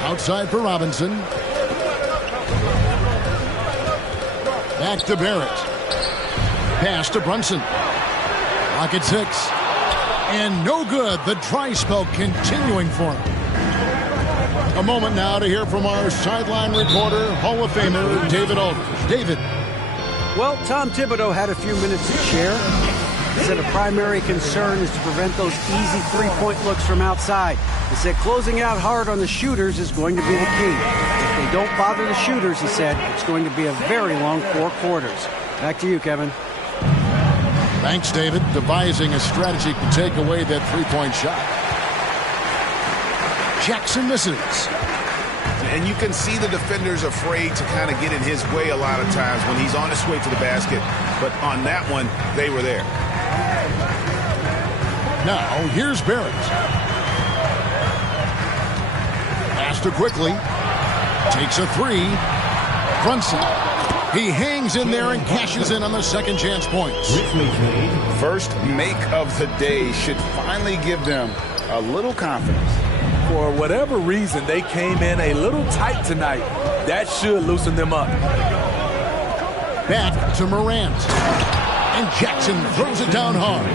Outside for Robinson. Back to Barrett. Pass to Brunson. Lock at 6. And no good. The dry spell continuing for him. A moment now to hear from our sideline reporter, Hall of Famer David Aldridge. David. Well, Tom Thibodeau had a few minutes to share. He said a primary concern is to prevent those easy three-point looks from outside. He said closing out hard on the shooters is going to be the key. If they don't bother the shooters, he said, it's going to be a very long 4 quarters. Back to you, Kevin. Thanks, David. Devising a strategy to take away that three-point shot. Jackson misses. And you can see the defenders afraid to kind of get in his way a lot of times when he's on his way to the basket. But on that one, they were there. Now, here's Barrett. Pass to Quickly. Takes a 3. Brunson. He hangs in there and cashes in on the second chance points. First make of the day should finally give them a little confidence. For whatever reason, they came in a little tight tonight. That should loosen them up. Back to Morant. And Jackson throws it down hard.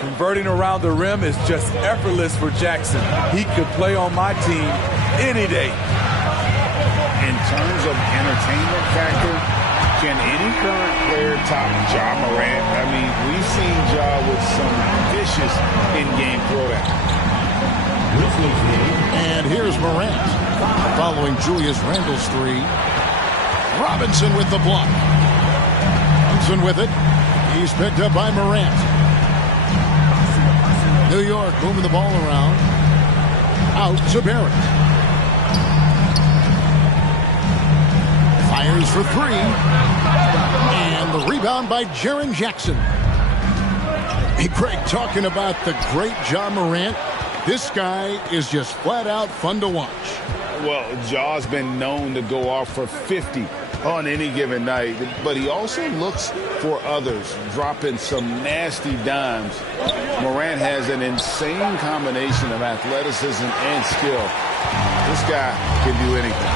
Converting around the rim is just effortless for Jackson. He could play on my team any day. In terms of entertainment factor, can any current player top Ja Morant? I mean, we've seen Ja with some vicious in-game throwdown. And here's Morant. Following Julius Randle's 3. Robinson with the block. Robinson with it. He's picked up by Morant. New York moving the ball around. Out to Barrett. Fires for 3. And the rebound by Jaren Jackson. Hey, Greg, talking about the great Ja Morant. This guy is just flat out fun to watch. Well, Ja's been known to go off for 50 on any given night, but he also looks for others, dropping some nasty dimes. Morant has an insane combination of athleticism and skill. This guy can do anything.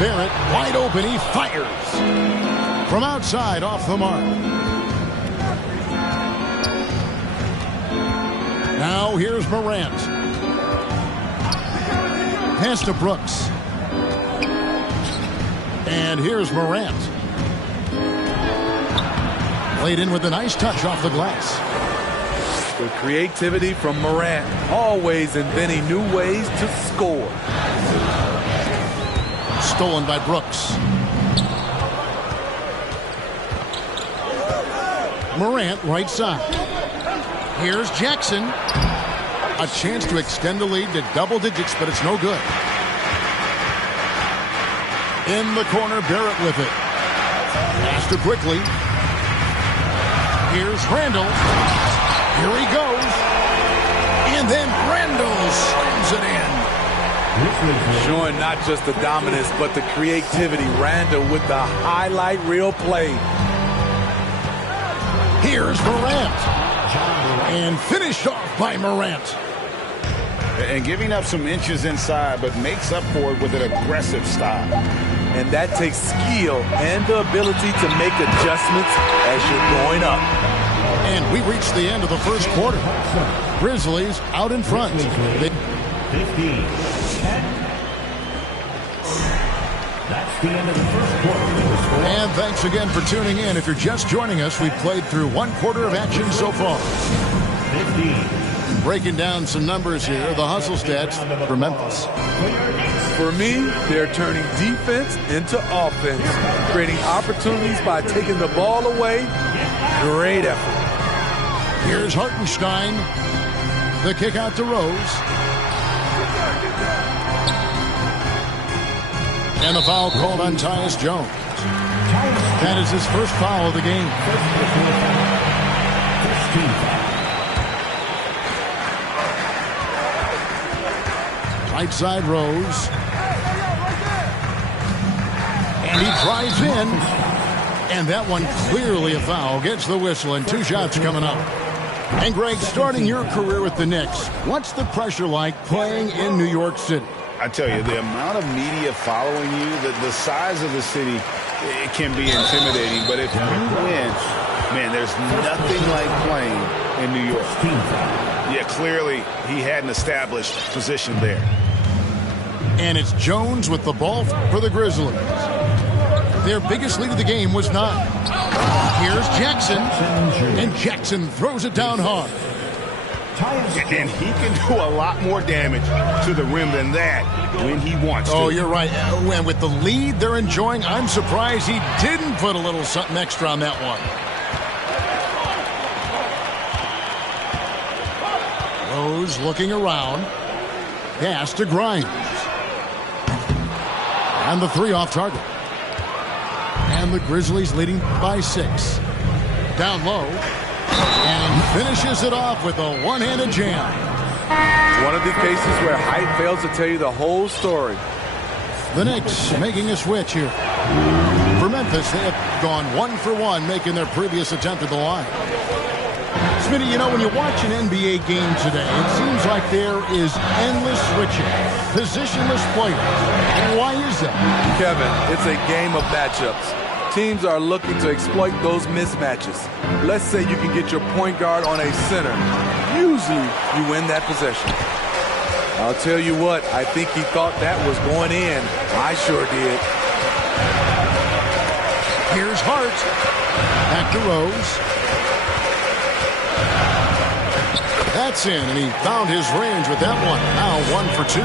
Barrett wide open, he fires. From outside, off the mark. Now here's Morant. Pass to Brooks. And here's Morant. Laid in with a nice touch off the glass. The creativity from Morant, always inventing new ways to score. Stolen by Brooks. Morant right side. Here's Jackson. A chance to extend the lead to double digits, but it's no good. In the corner, Barrett with it. Pass to Quickly. Here's Randle. Here he goes. And then Randle slams it in. Showing not just the dominance, but the creativity. Randle with the highlight reel play. Here's Morant. And finished off by Morant. And giving up some inches inside, but makes up for it with an aggressive style. And that takes skill and the ability to make adjustments as you're going up. And we reached the end of the first quarter. Grizzlies out in front. 15-10. That's the end of the first quarter. And thanks again for tuning in. If you're just joining us, we've played through 1 quarter of action so far. 15. Breaking down some numbers here, the hustle stats for Memphis. For me, they're turning defense into offense, creating opportunities by taking the ball away. Great effort. Here's Hartenstein. The kick out to Rose. And the foul called on Tyus Jones. That is his first foul of the game. Right side Rose. And he drives in. And that one clearly a foul. Gets the whistle and 2 shots coming up. And Greg, starting your career with the Knicks, what's the pressure like playing in New York City? I tell you, the amount of media following you, the size of the city, it can be intimidating. But if you win, man, there's nothing like playing in New York. Yeah, clearly he had an established position there. And it's Jones with the ball for the Grizzlies. Their biggest lead of the game was 9. Here's Jackson, and Jackson throws it down hard. And he can do a lot more damage to the rim than that when he wants to. Oh, you're right. And with the lead they're enjoying, I'm surprised he didn't put a little something extra on that one. Rose looking around. Pass to Grimes. And the 3 off target. And the Grizzlies leading by 6. Down low. And finishes it off with a one-handed jam. It's one of the cases where height fails to tell you the whole story. The Knicks making a switch here. For Memphis, they have gone 1 for 1, making their previous attempt at the line. Smitty, you know, when you watch an NBA game today, it seems like there is endless switching, positionless players. Why is that? Kevin, it's a game of matchups. Teams are looking to exploit those mismatches. Let's say you can get your point guard on a center. Usually, you win that possession. I'll tell you what, I think he thought that was going in. I sure did. Here's Hart. Back to Rose. That's in, and he found his range with that one. Now 1 for 2.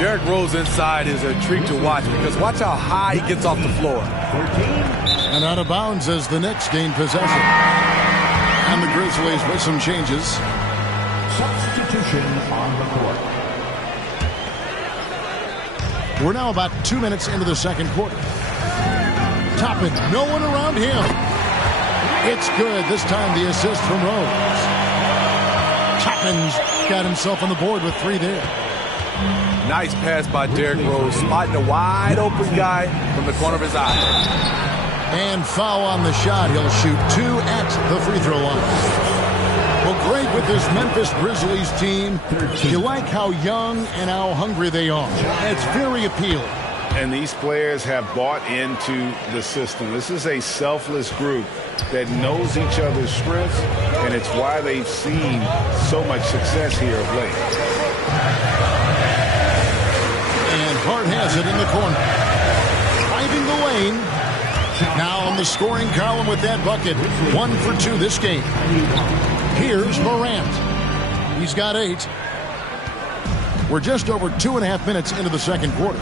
Derrick Rose inside is a treat to watch because watch how high he gets off the floor. And out of bounds as the Knicks gain possession. And the Grizzlies with some changes. Substitution on the court. We're now about 2 minutes into the second quarter. Toppin, no one around him. It's good. This time the assist from Rose. Toppin's got himself on the board with 3 there. Nice pass by Derrick Rose, spotting a wide open guy from the corner of his eye. And foul on the shot. He'll shoot 2 at the free throw line. Well, great with this Memphis Grizzlies team. You like how young and how hungry they are. It's very appealing. And these players have bought into the system. This is a selfless group that knows each other's strengths, and it's why they've seen so much success here of late. And Hart has it in the corner. Driving the lane. Now on the scoring column with that bucket. 1 for 2 this game. Here's Morant. He's got 8. We're just over 2.5 minutes into the second quarter.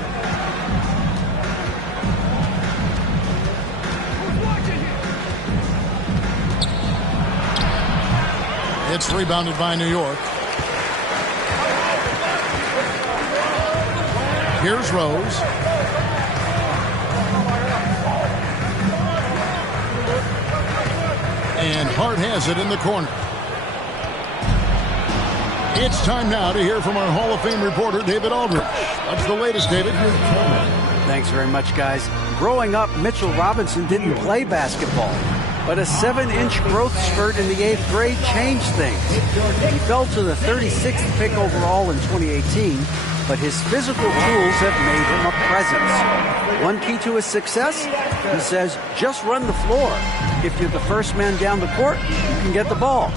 It's rebounded by New York. Here's Rose. And Hart has it in the corner. It's time now to hear from our Hall of Fame reporter, David Aldridge. What's the latest, David? Thanks very much, guys. Growing up, Mitchell Robinson didn't play basketball, but a 7-inch growth spurt in the 8th grade changed things. He fell to the 36th pick overall in 2018, but his physical tools have made him a presence. One key to his success, he says, just run the floor. If you're the first man down the court, you can get the ball.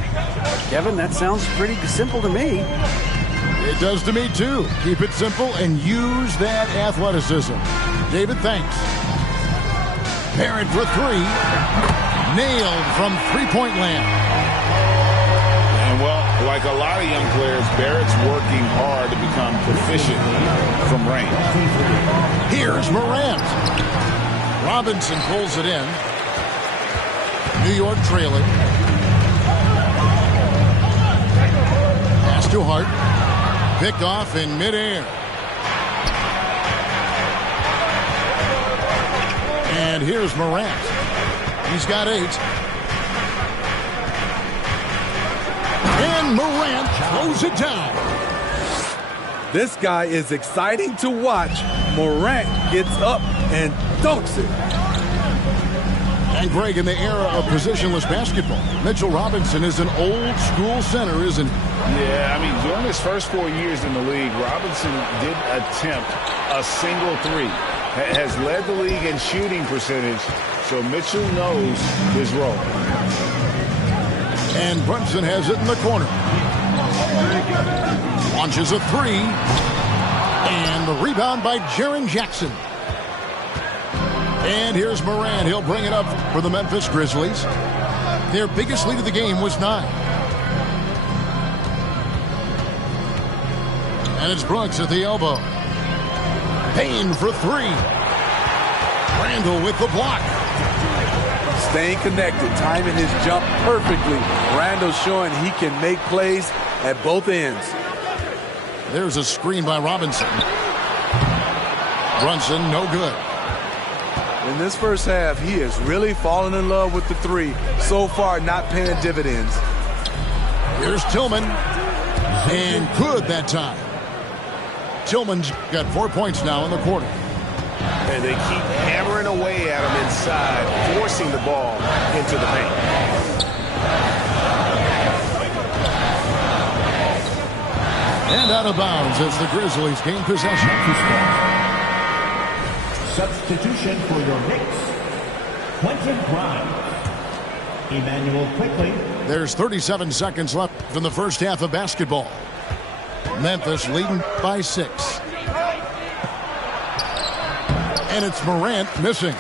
Kevin, that sounds pretty simple to me. It does to me, too. Keep it simple and use that athleticism. David, thanks. Barrett for 3. Nailed from three-point land. And, well, like a lot of young players, Barrett's working hard to become proficient from range. Here's Morant. Robinson pulls it in. New York trailing. Pass to Hart. Picked off in midair. And here's Morant. He's got 8. And Morant throws it down. This guy is exciting to watch. Morant gets up and dunks it. And Greg, in the era of positionless basketball, Mitchell Robinson is an old school center, isn't he? Yeah, I mean, during his first 4 years in the league, Robinson did attempt a single 3. Has led the league in shooting percentage, so Mitchell knows his role. And Brunson has it in the corner. Launches a 3. And the rebound by Jaren Jackson. And here's Morant. He'll bring it up for the Memphis Grizzlies. Their biggest lead of the game was 9. And it's Brooks at the elbow. Payne for 3. Randall with the block. Staying connected, timing his jump perfectly. Randall showing he can make plays at both ends. There's a screen by Robinson. Brunson, no good. In this first half, he has really fallen in love with the 3. So far, not paying dividends. Here's Tillman. And good that time. Tillman's got 4 points now in the quarter. And they keep hammering away at him inside, forcing the ball into the paint. And out of bounds as the Grizzlies gain possession. Substitution for your Knicks, Quentin Grimes. Emmanuel quickly. There's 37 seconds left in the first half of basketball. Memphis leading by 6. And it's Morant missing.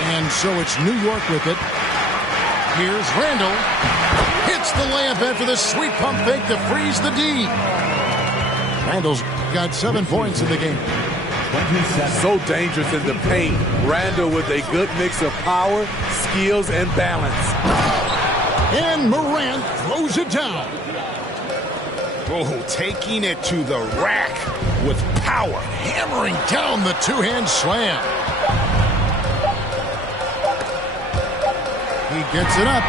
And so it's New York with it. Here's Randall. Hits the layup after the sweet pump fake to freeze the D. Randall's got 7 points in the game. So dangerous in the paint. Randall with a good mix of power, skills, and balance. And Morant throws it down. Oh, taking it to the rack with power. Hammering down the two-hand slam. He gets it up.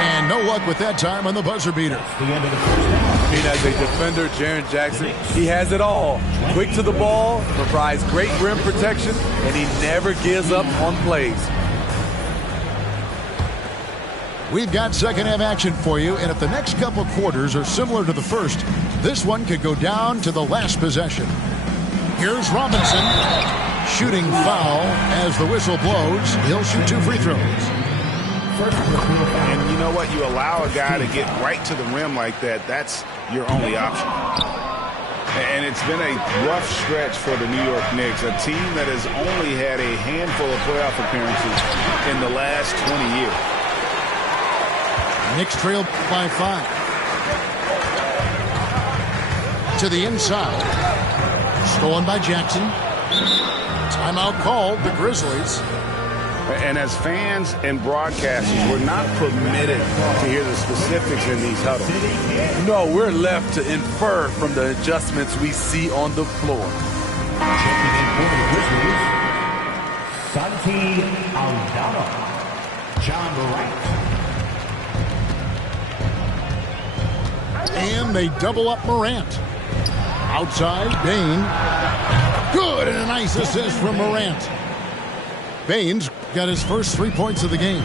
And no luck with that time on the buzzer beater. I mean, as a defender, Jaren Jackson, he has it all. Quick to the ball, provides great rim protection, and he never gives up on plays. We've got second half action for you, and if the next couple quarters are similar to the first, this one could go down to the last possession. Here's Robinson. Shooting foul as the whistle blows. He'll shoot 2 free throws. And you know what? You allow a guy to get right to the rim like that, that's your only option. And it's been a rough stretch for the New York Knicks, a team that has only had a handful of playoff appearances in the last 20 years. Knicks trail by 5. To the inside. Stolen by Jackson. Timeout called, the Grizzlies. And as fans and broadcasters, we're not permitted to hear the specifics in these huddles. No, we're left to infer from the adjustments we see on the floor. Checking in for the Grizzlies, Santi Aldama, John Morant. And they double up Morant. Outside, Bane. Good, and a nice assist from Morant. Bane's got his first 3 points of the game.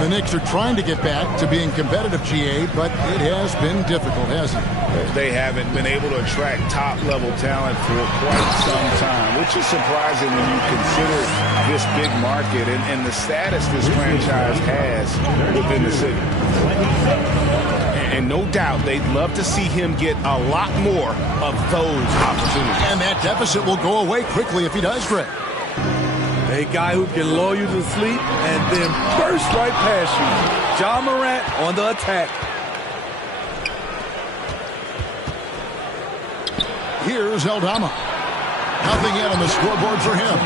The Knicks are trying to get back to being competitive, GA, but it has been difficult, hasn't it? They haven't been able to attract top-level talent for quite some time, which is surprising when you consider this big market and the status this franchise has within the city. And no doubt they'd love to see him get a lot more of those opportunities. And that deficit will go away quickly if he does, Greg. A guy who can lull you to sleep and then burst right past you. John Morant on the attack. Here's Aldama. Nothing yet on the scoreboard for him.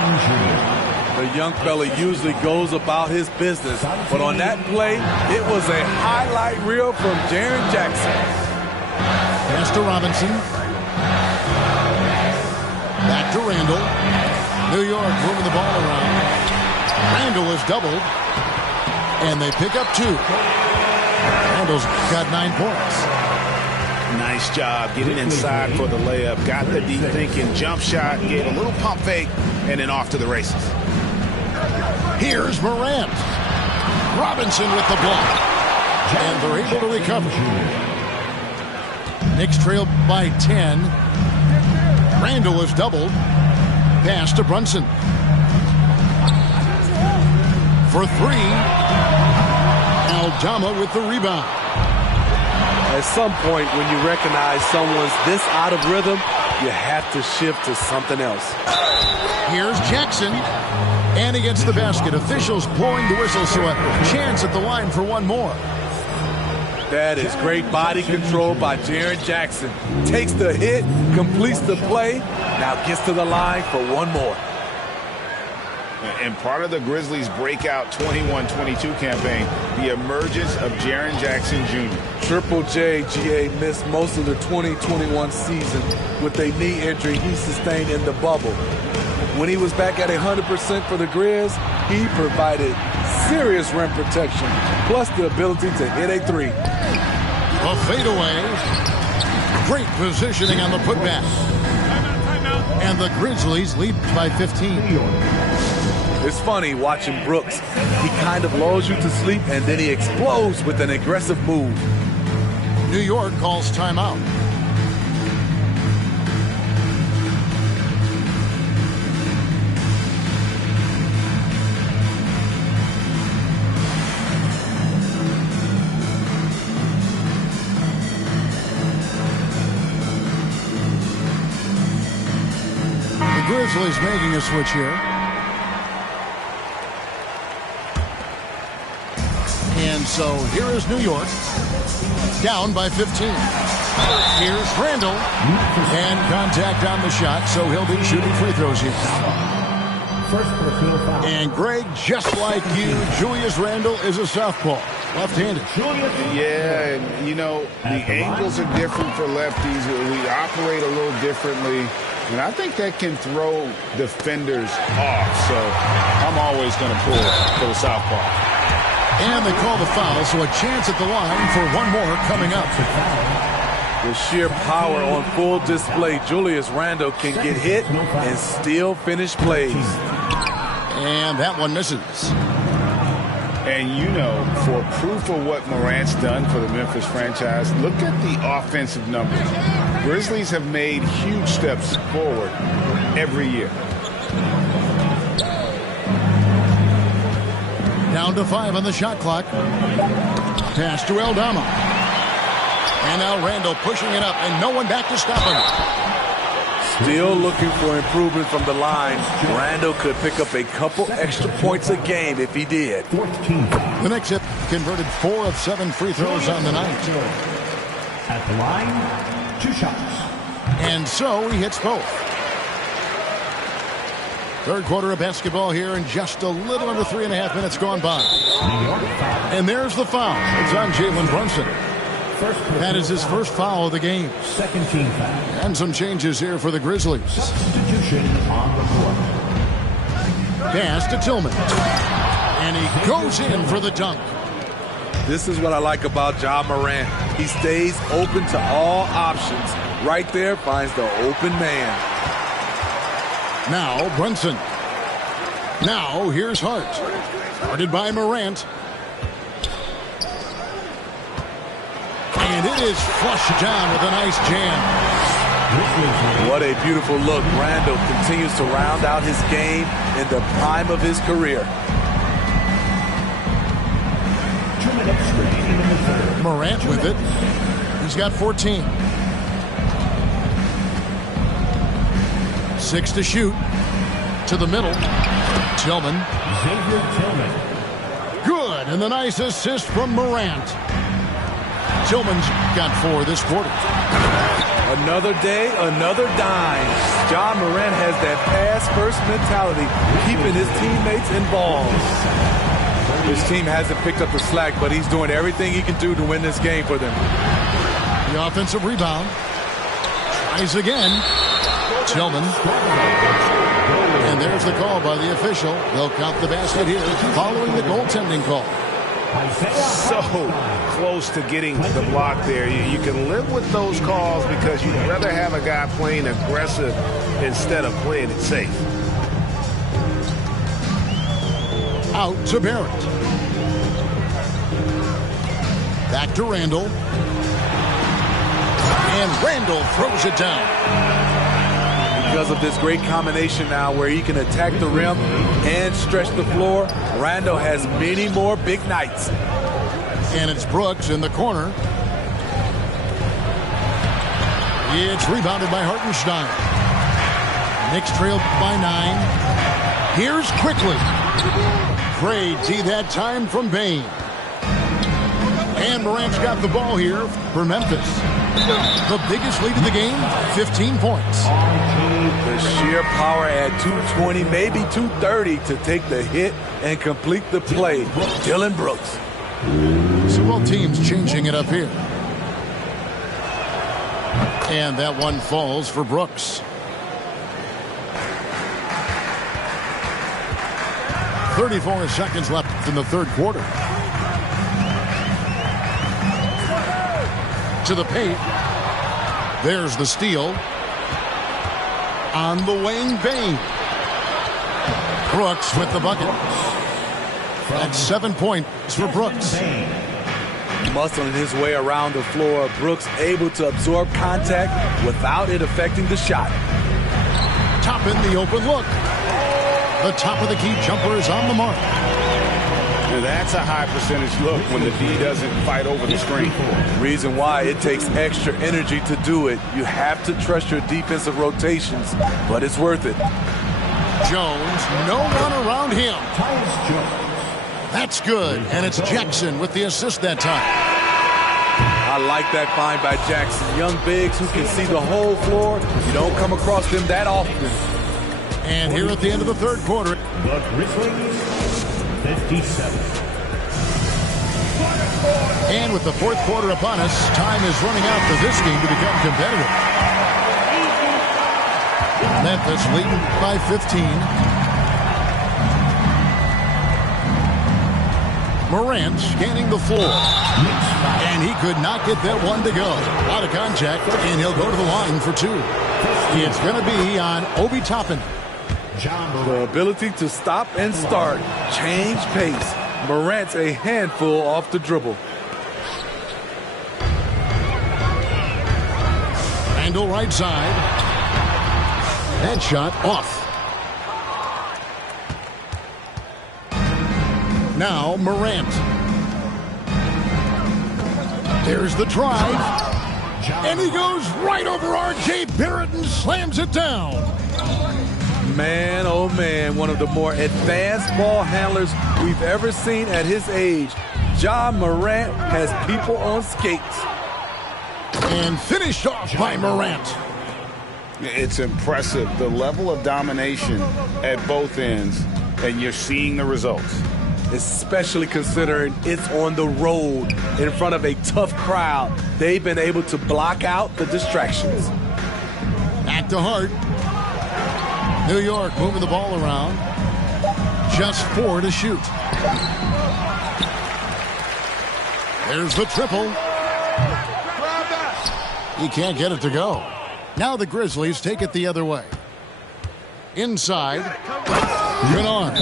The young fella usually goes about his business, but on that play, it was a highlight reel from Jaren Jackson. Pass to Robinson. Back to Randall. New York moving the ball around. Randall is doubled. And they pick up 2. Randall's got 9 points. Nice job getting inside for the layup. Got the deep thinking jump shot, gave a little pump fake, and then off to the races. Here's Morant. Robinson with the block. And they're able to recover. Knicks trail by 10. Randall is doubled. Pass to Brunson. For 3. Aldama with the rebound. At some point, when you recognize someone's this out of rhythm, you have to shift to something else. Here's Jackson. And he gets the basket. Officials blowing the whistle, so a chance at the line for one more. That is great body control by Jaren Jackson. Takes the hit, completes the play, now gets to the line for one more. And part of the Grizzlies' breakout 21-22 campaign, the emergence of Jaren Jackson Jr. Triple J, GA, missed most of the 2021 season with a knee injury he sustained in the bubble. When he was back at 100% for the Grizz, he provided serious rim protection, plus the ability to hit a 3. A fadeaway. Great positioning on the putback. And the Grizzlies lead by 15. It's funny watching Brooks. He kind of lulls you to sleep, and then he explodes with an aggressive move. New York calls timeout. The Grizzlies making a switch here. And so here is New York, down by 15. Here's Randall, and contact on the shot, so he'll be shooting free throws here. And Greg, just like you, Julius Randall is a southpaw, left-handed. Yeah, and you know, the angles are different for lefties. We operate a little differently, and I think that can throw defenders off. So I'm always going to pull for the southpaw. And they call the foul, so a chance at the line for one more coming up. With sheer power on full display, Julius Randle can get hit and still finish plays. And that one misses. And you know, for proof of what Morant's done for the Memphis franchise, look at the offensive numbers. Grizzlies have made huge steps forward every year. Down to 5 on the shot clock. Pass to Aldama. And now Randall pushing it up, and no one back to stop him. Still looking for improvement from the line. Randall could pick up a couple extra points a game if he did. The Knicks have converted 4 of 7 free throws on the night. At the line, 2 shots. And so he hits both. Third quarter of basketball here, and just a little under 3.5 minutes gone by. And there's the foul. It's on Jalen Brunson. That is his first foul of the game. Second team foul. And some changes here for the Grizzlies. Substitution on the court. Pass to Tillman. And he goes in for the dunk. This is what I like about Ja Morant. He stays open to all options. Right there finds the open man. Now Brunson. Now here's Hart. Guarded by Morant. And it is flushed down with a nice jam. What a beautiful look. Randall continues to round out his game in the prime of his career. 2 minutes remaining in the third. Morant with it. He's got 14. 6 to shoot. To the middle. Tillman. Xavier Tillman. Good. And the nice assist from Morant. Tillman's got 4 this quarter. Another day, another dime. Ja Morant has that pass-first mentality, keeping his teammates involved. His team hasn't picked up the slack, but he's doing everything he can do to win this game for them. The offensive rebound. Tries again. Tillman. And there's the call by the official. They'll count the basket here following the goaltending call. So close to getting the block there. You can live with those calls because you'd rather have a guy playing aggressive instead of playing it safe. Out to Barrett. Back to Randall. And Randall throws it down. Because of this great combination now where he can attack the rim and stretch the floor, Randall has many more big nights. And it's Brooks in the corner. It's rebounded by Hartenstein. Knicks trailed by 9. Here's quickly. Great D that time from Bain. And Morant's got the ball here for Memphis. The biggest lead of the game, 15 points. The sheer power at 220, maybe 230 to take the hit and complete the play. Dylan Brooks. So both teams changing it up here. And that one falls for Brooks. 34 seconds left in the third quarter. To the paint. There's the steal. On the wing, Bain. Brooks with the bucket. That's 7 points for Brooks. Muscling his way around the floor, Brooks able to absorb contact without it affecting the shot. Top in the open look. The top of the key jumper is on the mark. Now that's a high percentage look when the D doesn't fight over the screen. Reason why it takes extra energy to do it. You have to trust your defensive rotations, but it's worth it. Jones, no one around him. That's good, and it's Jackson with the assist that time. I like that find by Jackson. Young bigs who can see the whole floor. You don't come across them that often. And here at the end of the third quarter. The Grizzlies, 57. And with the fourth quarter upon us, time is running out for this game to become competitive. Memphis leading by 15. Morant scanning the floor. And he could not get that one to go. Out of contact, and he'll go to the line for 2. It's going to be on Obi Toppin. The ability to stop and start, change pace. Morant's a handful off the dribble. Randall right side. That shot off. Now Morant. There's the drive. And he goes right over R.J. Barrett and slams it down. Man, oh man, one of the more advanced ball handlers we've ever seen at his age. Ja Morant has people on skates. And finished off by Morant. It's impressive, the level of domination at both ends, and you're seeing the results. Especially considering it's on the road in front of a tough crowd. They've been able to block out the distractions. Back to Hart. New York moving the ball around. Just 4 to shoot. There's the triple. He can't get it to go. Now the Grizzlies take it the other way. Inside. Good on.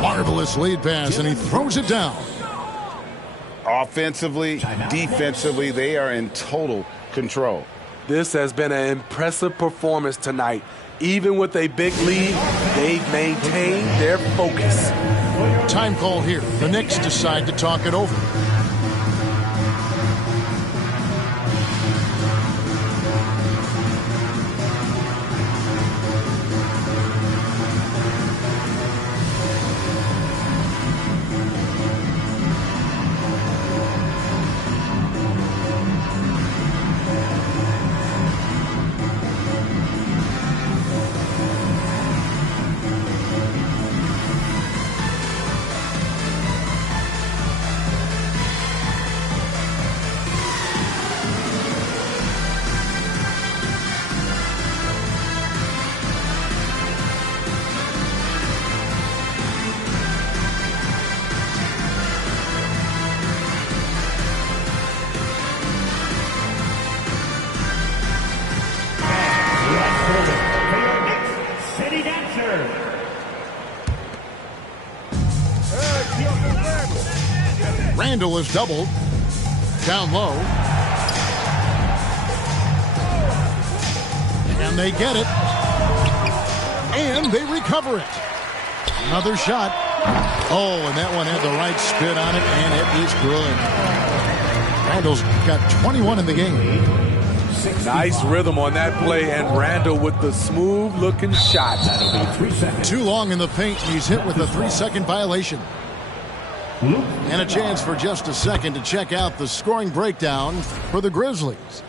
Marvelous lead pass, and he throws it down. Offensively, defensively, they are in total control. This has been an impressive performance tonight. Even with a big lead, they've maintained their focus. Time call here. The Knicks decide to talk it over. Randall is doubled. Down low. And they get it. And they recover it. Another shot. Oh, and that one had the right spin on it, and it is good. Randall's got 21 in the game. Nice rhythm on that play, and Randall with the smooth-looking shot. Too long in the paint, and he's hit with a 3-second violation. And a chance for just a second to check out the scoring breakdown for the Grizzlies.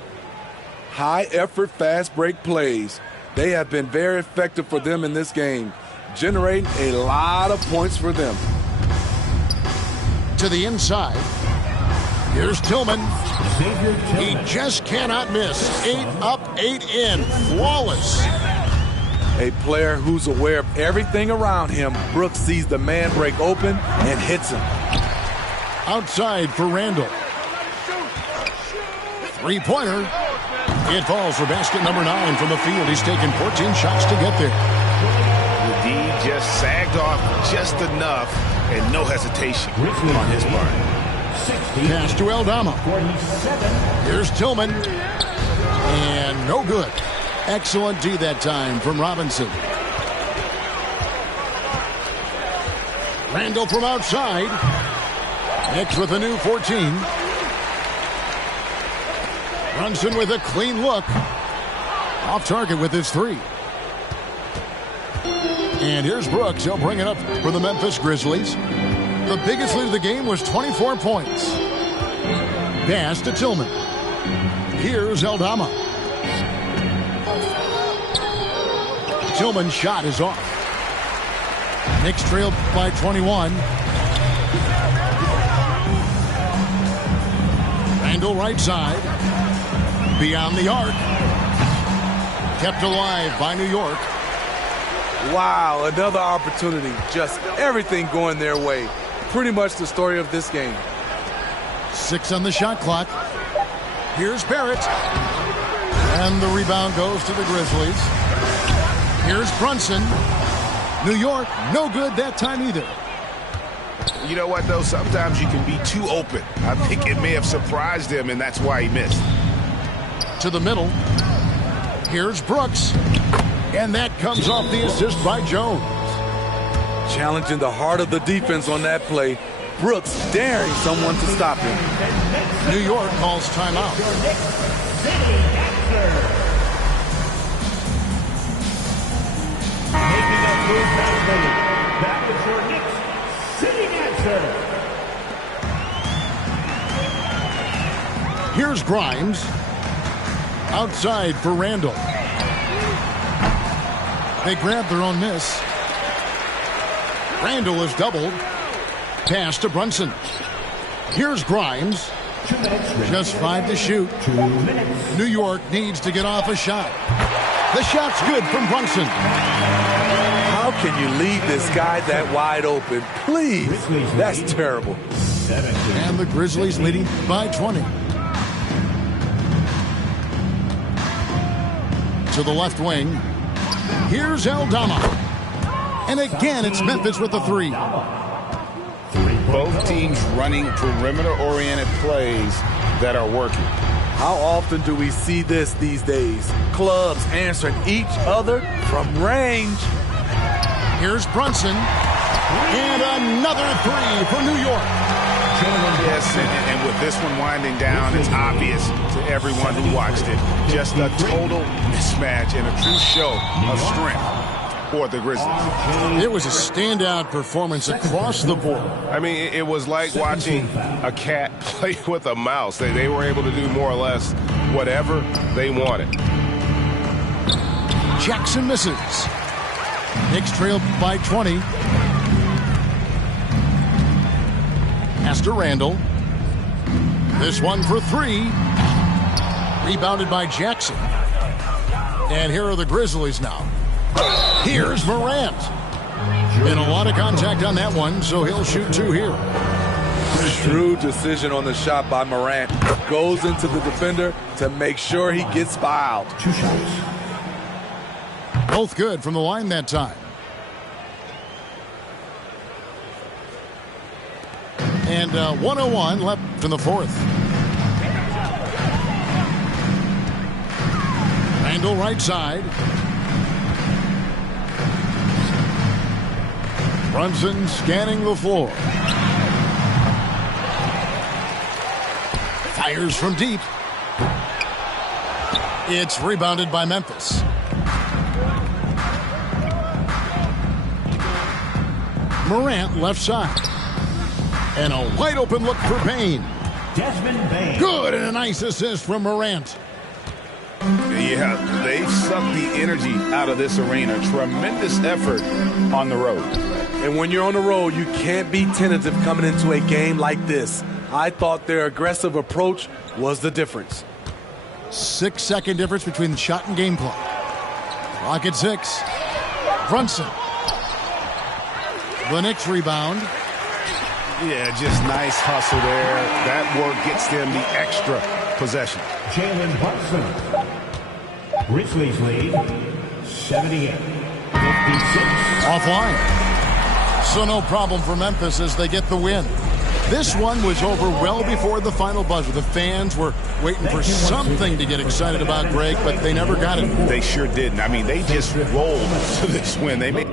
High-effort, fast-break plays. They have been very effective for them in this game, generating a lot of points for them. To the inside. Here's Tillman. He just cannot miss. 8 up, 8 in. Flawless. A player who's aware of everything around him. Brooks sees the man break open and hits him. Outside for Randall. Three-pointer. It falls for basket number 9 from the field. He's taken 14 shots to get there. The D just sagged off just enough and no hesitation on his part. Pass to Aldama. Here's Tillman. And no good. Excellent D that time from Robinson. Randall from outside. Next with a new 14. Brunson with a clean look. Off target with his 3. And here's Brooks. He'll bring it up for the Memphis Grizzlies. The biggest lead of the game was 24 points. Pass to Tillman. Here's Aldama. Tillman's shot is off. Knicks trailed by 21. Randall right side. Beyond the arc. Kept alive by New York. Wow, another opportunity. Just everything going their way. Pretty much the story of this game. 6 on the shot clock. Here's Barrett. And the rebound goes to the Grizzlies. Here's Brunson. New York, no good that time either. You know what, though? Sometimes you can be too open. I think it may have surprised him, and that's why he missed. To the middle. Here's Brooks. And that comes off the assist by Jones. Challenging the heart of the defense on that play. Brooks daring someone to stop him. New York calls timeout. Making up his penalty. That was your Knicks sitting answer. Here's Grimes. Outside for Randall. They grab their own miss. Randall is doubled. Pass to Brunson. Here's Grimes. Just 5 to shoot. New York needs to get off a shot. The shot's good from Brunson. How can you leave this guy that wide open? Please. That's terrible. And the Grizzlies leading by 20. To the left wing. Here's Aldama. And again, it's Memphis with the 3. Both teams running perimeter-oriented plays that are working. How often do we see this these days? Clubs answering each other from range. Here's Brunson. And another 3 for New York. Yes, and with this one winding down, it's obvious to everyone who watched it. Just a total mismatch and a true show of strength for the Grizzlies. It was a standout performance across the board. I mean, it was like watching a cat play with a mouse. They were able to do more or less whatever they wanted. Jackson misses. Knicks trailed by 20. Pass to Randall. This one for 3. Rebounded by Jackson. And here are the Grizzlies now. Here's Morant. And a lot of contact on that one, so he'll shoot 2 here. Shrewd decision on the shot by Morant. Goes into the defender to make sure he gets fouled. 2 shots. Both good from the line that time. And 1:01 left in the fourth. Randall right side. Brunson scanning the floor. Fires from deep. It's rebounded by Memphis. Morant left side. And a wide open look for Payne. Desmond Bane. Good, and a nice assist from Morant. Yeah, they sucked the energy out of this arena. Tremendous effort on the road. And when you're on the road, you can't be tentative coming into a game like this. I thought their aggressive approach was the difference. 6-second difference between the shot and game clock. Clock at 6. Brunson. The Knicks rebound. Yeah, just nice hustle there. That work gets them the extra possession. Jalen Brunson. Grizzlies lead 78-56. Offline. So no problem for Memphis as they get the win. This one was over well before the final buzzer. The fans were waiting for something to get excited about, Greg, but they never got it. They sure didn't. I mean, they just rolled to this win. They made